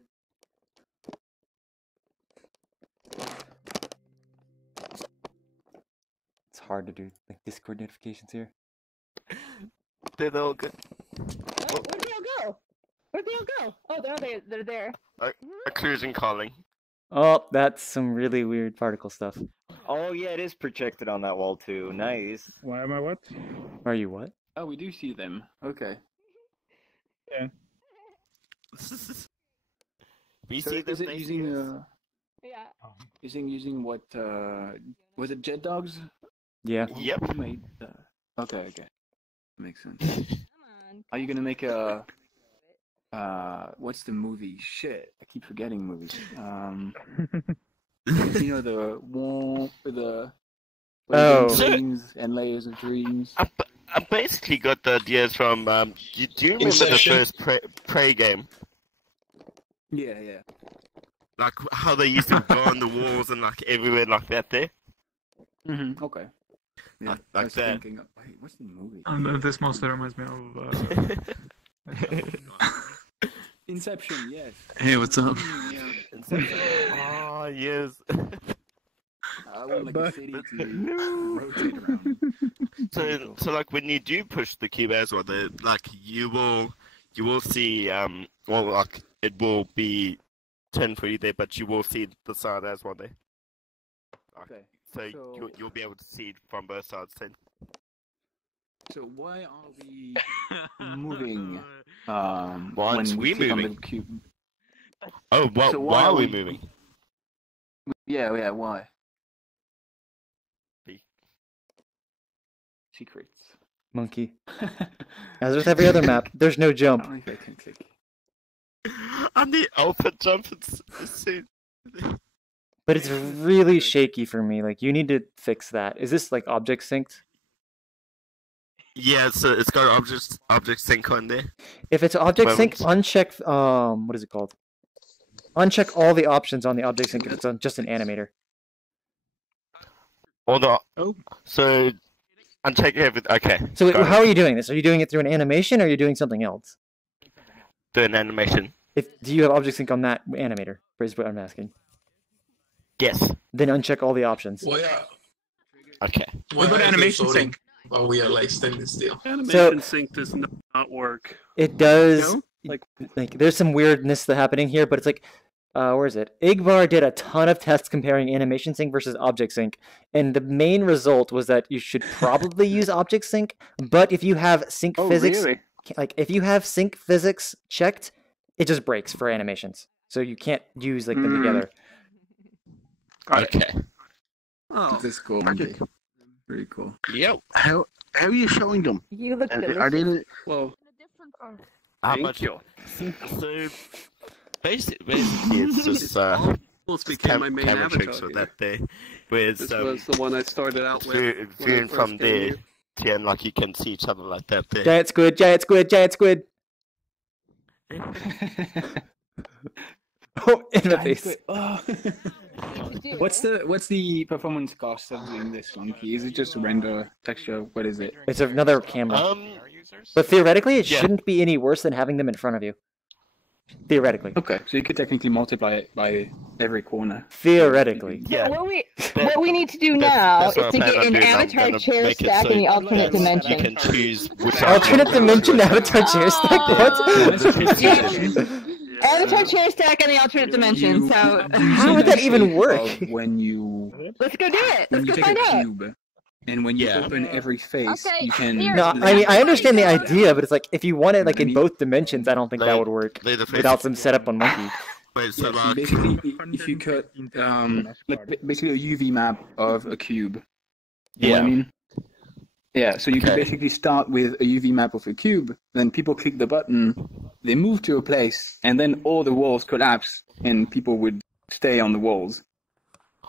It's hard to do like Discord notifications here. They're all good. Where'd they all go? Where'd they all go? Oh, they're there. A cruising calling. Oh, that's some really weird particle stuff. Oh yeah, it is projected on that wall too. Nice. Why am I what? Are you what? Oh, we do see them. Okay. Yeah. We So see is them. it using Yeah. using what was it Jet Dogs? Yeah. Yep. Who made okay. Makes sense. Are you gonna make a what's the movie? Shit, I keep forgetting movies. You know the dreams and layers of dreams. I basically got the ideas from. Do you remember Inception? the first Prey game? Yeah. Like how they used to go on the walls and like everywhere like that there. Mm-hmm. Okay. Yeah, Like I was that. thinking, wait, what's the movie? This mostly reminds me of. Inception. Yes. Hey, what's up? Inception. Oh yes. I want like a city to rotate around. So like when you do push the cube as well, like you will see well like it will be 10 for you there, but you will see the side as well there. Okay. So So- you'll be able to see it from both sides then. So why are we moving? Why when aren't we we click on moving? the cube. Oh, So why are we moving? Yeah, why? Secrets. Monkey. As with every other map, there's no jump. I don't know if I can click. I need open jump soon. But it's really shaky for me. Like, you need to fix that. Is this like object synced? Yeah, so it's got object sync on there. If it's object sync, Moments. uncheck what is it called? Uncheck all the options on the object sync if it's on just an animator. So uncheck everything. Okay. So wait, got how it. are you doing this? Are you doing it through an animation or are you doing something else? Do an animation. Do you have object sync on that animator? Is what I'm asking. Yes. Then uncheck all the options. Well, yeah. Okay. What about animation sync? While we are like standing still. Animation sync does not work. It does. No? Like there's some weirdness happening here, but it's like, where is it? Igvar did a ton of tests comparing animation sync versus object sync, and the main result was that you should probably use object sync, but if you have sync physics, really? like if you have sync physics checked, it just breaks for animations, so you can't use like them together. Okay. Oh, this is cool. okay. Pretty cool. Yep. How are you showing them? You look Are they delicious. well? How Thank much? you. So basically, it's just Almost became my main camera avatar tricks for here. that day. With This was the one I started out with. viewing from there, and like you can see each other like that there. Giant squid, giant squid, giant squid. Oh, in the face. What's the performance cost of doing this, Monkey? Is it just render texture? What is it? It's another camera. But theoretically, it shouldn't be any worse than having them in front of you. Theoretically. Okay, so you could technically multiply it by every corner. Theoretically. So what we need to do now is to get an avatar chair stack in the alternate dimension. You can choose which Alternate dimension avatar chair stack? What? Avatar chair stack in the alternate dimension. So how would that even work? When you let's go do it. when Let's you go take find a out. cube and when you open every face, Okay, you can. here. No, I mean I understand the idea, but it's like if you want it like in both dimensions, I don't think that would work without some setup on Monkey. Wait, so basically, if you cut like basically a UV map of a cube. You know what I mean? Yeah, so you can basically start with a UV map of a cube, then people click the button, they move to a place, and then all the walls collapse, and people would stay on the walls.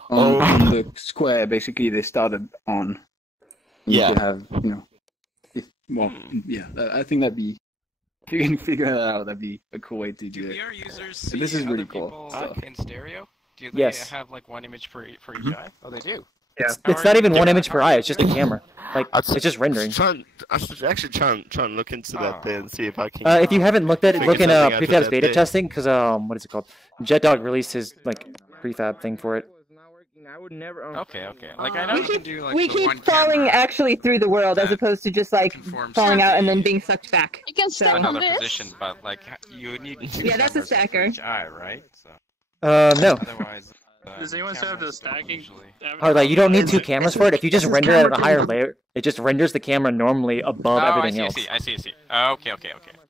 On the square, basically, they started on. You could have, I think that'd be, if you can figure that out, that'd be a cool way to do it. VR users So see this is other really cool people stuff. in stereo? Do they Yes. have like one image per each eye? Oh, they do. It's not even one image per eye, it's just a camera. Like, it's just rendering. I should actually try and look into that there and see if I can. If you haven't looked at it, figure look in something out with prefab's that beta there. testing, because, what is it called? JetDog released his, like, prefab thing for it. Okay. Like I know you can do like We the one keep falling actually through the world as opposed to just like falling out and then being sucked back. You can to another position, but like you need two Yeah, that's a cameras for stacker. each eye, right? So No. otherwise, Does anyone still have the stacking? Oh, like, you don't need two cameras for it. If you just render it at a higher layer, it just renders the camera normally above everything else. I see. Okay.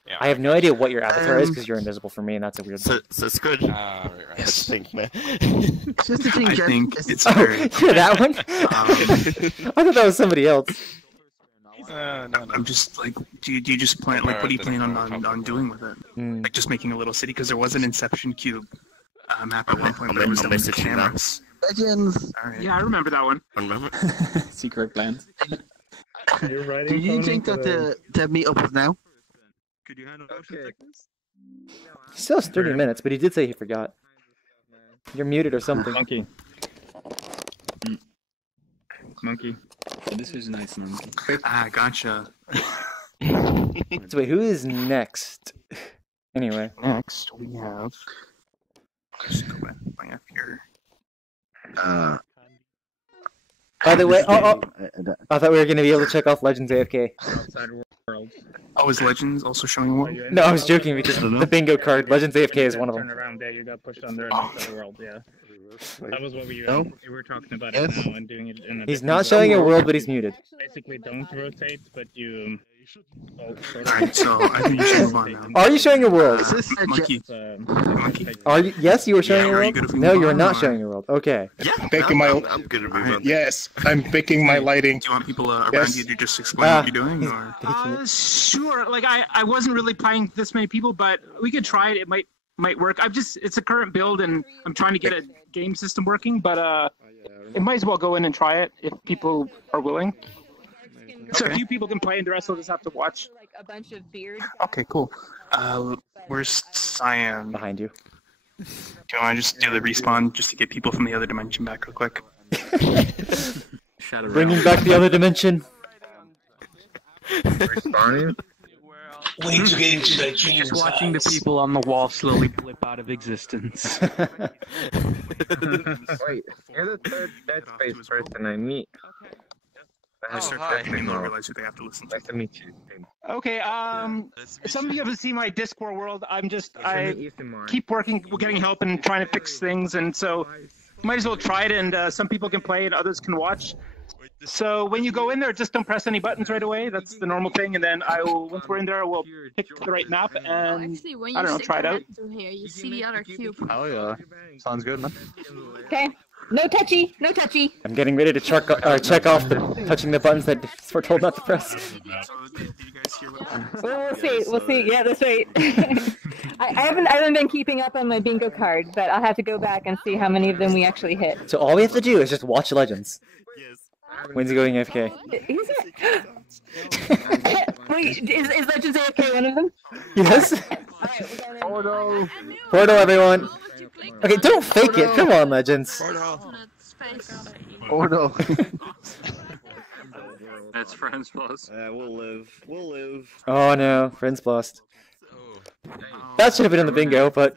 Yeah. I have no idea what your avatar is because you're invisible for me, and that's a weird thing. So it's good. Right. I think, man. Just the thing, I think it's Oh, very. you're that one? I thought that was somebody else. No. I'm just like, do you just plan like what do you plan on doing with it? Like just making a little city because there was an Inception Cube map at one point, but it was done with cameras. Legends. Yeah, I remember that one. Secret plans. Do you think that the meetup is now? Could you handle motion sickness? He still has 30 minutes, but he did say he forgot. You're muted or something. Monkey. Monkey. This is nice, Monkey. Ah, gotcha. So wait, who is next? Anyway. Next we have. Just go back up here. By the way, I thought we were going to be able to check off Legends AFK. Outside world. Oh, is Legends also showing one? No, I was joking because the bingo card, Legends AFK is one of them. Turn around there, you got pushed under an outside world, yeah. That was what we were talking about Yes. it now and doing it in a He's different not way. showing a world, but he's muted. Basically, don't rotate, but you. Alright, so I think you should move on now. Are you showing a world? Monkey. Are you? Yes, you were showing Yeah, a are you world. good if we No, move you are on, not or- showing a world. Okay. Picking my. I'm good at moving on. Yes, I'm picking my lighting. Do you want people around Yes. you to just explain what you're doing, or? Sure. Like I wasn't really playing this many people, but we could try it. It might work. It's a current build, and I'm trying to get a game system working. But it might as well go in and try it if people are willing. So a few people can play, and the rest will just have to watch. Like a bunch of beard. Okay, cool. Where's Cyan? Behind you. Do you want to just do the respawn just to get people from the other dimension back real quick? Bringing back the other dimension. Respawning? Way to get into the dreams. Just watching the people on the wall slowly blip out of existence. Wait, you're the third Dead Space person I meet. I didn't realize who they have to listen to. Nice to meet you. Okay. Some of you haven't seen my Discord world. I keep working, getting help, and trying to fix things, and so might as well try it. And some people can play, and others can watch. So when you go in there, just don't press any buttons right away. That's the normal thing. And then once we're in there, we'll pick the right map and Actually, when I you don't know, try it out. to here, you see the other cube. Oh yeah, sounds good, man. Okay. No touchy. No touchy. I'm getting ready to check off touching the buttons that we're told not to press. We'll see. We'll see. Yeah, that's right. I haven't been keeping up on my bingo card, but I'll have to go back and see how many of them we actually hit. So all we have to do is just watch Legends. When's he going AFK? Is it? Wait, is Legends AFK one of them? Yes. Portal. Portal, everyone. Okay, don't fake it. Come on, Legends. Portal. That's friends plus. We'll live. We'll live. Oh no, friends lost. That should have been in the bingo, but.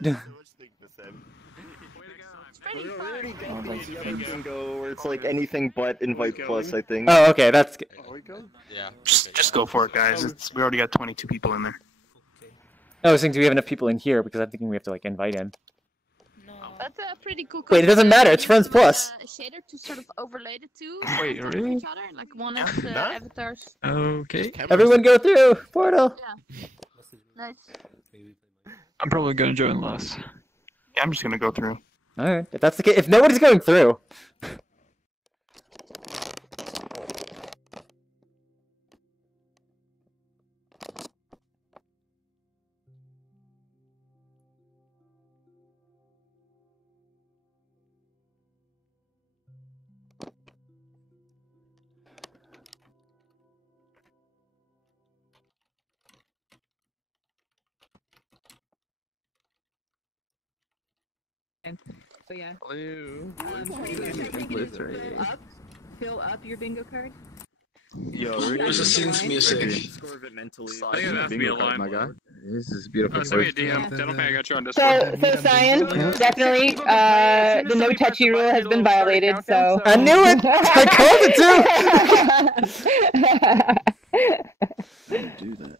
Bingo, where it's like anything but invite plus, I think. Oh, okay, that's good. Yeah. Just go for it, guys. We already got 22 people in there. I was thinking, do we have enough people in here? Because I'm thinking we have to like invite in. That's a pretty cool. Wait, it doesn't matter. It's Friends Plus. A shader to sort of overlay the two. Wait, on really? Each other, like one of the avatars. Okay. Everyone go through Portal. Yeah. Nice. I'm probably gonna join last. Yeah, I'm just gonna go through. Alright, if that's the case, if nobody's going through. So yeah. Fill up your bingo card. Yo, There's a synth music. I have to be alive, my guy. This is beautiful. Send me a DM. Then okay, I got you on Discord. So Cyan, definitely, the no touchy rule has been violated. So I knew it. I called it too. Do that.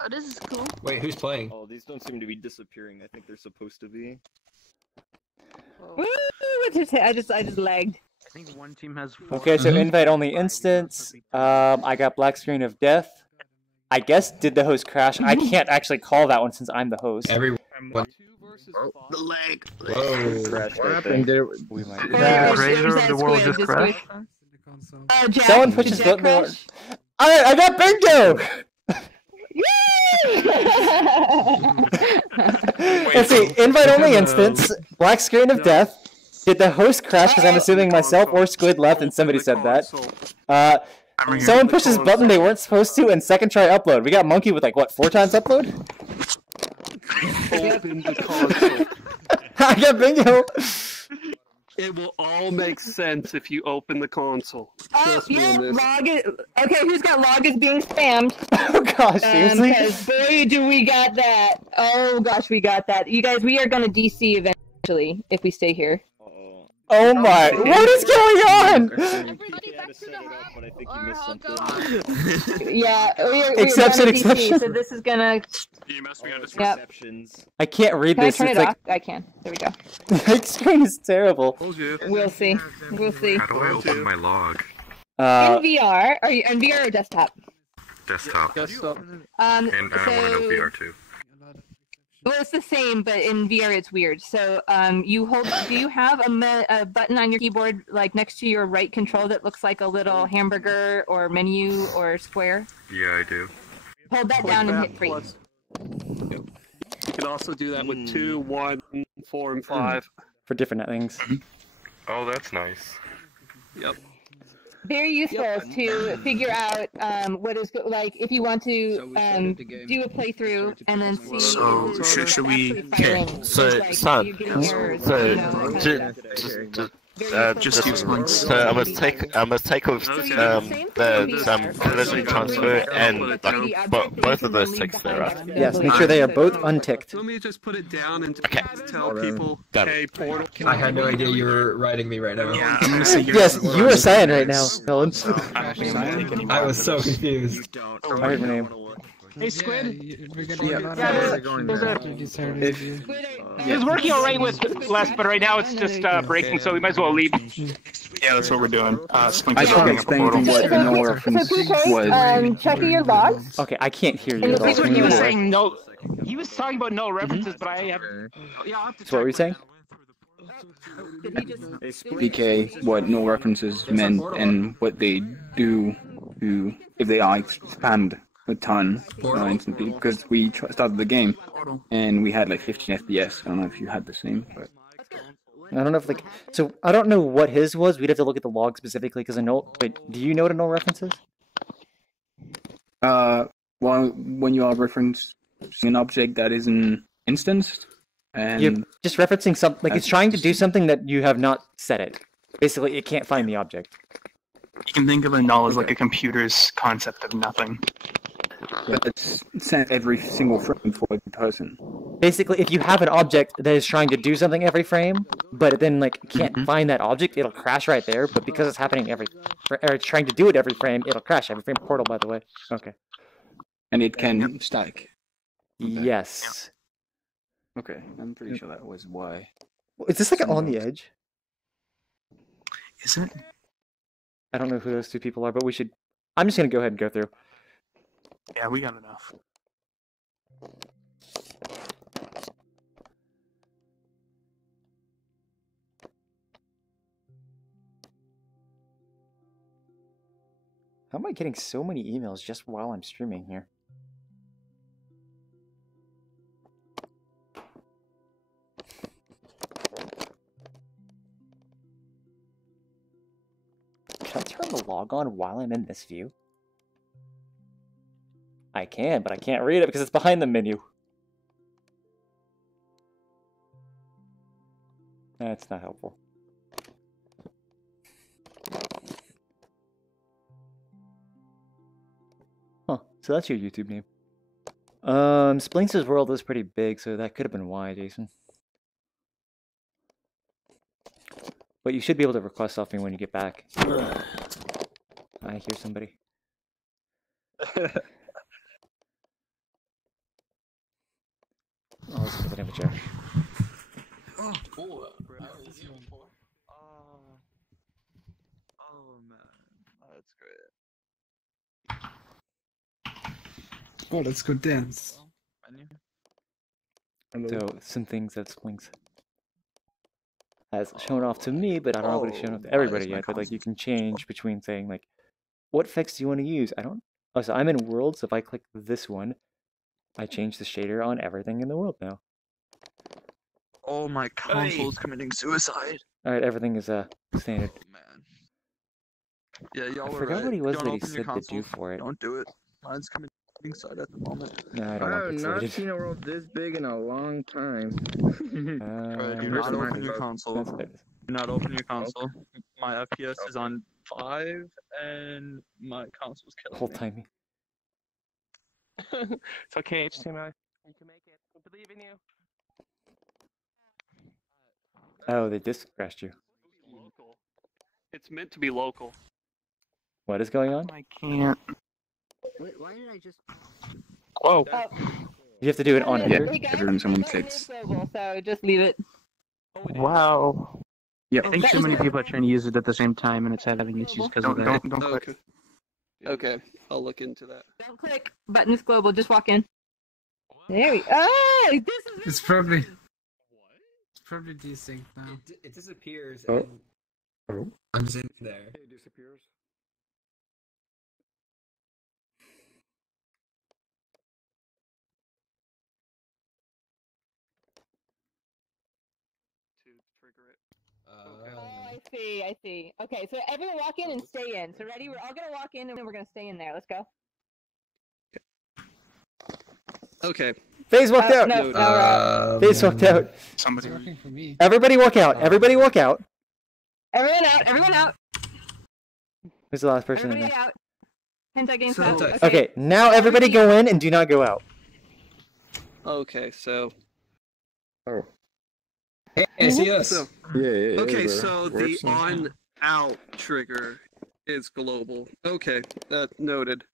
Oh, this is cool. Wait, who's playing? Oh, these don't seem to be disappearing. I think they're supposed to be. Woo! I just lagged. I think one team has 4. Okay, so invite only instance. I got black screen of death. I guess did the host crash? I can't actually call that one since I'm the host. Everyone. The leg. Whoa. What happened there? We might. Creator of the world just crashed. Jack, Someone pushes Jack button. crash? I got bingo. Let's see. Invite only instance. Black screen of death. Did the host crash? Because I'm assuming myself or Squid left, and somebody said that. Someone pushes button they weren't supposed to, and second try upload. We got Monkey with like what 4 times upload? Open the console. I got bingo. It will all make sense if you open the console. Trust me Yeah, on this. log is okay. Who's got log is being spammed? Oh gosh, seriously? 'Cause boy, do we got that! Oh gosh, we got that. You guys, we are gonna DC eventually if we stay here. Oh my! What is going on? to set it up, but I think you missed something. Yeah, we're Exception, down to DC, exception. so this is gonna. You messed me up. Yep. Exceptions. I can't read Can I this. turn It's it like off? I can. There we go. my screen is terrible. We'll see. We'll see. How do I open my log? In VR, are you in VR or desktop? Desktop. Desktop. And I want to know VR too. Well, it's the same, but in VR it's weird. So, you hold. Do you have a button on your keyboard, like next to your right control, that looks like a little hamburger or menu or square? Yeah, I do. Hold that down and hit 3. You can also do that with 2, 1, 4, and 5. For different things. Oh, that's nice. Yep. Very useful to figure out what is like if you want to do a playthrough and then see. So should we? Okay, so just use links. So I must take off the collision transfer and like, both of those ticks there, right? Yes, make sure they are both unticked. Let me just put it down and tell people, hey, Portal. I had no idea you were writing me right now. Yeah, I'm gonna say Yes, you are cyan right now, Helen. I was so confused. I heard your name. Hey, Squid. It was working alright with Les, but right now it's just breaking, so we might as well leave. Yeah, that's what we're doing. I can't explain what no reference was. Checking your logs. Okay, I can't hear you at all. That's what he was saying. No, he was talking about no references, but I have. Yeah, I'll have to So what were you saying? PK, what no references meant and what they do to if they expand a ton instantly, because we started the game and we had like 15 FPS. I don't know if you had the same, but I don't know if so I don't know what his was. We'd have to look at the log specifically because I know. Wait, do you know what a null reference is? well, when you are referencing an object that isn't instanced, and You're just referencing something like it's trying to do something that you have not set it. Basically, it can't find the object. You can think of a null as like a computer's concept of nothing. But it's sent every single frame for every person. Basically, if you have an object that is trying to do something every frame, but it then can't find that object, it'll crash right there. But because it's happening or it's trying to do it every frame, it'll crash every frame. Portal, by the way. Okay. And it can stack. Yes. Okay, I'm pretty sure that was why. Is this on the edge? Is it? I don't know who those two people are, but we should. I'm just gonna go ahead and go through. Yeah, we got enough. How am I getting so many emails just while I'm streaming here? Can I turn the log on while I'm in this view? I can, but I can't read it because it's behind the menu. That's not helpful. Huh, so that's your YouTube name. Splinks' world was pretty big, so that could have been why, Jason. But you should be able to request something when you get back. I hear somebody. Oh, let's put that in the chat. Oh man, that's great. Oh, let's go dance. So, some things that Splinks has shown off to me, but I don't know what it's shown off to everybody yet. But you can change between saying what effects do you want to use? I don't. Oh, so I'm in world. So if I click this one, I change the shader on everything in the world now. Oh, my console's committing suicide. All right, everything is standard. Oh, man. Yeah, y'all I forgot what he was that he said to do console. for it. Don't do it. Mine's committing suicide at the moment. No, I don't I want have not pixelated. seen a world this big in a long time. Do not open your console. Do not open your console. My FPS is on 5, and my console's killing Whole me. time. It's okay, HTML. You can make it. We believe in you. Oh, they disk crashed you. It's meant to be local. What is going on? I can't. Why did I just? Whoa. You have to do it on enter. Every time someone clicks. So just leave it. Wow. Yep. I think too many people are trying to use it at the same time, and it's having issues because of that. Don't click. Okay, I'll look into that. Don't click. Button is global. Just walk in. There we go. Oh, this is. It's probably desynced now. It disappears. Oh. And I'm just in there. It disappears. I see. Okay, so everyone walk in and stay in. So ready? We're all gonna walk in and then we're gonna stay in there. Let's go. Okay. FaZe walked out. FaZe walked out. Somebody. Working for me. Everybody walk out. Everybody walk out. Everyone out. Everyone out. Who's the last person in Everybody there? out. Hentai game So- set. Okay, now everybody go in and do not go out. Okay, so. Oh. Hey, see us. So, Yeah. okay, so the Works and- on-out trigger is global. Okay, that noted.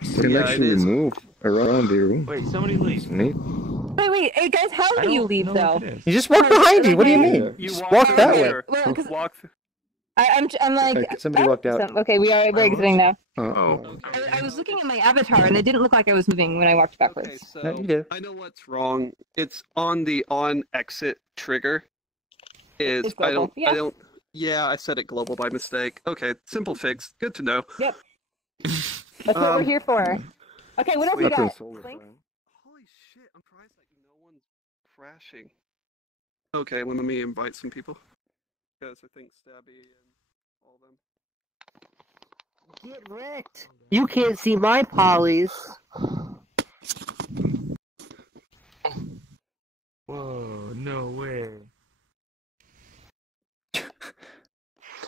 You can Yeah, it actually is. move around the room. Wait, somebody leave. Neat. Wait. Hey guys, how do you leave though? You just walk behind you. What do you mean? You Just walk that way. Well, 'cause Walk. I'm like. Okay, somebody walked out. Okay, we're exiting now. Oh. I was looking at my avatar and it didn't look like I was moving when I walked backwards. Okay, so No, you do. I know what's wrong. It's on the on-exit trigger. It's global. Yeah. Yeah, I said it global by mistake. Okay, simple fix. Good to know. Yep. That's what we're here for. Okay, what else we got? Holy shit, I'm surprised that no one's crashing. Okay, let me invite some people. Because I think Stabby and all of them. Get wrecked. You can't see my polys. Whoa, no way.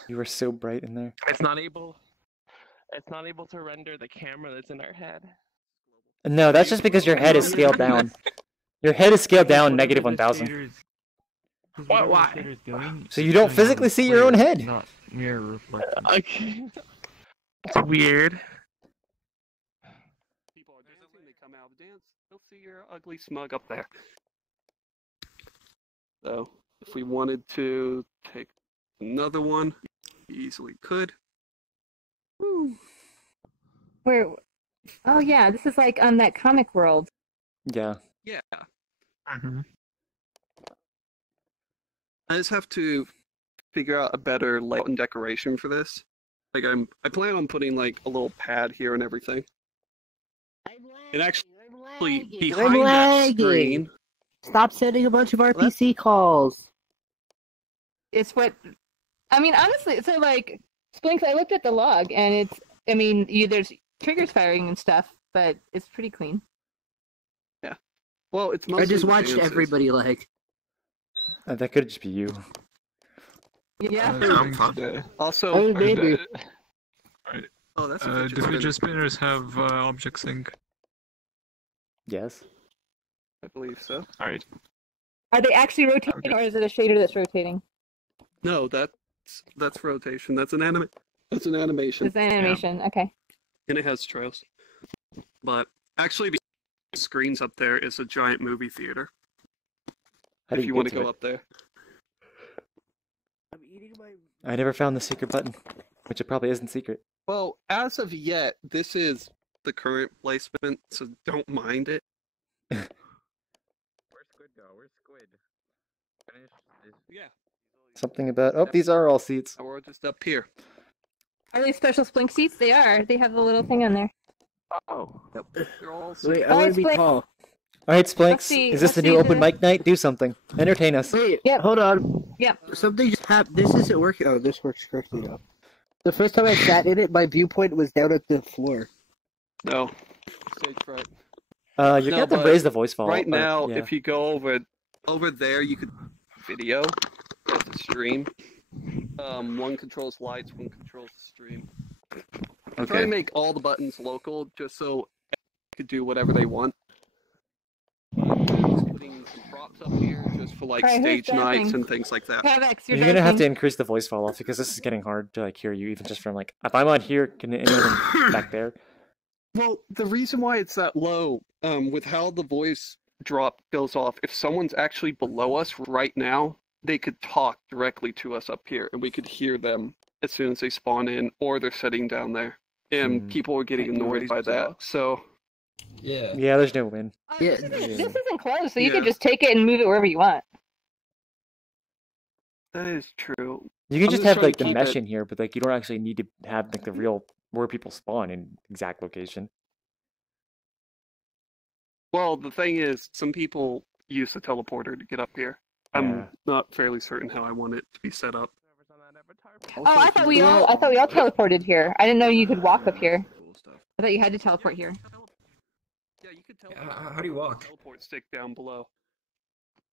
You were so bright in there. It's not able to render the camera that's in our head. No, that's just because your head is scaled down. Your head is scaled down negative 1,000. What? Why? So you don't physically see your own head. Not mirror reflection. Okay. It's weird. People are dancing, they come out of the dance, they'll see your ugly smug up there. So, if we wanted to take another one, we easily could. Woo. Where? Oh yeah, this is like on that comic world. Yeah. Yeah. Mm-hmm. I just have to figure out a better layout and decoration for this. Like I plan on putting like a little pad here and everything. And actually behind that screen. Stop sending a bunch of RPC calls. It's what. I mean, honestly, so like Splinks, I looked at the log and it's. I mean, there's triggers firing and stuff, but it's pretty clean. Yeah. Well, it's mostly I just watched dances. everybody like. That could just be you. Yeah. Also, Oh, maybe. Right. Oh, that's do fidget spinners have object sync? Yes. I believe so. Alright. Are they actually rotating, or is it a shader that's rotating? No, that's rotation. That's an That's an animation. It's an animation. Okay. And it has trails. But actually, the screens up there is a giant movie theater. How do If you get want to to go it? up there. I never found the secret button, which it probably isn't secret. Well, as of yet, this is the current placement, so don't mind it. Where's Squid go? Where's Squid? Finish this. Yeah. Something about these are all seats. We're just up here. Are they special Splink seats? They are. They have the little thing on there. Oh. Yep. They're all Wait, I want to be tall. All right, Splinks. Let's see- Is this let's the new see open the- mic night? Do something. Entertain us. Wait, hold on. Yep. Something just happened. This isn't working. Oh, this works correctly now. The first time I sat in it, my viewpoint was down at the floor. No. Stage fright. You're gonna have to but raise the voice volume. Right now, yeah. if you go over there, you could video as a stream. One controls lights, one controls the stream. Try Okay. to make all the buttons local, just so you could do whatever they want. Just putting some props spots up here just for like Alright, who's stage nights dancing? and things like that. Pavex, You're gonna have to increase the voice fall off because this is getting hard to like hear you even just from like if I'm on here, can anyone back there? Well, the reason why it's that low, with how the voice drop goes off, if someone's actually below us right now, they could talk directly to us up here, and we could hear them as soon as they spawn in, or they're sitting down there, and people are getting annoyed by that. So, yeah, there's no win. This isn't close, so you can just take it and move it wherever you want. that is true. You can I'm just have trying like to the keep mesh it- in here, but like you don't actually need to have like the real where people spawn in exact location. Well, the thing is, some people use the teleporter to get up here. I'm not fairly certain how I want it to be set up. Oh, I thought we all teleported here. I didn't know you could walk up here. I thought you had to teleport here. How do you walk? Teleport stick down below.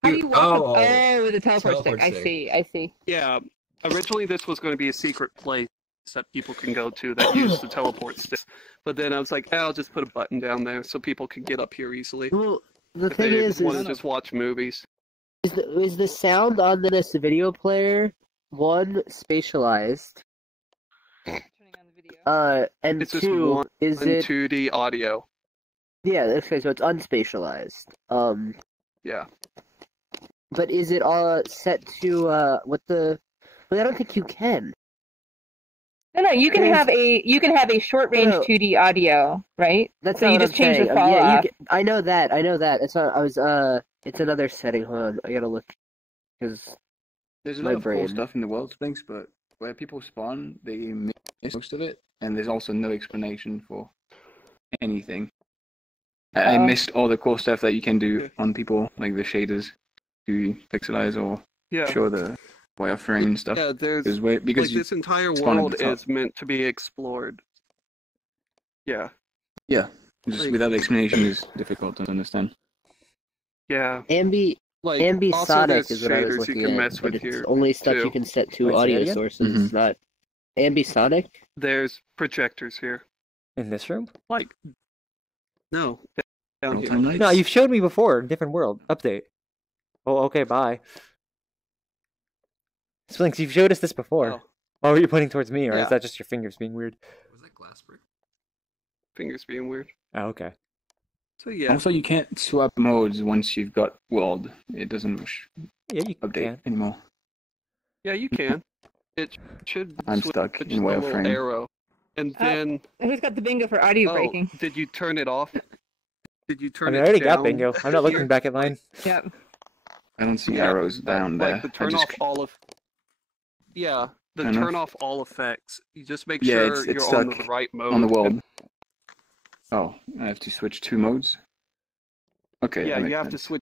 How do you walk up? Oh, with the teleport stick. Teleport stick. I see. Yeah, originally this was going to be a secret place that people can go to that use the teleport stick. But then I was like, I'll just put a button down there so people can get up here easily. Well, the if thing they is want to just watch movies. Is the sound on this video player one spatialized? And It's just two, one is it 2D audio. Yeah, okay, so it's unspatialized. Yeah. But is it all set to what the? Well, I don't think you can. No, you can have a short range 2D audio, right? That's so not you what just I'm change the saying. fall Yeah, off. I know that. It's not. It's another setting. Hold on, I gotta look because There's a my lot of cool brain. stuff in the world links, but where people spawn, they miss most of it, and there's also no explanation for anything. I missed all the cool stuff that you can do on people, like the shaders to pixelize or show the wireframe stuff. Yeah, there's because like this entire spawn at world the top. is meant to be explored. Yeah. Yeah, just Like- without explanation is difficult to understand. Yeah. Like, also ambisonic there's is what I was shaders you looking can at, mess but with it's here, only stuff too. you can set to Wait, say that audio again? sources. It's not ambisonic. There's projectors here. In this room? Like, no, down here. No, you've showed me before. Different world update. Oh, okay. Bye. Splinks, you've showed us this before. Oh, were you pointing towards me, or Yeah. is that just your fingers being weird? Was that glass brick? Fingers being weird. Oh, okay. So yeah. Also, you can't swap modes once you've got world. It doesn't you update can. anymore. Yeah, you can. It should I'm switch stuck the in little wireframe. arrow. And then Who's got the bingo for audio breaking? did you turn it off? Did you I turn mean, it I already down got bingo. I'm not looking here? back at mine. Yep. I don't see Yeah, arrows down there. Like the I turn just- off all of. Yeah, the Turn turn off. off all effects. You just make Yeah, sure it's you're stuck on the right mode. on the world. Oh, I have to switch 2 modes? Okay. Yeah, that you makes have to sense. switch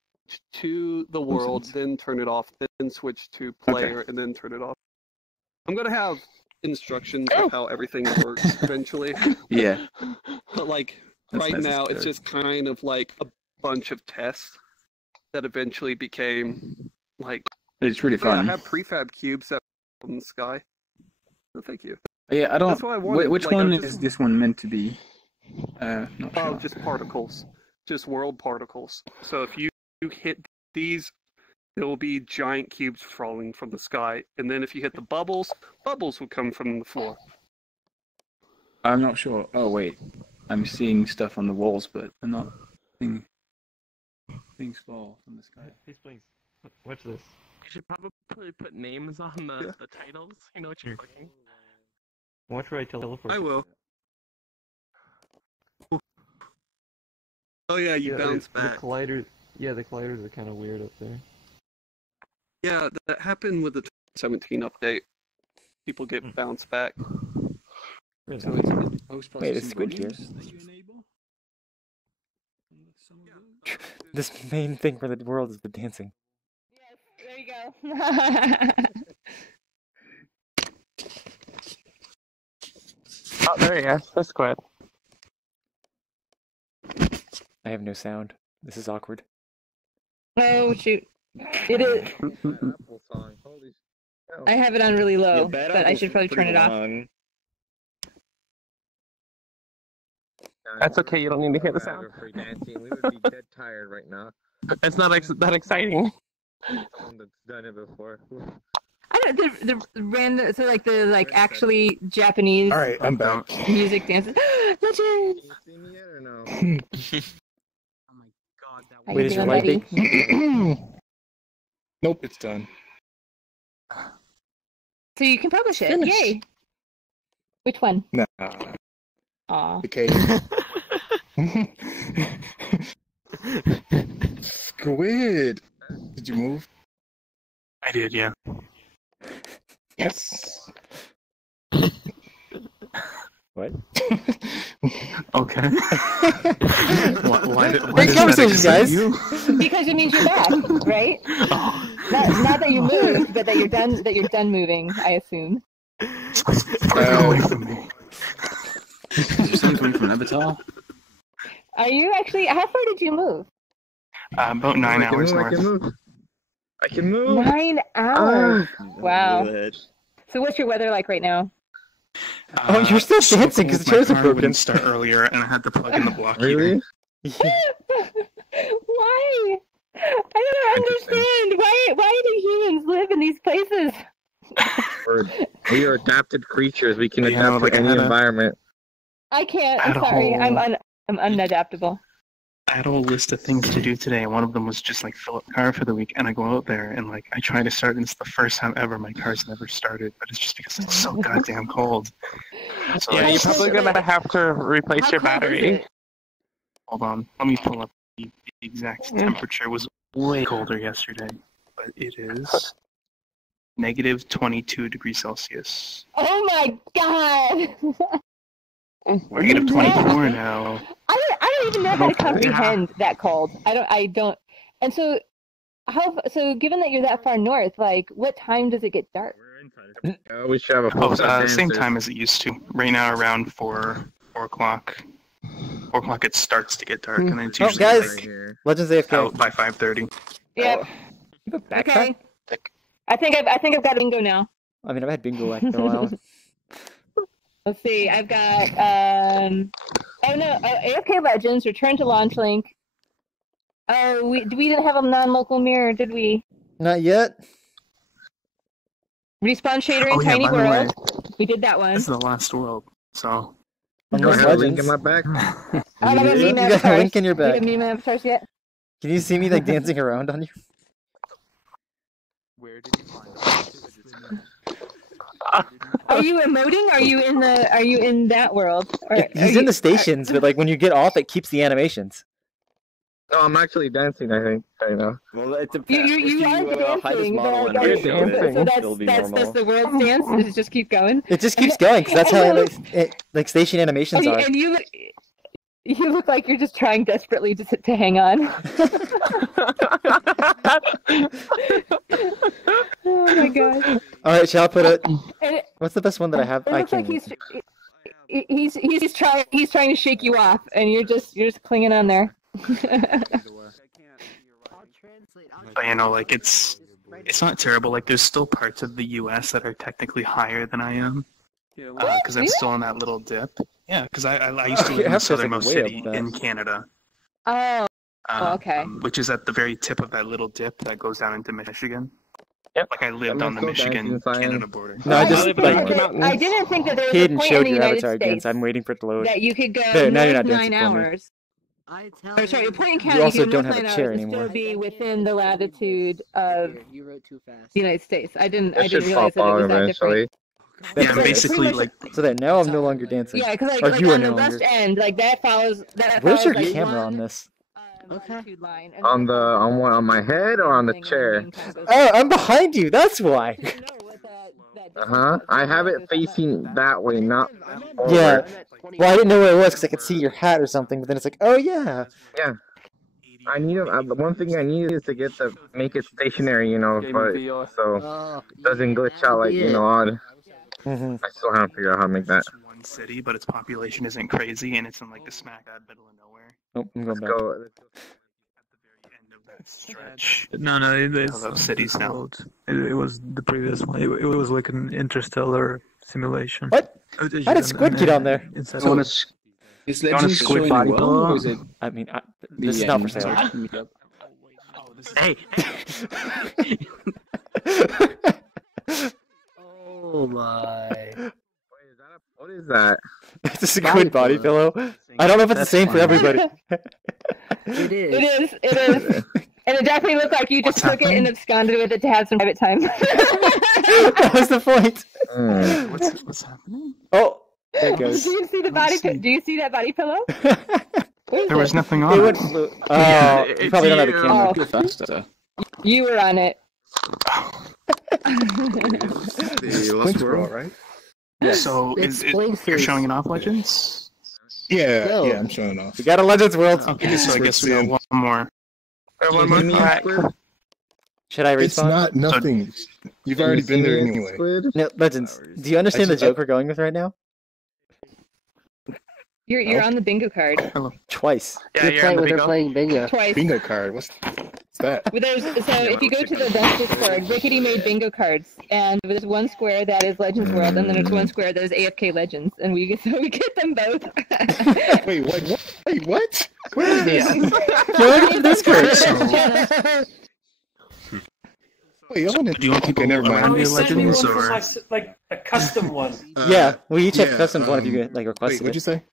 to the Makes world, sense. then turn it off, then switch to player, and then turn it off. I'm gonna have instructions of how everything works eventually. Yeah. But like That's right now, it's necessary. just kind of like a bunch of tests that eventually became like. It's really Oh, yeah, I fun. have prefab cubes that in the sky. No, thank you. Yeah, I don't. That's what I wanted. Which Like, I one just- is this one meant to be? Not Oh, sure. just particles. Just world particles. So if you hit these, there will be giant cubes falling from the sky. And then if you hit the bubbles, bubbles will come from the floor. I'm not sure. Oh wait, I'm seeing stuff on the walls, but I'm not seeing things fall from the sky. Hey, Splinks, watch this. You should probably put names on the titles. You know what you're clicking. Watch where I teleport. I will. Oh yeah, you bounce the back. colliders. Yeah, the colliders are kind of weird up there. Yeah, that happened with the 17 update. People get bounced back. So it's Wait, is Squid here? This main thing for the world is the dancing. There you go. Oh, there you go. That's quiet. I have no sound. This is awkward. Oh shoot! It is. I have it on really low, Bad but I Apple's should probably turn pretty it off. long. That's okay. You don't need to hear the sound. Free dancing. We would be dead tired right now. It's not that exciting. That's done it before. I don't the random so like the actually Japanese. All right, I'm back. Music dances. Legends. See me yet or no? Wait, is your light big? Nope, it's done. So you can publish it. Finished. Yay. Which one? Nah. Aw. Okay. Squid. Did you move? I did, yeah. Yes. What? Okay. why Great conversation, guys. Because it means you're back, right? Not that you moved, but that you're done. That you're done moving. I assume. Away from me. Is there something from Avatar? Are you actually? How far did you move? About 9 hours north. I can move. 9 hours. Wow. So what's your weather like right now? Oh, you're still dancing because the chairs are broken. Wouldn't start earlier, and I had to plug in the block Really? Why? I don't understand. Why do humans live in these places? We are adapted creatures. We can adapt to any environment. I can't. I'm sorry. I'm unadaptable. I had a whole list of things to do today, and one of them was just like fill up car for the week. And I go out there and like I try to start, and it's the first time ever my car's never started. But it's just because it's so goddamn cold. So Yeah, you're probably gonna have to replace your battery. Hold on, let me pull up the exact temperature. It was way colder yesterday, but it is negative 22 degrees Celsius. Oh my god! We're negative 24 now. I don't even know how to comprehend that cold. I don't. And so, so given that you're that far north, like, what time does it get dark? We should have a full same time as it used to. Right now, around 4 o'clock. 4 o'clock, it starts to get dark, and then it's usually guys, like Legends AFK. out by 5:30. Yep. Okay. I think I've got bingo now. I mean, I've had bingo like in a while. Let's see. I've got AFK Legends, Return to Launch Link. Oh, we didn't have a non-local mirror, did we? Not yet. Respawn shader in Tiny by the World. way, We did that one. this is the last world, so. Unless I have a link Legends. in my back. I haven't You made got a link in your You back. haven't made my avatars yet? Can you see me like dancing around on you? Where did you find Are you emoting? Are you in that world? Or He's in the stations, but like when you get off, it keeps the animations. No, I'm actually dancing, I think, right now. Well, it's a You are dancing, but I You're dancing. so that's the world's dance. Does it just keep going? It just keeps going because that's how like station animations are. And you look like you're just trying desperately to hang on. Oh my god! All right, shall I put it? And What's the best one that I have? it I looks like can't. he's trying to shake you off, and you're just clinging on there. But like it's not terrible. Like there's still parts of the U.S. that are technically higher than I am, because I'm still in that little dip. Yeah, because I used to live in the southernmost city in Canada. Oh, okay. Which is at the very tip of that little dip that goes down into Michigan. Yep. Like I lived on the Michigan-Canada border. No, I just I didn't think that there was a Hayden point in showed the your United avatar again, States so I'm waiting for it to load. that you could go There, now you're not north dancing 9 for me. hours. Or, sorry, your point in You Canada, also you go don't north have a 9 chair hours and anymore. still be within the latitude of the United States. I didn't It should realize that it pop was on that eventually. different. Yeah, basically like. So there, now I'm no longer dancing. Yeah, because Or like you are on no the west longer. end, like that follows. Where's your like, camera one, on this? latitude line, and On my head or on the chair? Oh, I'm behind you. That's why. I have it facing that way, not forward. Yeah. Well, I didn't know where it was because I could see your hat or something, but then it's like, oh yeah. Yeah. I need the one thing I need is to make it stationary, but so it doesn't glitch out like odd. I still haven't figured out how to make that. One city, but its population isn't crazy, and it's in like the smack dab middle of nowhere. Nope, I'm going back. Stretch. No, it's of cities now. It was the previous one. It was like an interstellar simulation. What? How did Squid get on there? Is Legends showing well, or is it? I mean, this is not for sale. Hey. Oh my. What is that? It's a squid body pillow. I don't know if it's the same for everybody. It is. It is. It is. And it definitely looked like you just took it and absconded with it to have some private time. That was the point. What's happening? Oh, there it goes. Do you see the body? Do you see that body pillow? There was nothing on it. Oh, you probably don't have a camera. Oh. You were on it. The Lost World, right? Yes. So you're showing it off, Legends? Yeah, yeah, I'm showing off. We got a Legends World. Okay, so I guess we got one more. One more. Alright. Should I respawn? It's not nothing. You've already been there anyway. No, Legends. Do you understand the joke we're going with right now? You're on the bingo card. Twice. Yeah, They're playing bingo. Twice. Bingo card. What's that? So if you go to the Vest Discord, Rickety made bingo cards, and there's one square that is Legends World, and then there's one square that is AFK Legends, and we get them both. Wait, what? Wait, what? Where is this? Go to the Discord. Wait, do you want people around your Legends or like a custom one? Yeah, we each have custom one if you get like requested. Wait, what'd you say?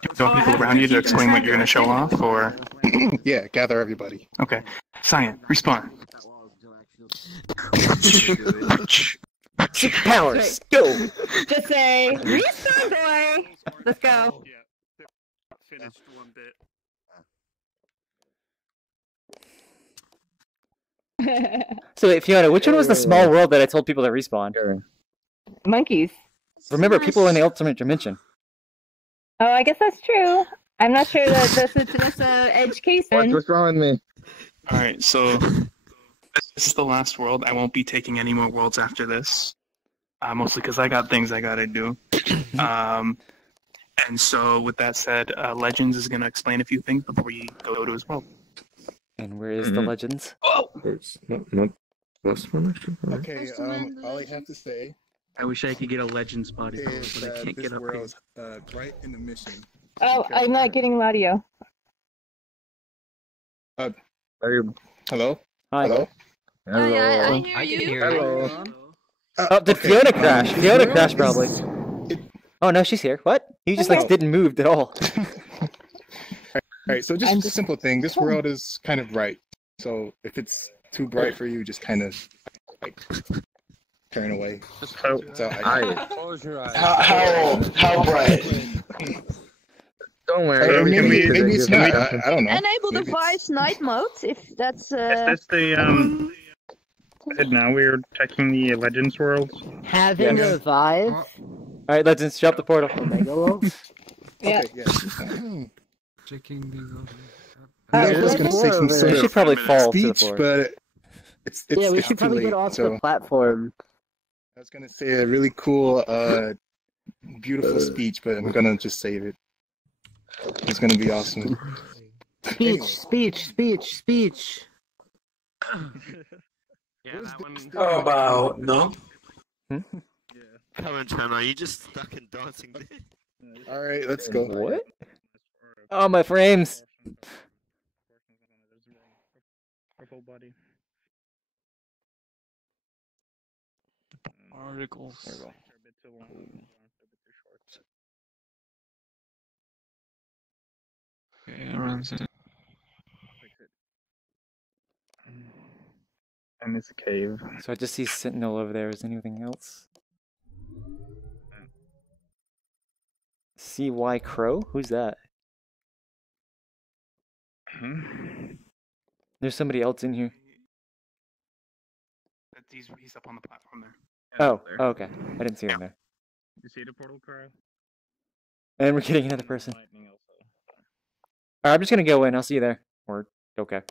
Do you want people around you to explain what you're going to show off, or? Yeah, gather everybody. Okay. Cyan, respawn. Superpowers, go! Just say, respawn, boy! Let's go. Finished one bit. So wait, Fiona, which one was the small world that I told people to respawn? Monkeys. Remember, people in the ultimate dimension. Oh, I guess that's true. I'm not sure that that's edge case. What's wrong with me? Alright, so this is the last world. I won't be taking any more worlds after this. Mostly because I got things I gotta do. And so, with that said, Legends is going to explain a few things before we go to his world. And where is the Legends? Oh! Nope. Okay, all I have to say I wish I could get a Legends body, is but I can't this get up here. world, right in the mission. Oh, I'm not getting audio. Hello? Hi. Hello? I hear you. Hello. Oh, did Fiona crash? Fiona crashed probably. Oh no, she's here. What? You just like didn't move at all. Alright, so just a simple thing. This world is kind of bright. So if it's too bright for you, just kind of like turn away. How bright? Don't worry. Maybe it's not. I don't know. Enable the device night mode if that's. Is this the now we're checking the Legends world. Having a vibe. All right, Legends, shut up the portal. Yeah. Okay, Checking the. I was going to say some sort should of probably fall to the speech, floor. but it's Yeah, we it's should too probably late, get off so the platform. I was going to say a really cool, beautiful speech, but I'm going to just save it. It's going to be awesome. Speech. How about no? Come on, Trevor, are you just stuck in dancing there? Alright, let's go. What? Oh, my frames. Articles. Okay, it runs it. And this cave. So I just see Sentinel over there. Is anything else? CY Crow? Who's that? There's somebody else in here. He's up on the platform there. Oh, okay. I didn't see him there. You see the portal, Carl? And we're getting another person. Alright, I'm just gonna go in. I'll see you there. Or, okay.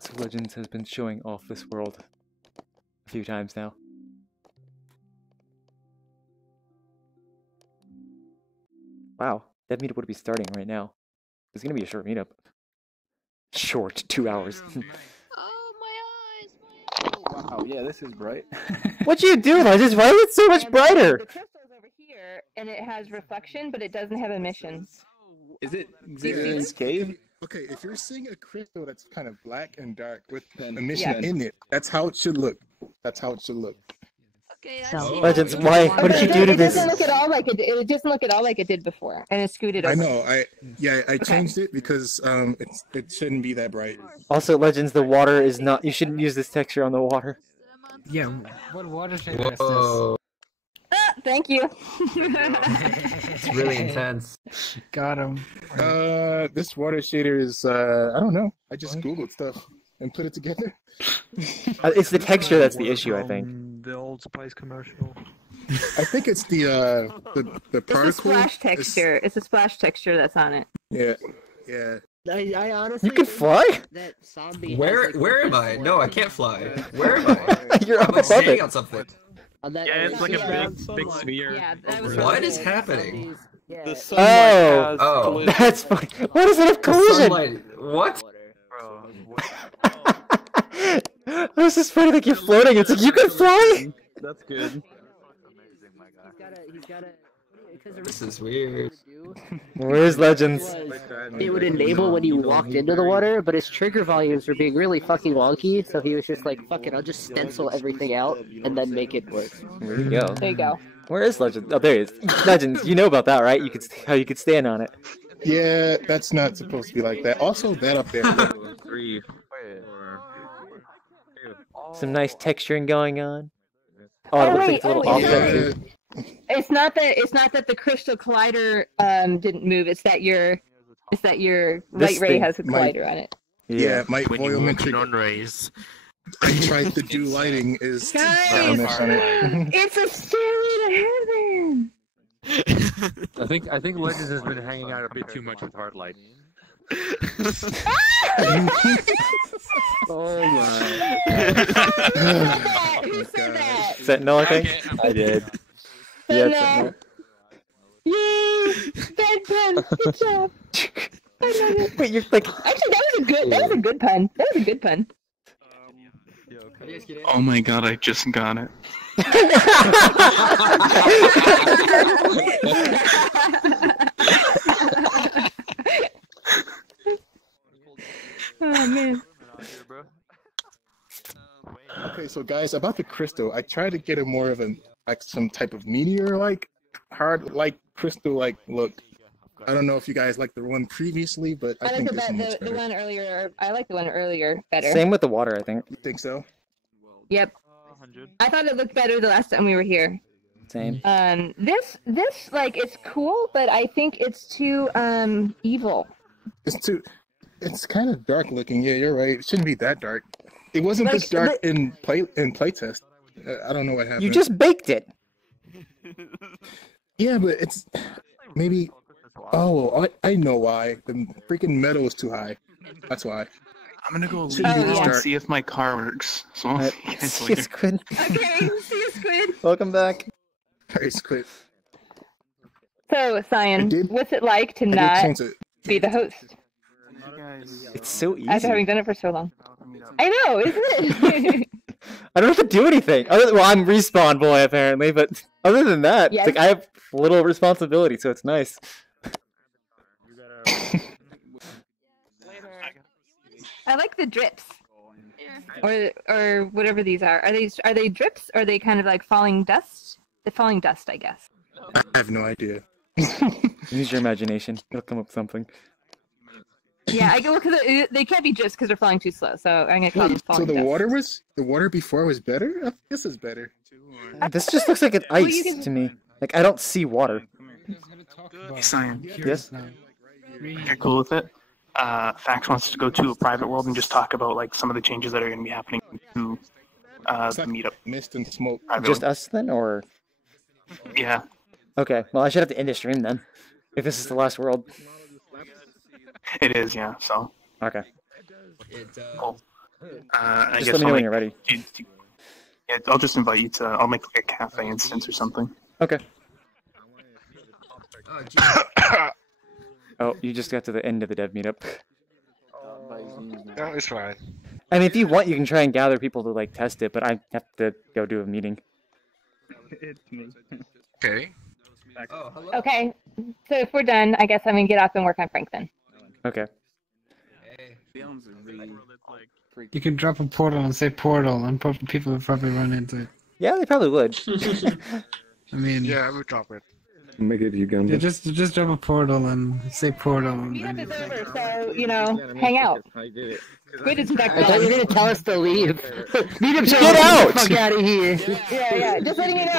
So Legends has been showing off this world a few times now. Wow, that meetup would be starting right now. It's gonna be a short meetup. Short, 2 hours. Oh, my eyes. Oh, wow, yeah, this is bright. What you do, Legends? Why is it so much brighter? The crystals over here and it has reflection, but it doesn't have emission. Is it Xavier's cave? Okay, if you're seeing a crystal that's kind of black and dark with emission in it, that's how it should look. That's how it should look. Legends, why? What did you do to this? It doesn't look at all like it doesn't look at all like it did before, and it scooted over. I know. I changed it because it shouldn't be that bright. Also, Legends, the water is not. You shouldn't use this texture on the water. Yeah. What watershed is this? Thank you. It's really intense. Got him. This water shader is I don't know. I just googled stuff and put it together. It's the texture that's the issue, I think. The Old Spice commercial. I think it's the particle. It's a splash texture. It's a splash texture that's on it. Yeah. Yeah. I honestly. You can fly? That zombie Where am I? No, I can't fly. Where am I? You're up I'm like above standing it. on something. Yeah, it's like a big sphere. Yeah, What is happening? The sunlight Oh, has collision. that's funny. What is it of collision? What? This is funny, like you're floating. It's like you can fly. That's good. This is weird. Where's Legends? It would enable when you walked into the water, but his trigger volumes were being really fucking wonky, so he was just like, fuck it, I'll just stencil everything out and then make it work. There you go. There you go. Where is Legends? Oh, there he is. Legends, you know about that, right? You could how you could stand on it. Yeah, that's not supposed to be like that. Also, that up there. 3, 4, 2. Some nice texturing going on. Oh, it looks like it's a little off texture. It's not that the crystal collider didn't move. It's that your light ray has a collider on it. Yeah, my volumetric rays. I tried to do lighting is Guys, on it. it's a stairway to heaven. I think Legends has been hanging out a bit too much with hard light. Oh my. Who said that? Sentinel, I think. I did. Yeah, Sentinel. Yay! Bedpan! Good job. I love it. Wait, you're like. Actually, that was a good pun. That was a good pun. Oh my god, I just got it. Oh man. Okay, so guys, about the crystal, I tried to get a more of some type of meteor-like, hard-like crystal-like look. I don't know if you guys like the one previously, but I think this one looks better. The one earlier. I like the one earlier better. Same with the water, I think. You think so? Yep. I thought it looked better the last time we were here. Same. This like it's cool, but I think it's too evil. It's kind of dark looking. Yeah, you're right. It shouldn't be that dark. It wasn't Like, this dark in playtest. I don't know what happened. You just baked it. Yeah, but it's maybe. Oh, I know why. The freaking metal is too high. That's why. I'm gonna go leave Shouldn't be now and dark. see if my car works. So I'll see you guys See you, later. Squid. Okay, see you, Squid. Welcome back. Hey, Squid. So, Cyan, what's it like to I did not change it. be the host It's so easy. after having done it for so long? I know, isn't it? I don't have to do anything. Well, I'm respawn boy apparently, but other than that, Yes. it's like I have little responsibility, so it's nice. I like the drips, or whatever these are. Are they drips? Or are they kind of like falling dust? The falling dust, I guess. I have no idea. Use your imagination; it'll come up with something. Yeah, I go because they can't be drips because they're falling too slow. So I'm gonna call them So falling the dust. water before was better? This is better. This just looks like an ice to me. Like I don't see water. Hey, Cyan. Yes. You're cool with it? Fax wants to go to a private world and just talk about like some of the changes that are going to be happening to the meetup. Mist and smoke. Just us then, or? Yeah. Okay. Well, I should have to end the stream then, if this is the last world. It is, yeah. So. Okay. Cool. I Just guess let me know when you're ready. Yeah, I'll just invite you to. I'll make like a cafe instance or something. Okay. Oh, you just got to the end of the dev meetup. No, it's fine. I mean, if you want, you can try and gather people to like test it, but I have to go do a meeting. Okay. Oh, hello. Okay, so if we're done, I guess I'm gonna get off and work on Frank then. Okay. You could drop a portal and say portal, and people would probably run into it. Yeah, they probably would. I mean, Yeah, I would drop it. Make it Uganda. yeah, just drop a portal and say portal. Meetup is over, so hang out. Good is back I thought you were gonna tell us to leave. Meetup's Get over. out! Get the fuck out of here. Yeah. Just letting you know.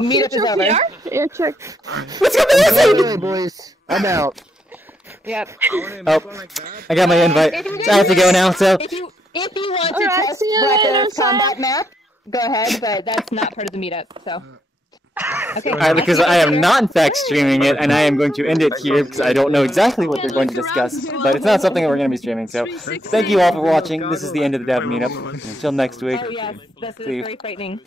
Meetup is over. Yeah, check. Let's go Anyway, boys, I'm out. Yep. Oh, I got my invite. I have to go now, so. If you want to test Black Earth's combat map, go ahead, but that's not part of the meetup, so. Okay. Because I am not in fact streaming it, and I am going to end it here because I don't know exactly what they're going to discuss, but it's not something that we're going to be streaming, so thank you all for watching. This is the end of the Dev Meetup. Until next week. Oh yes, this is very frightening.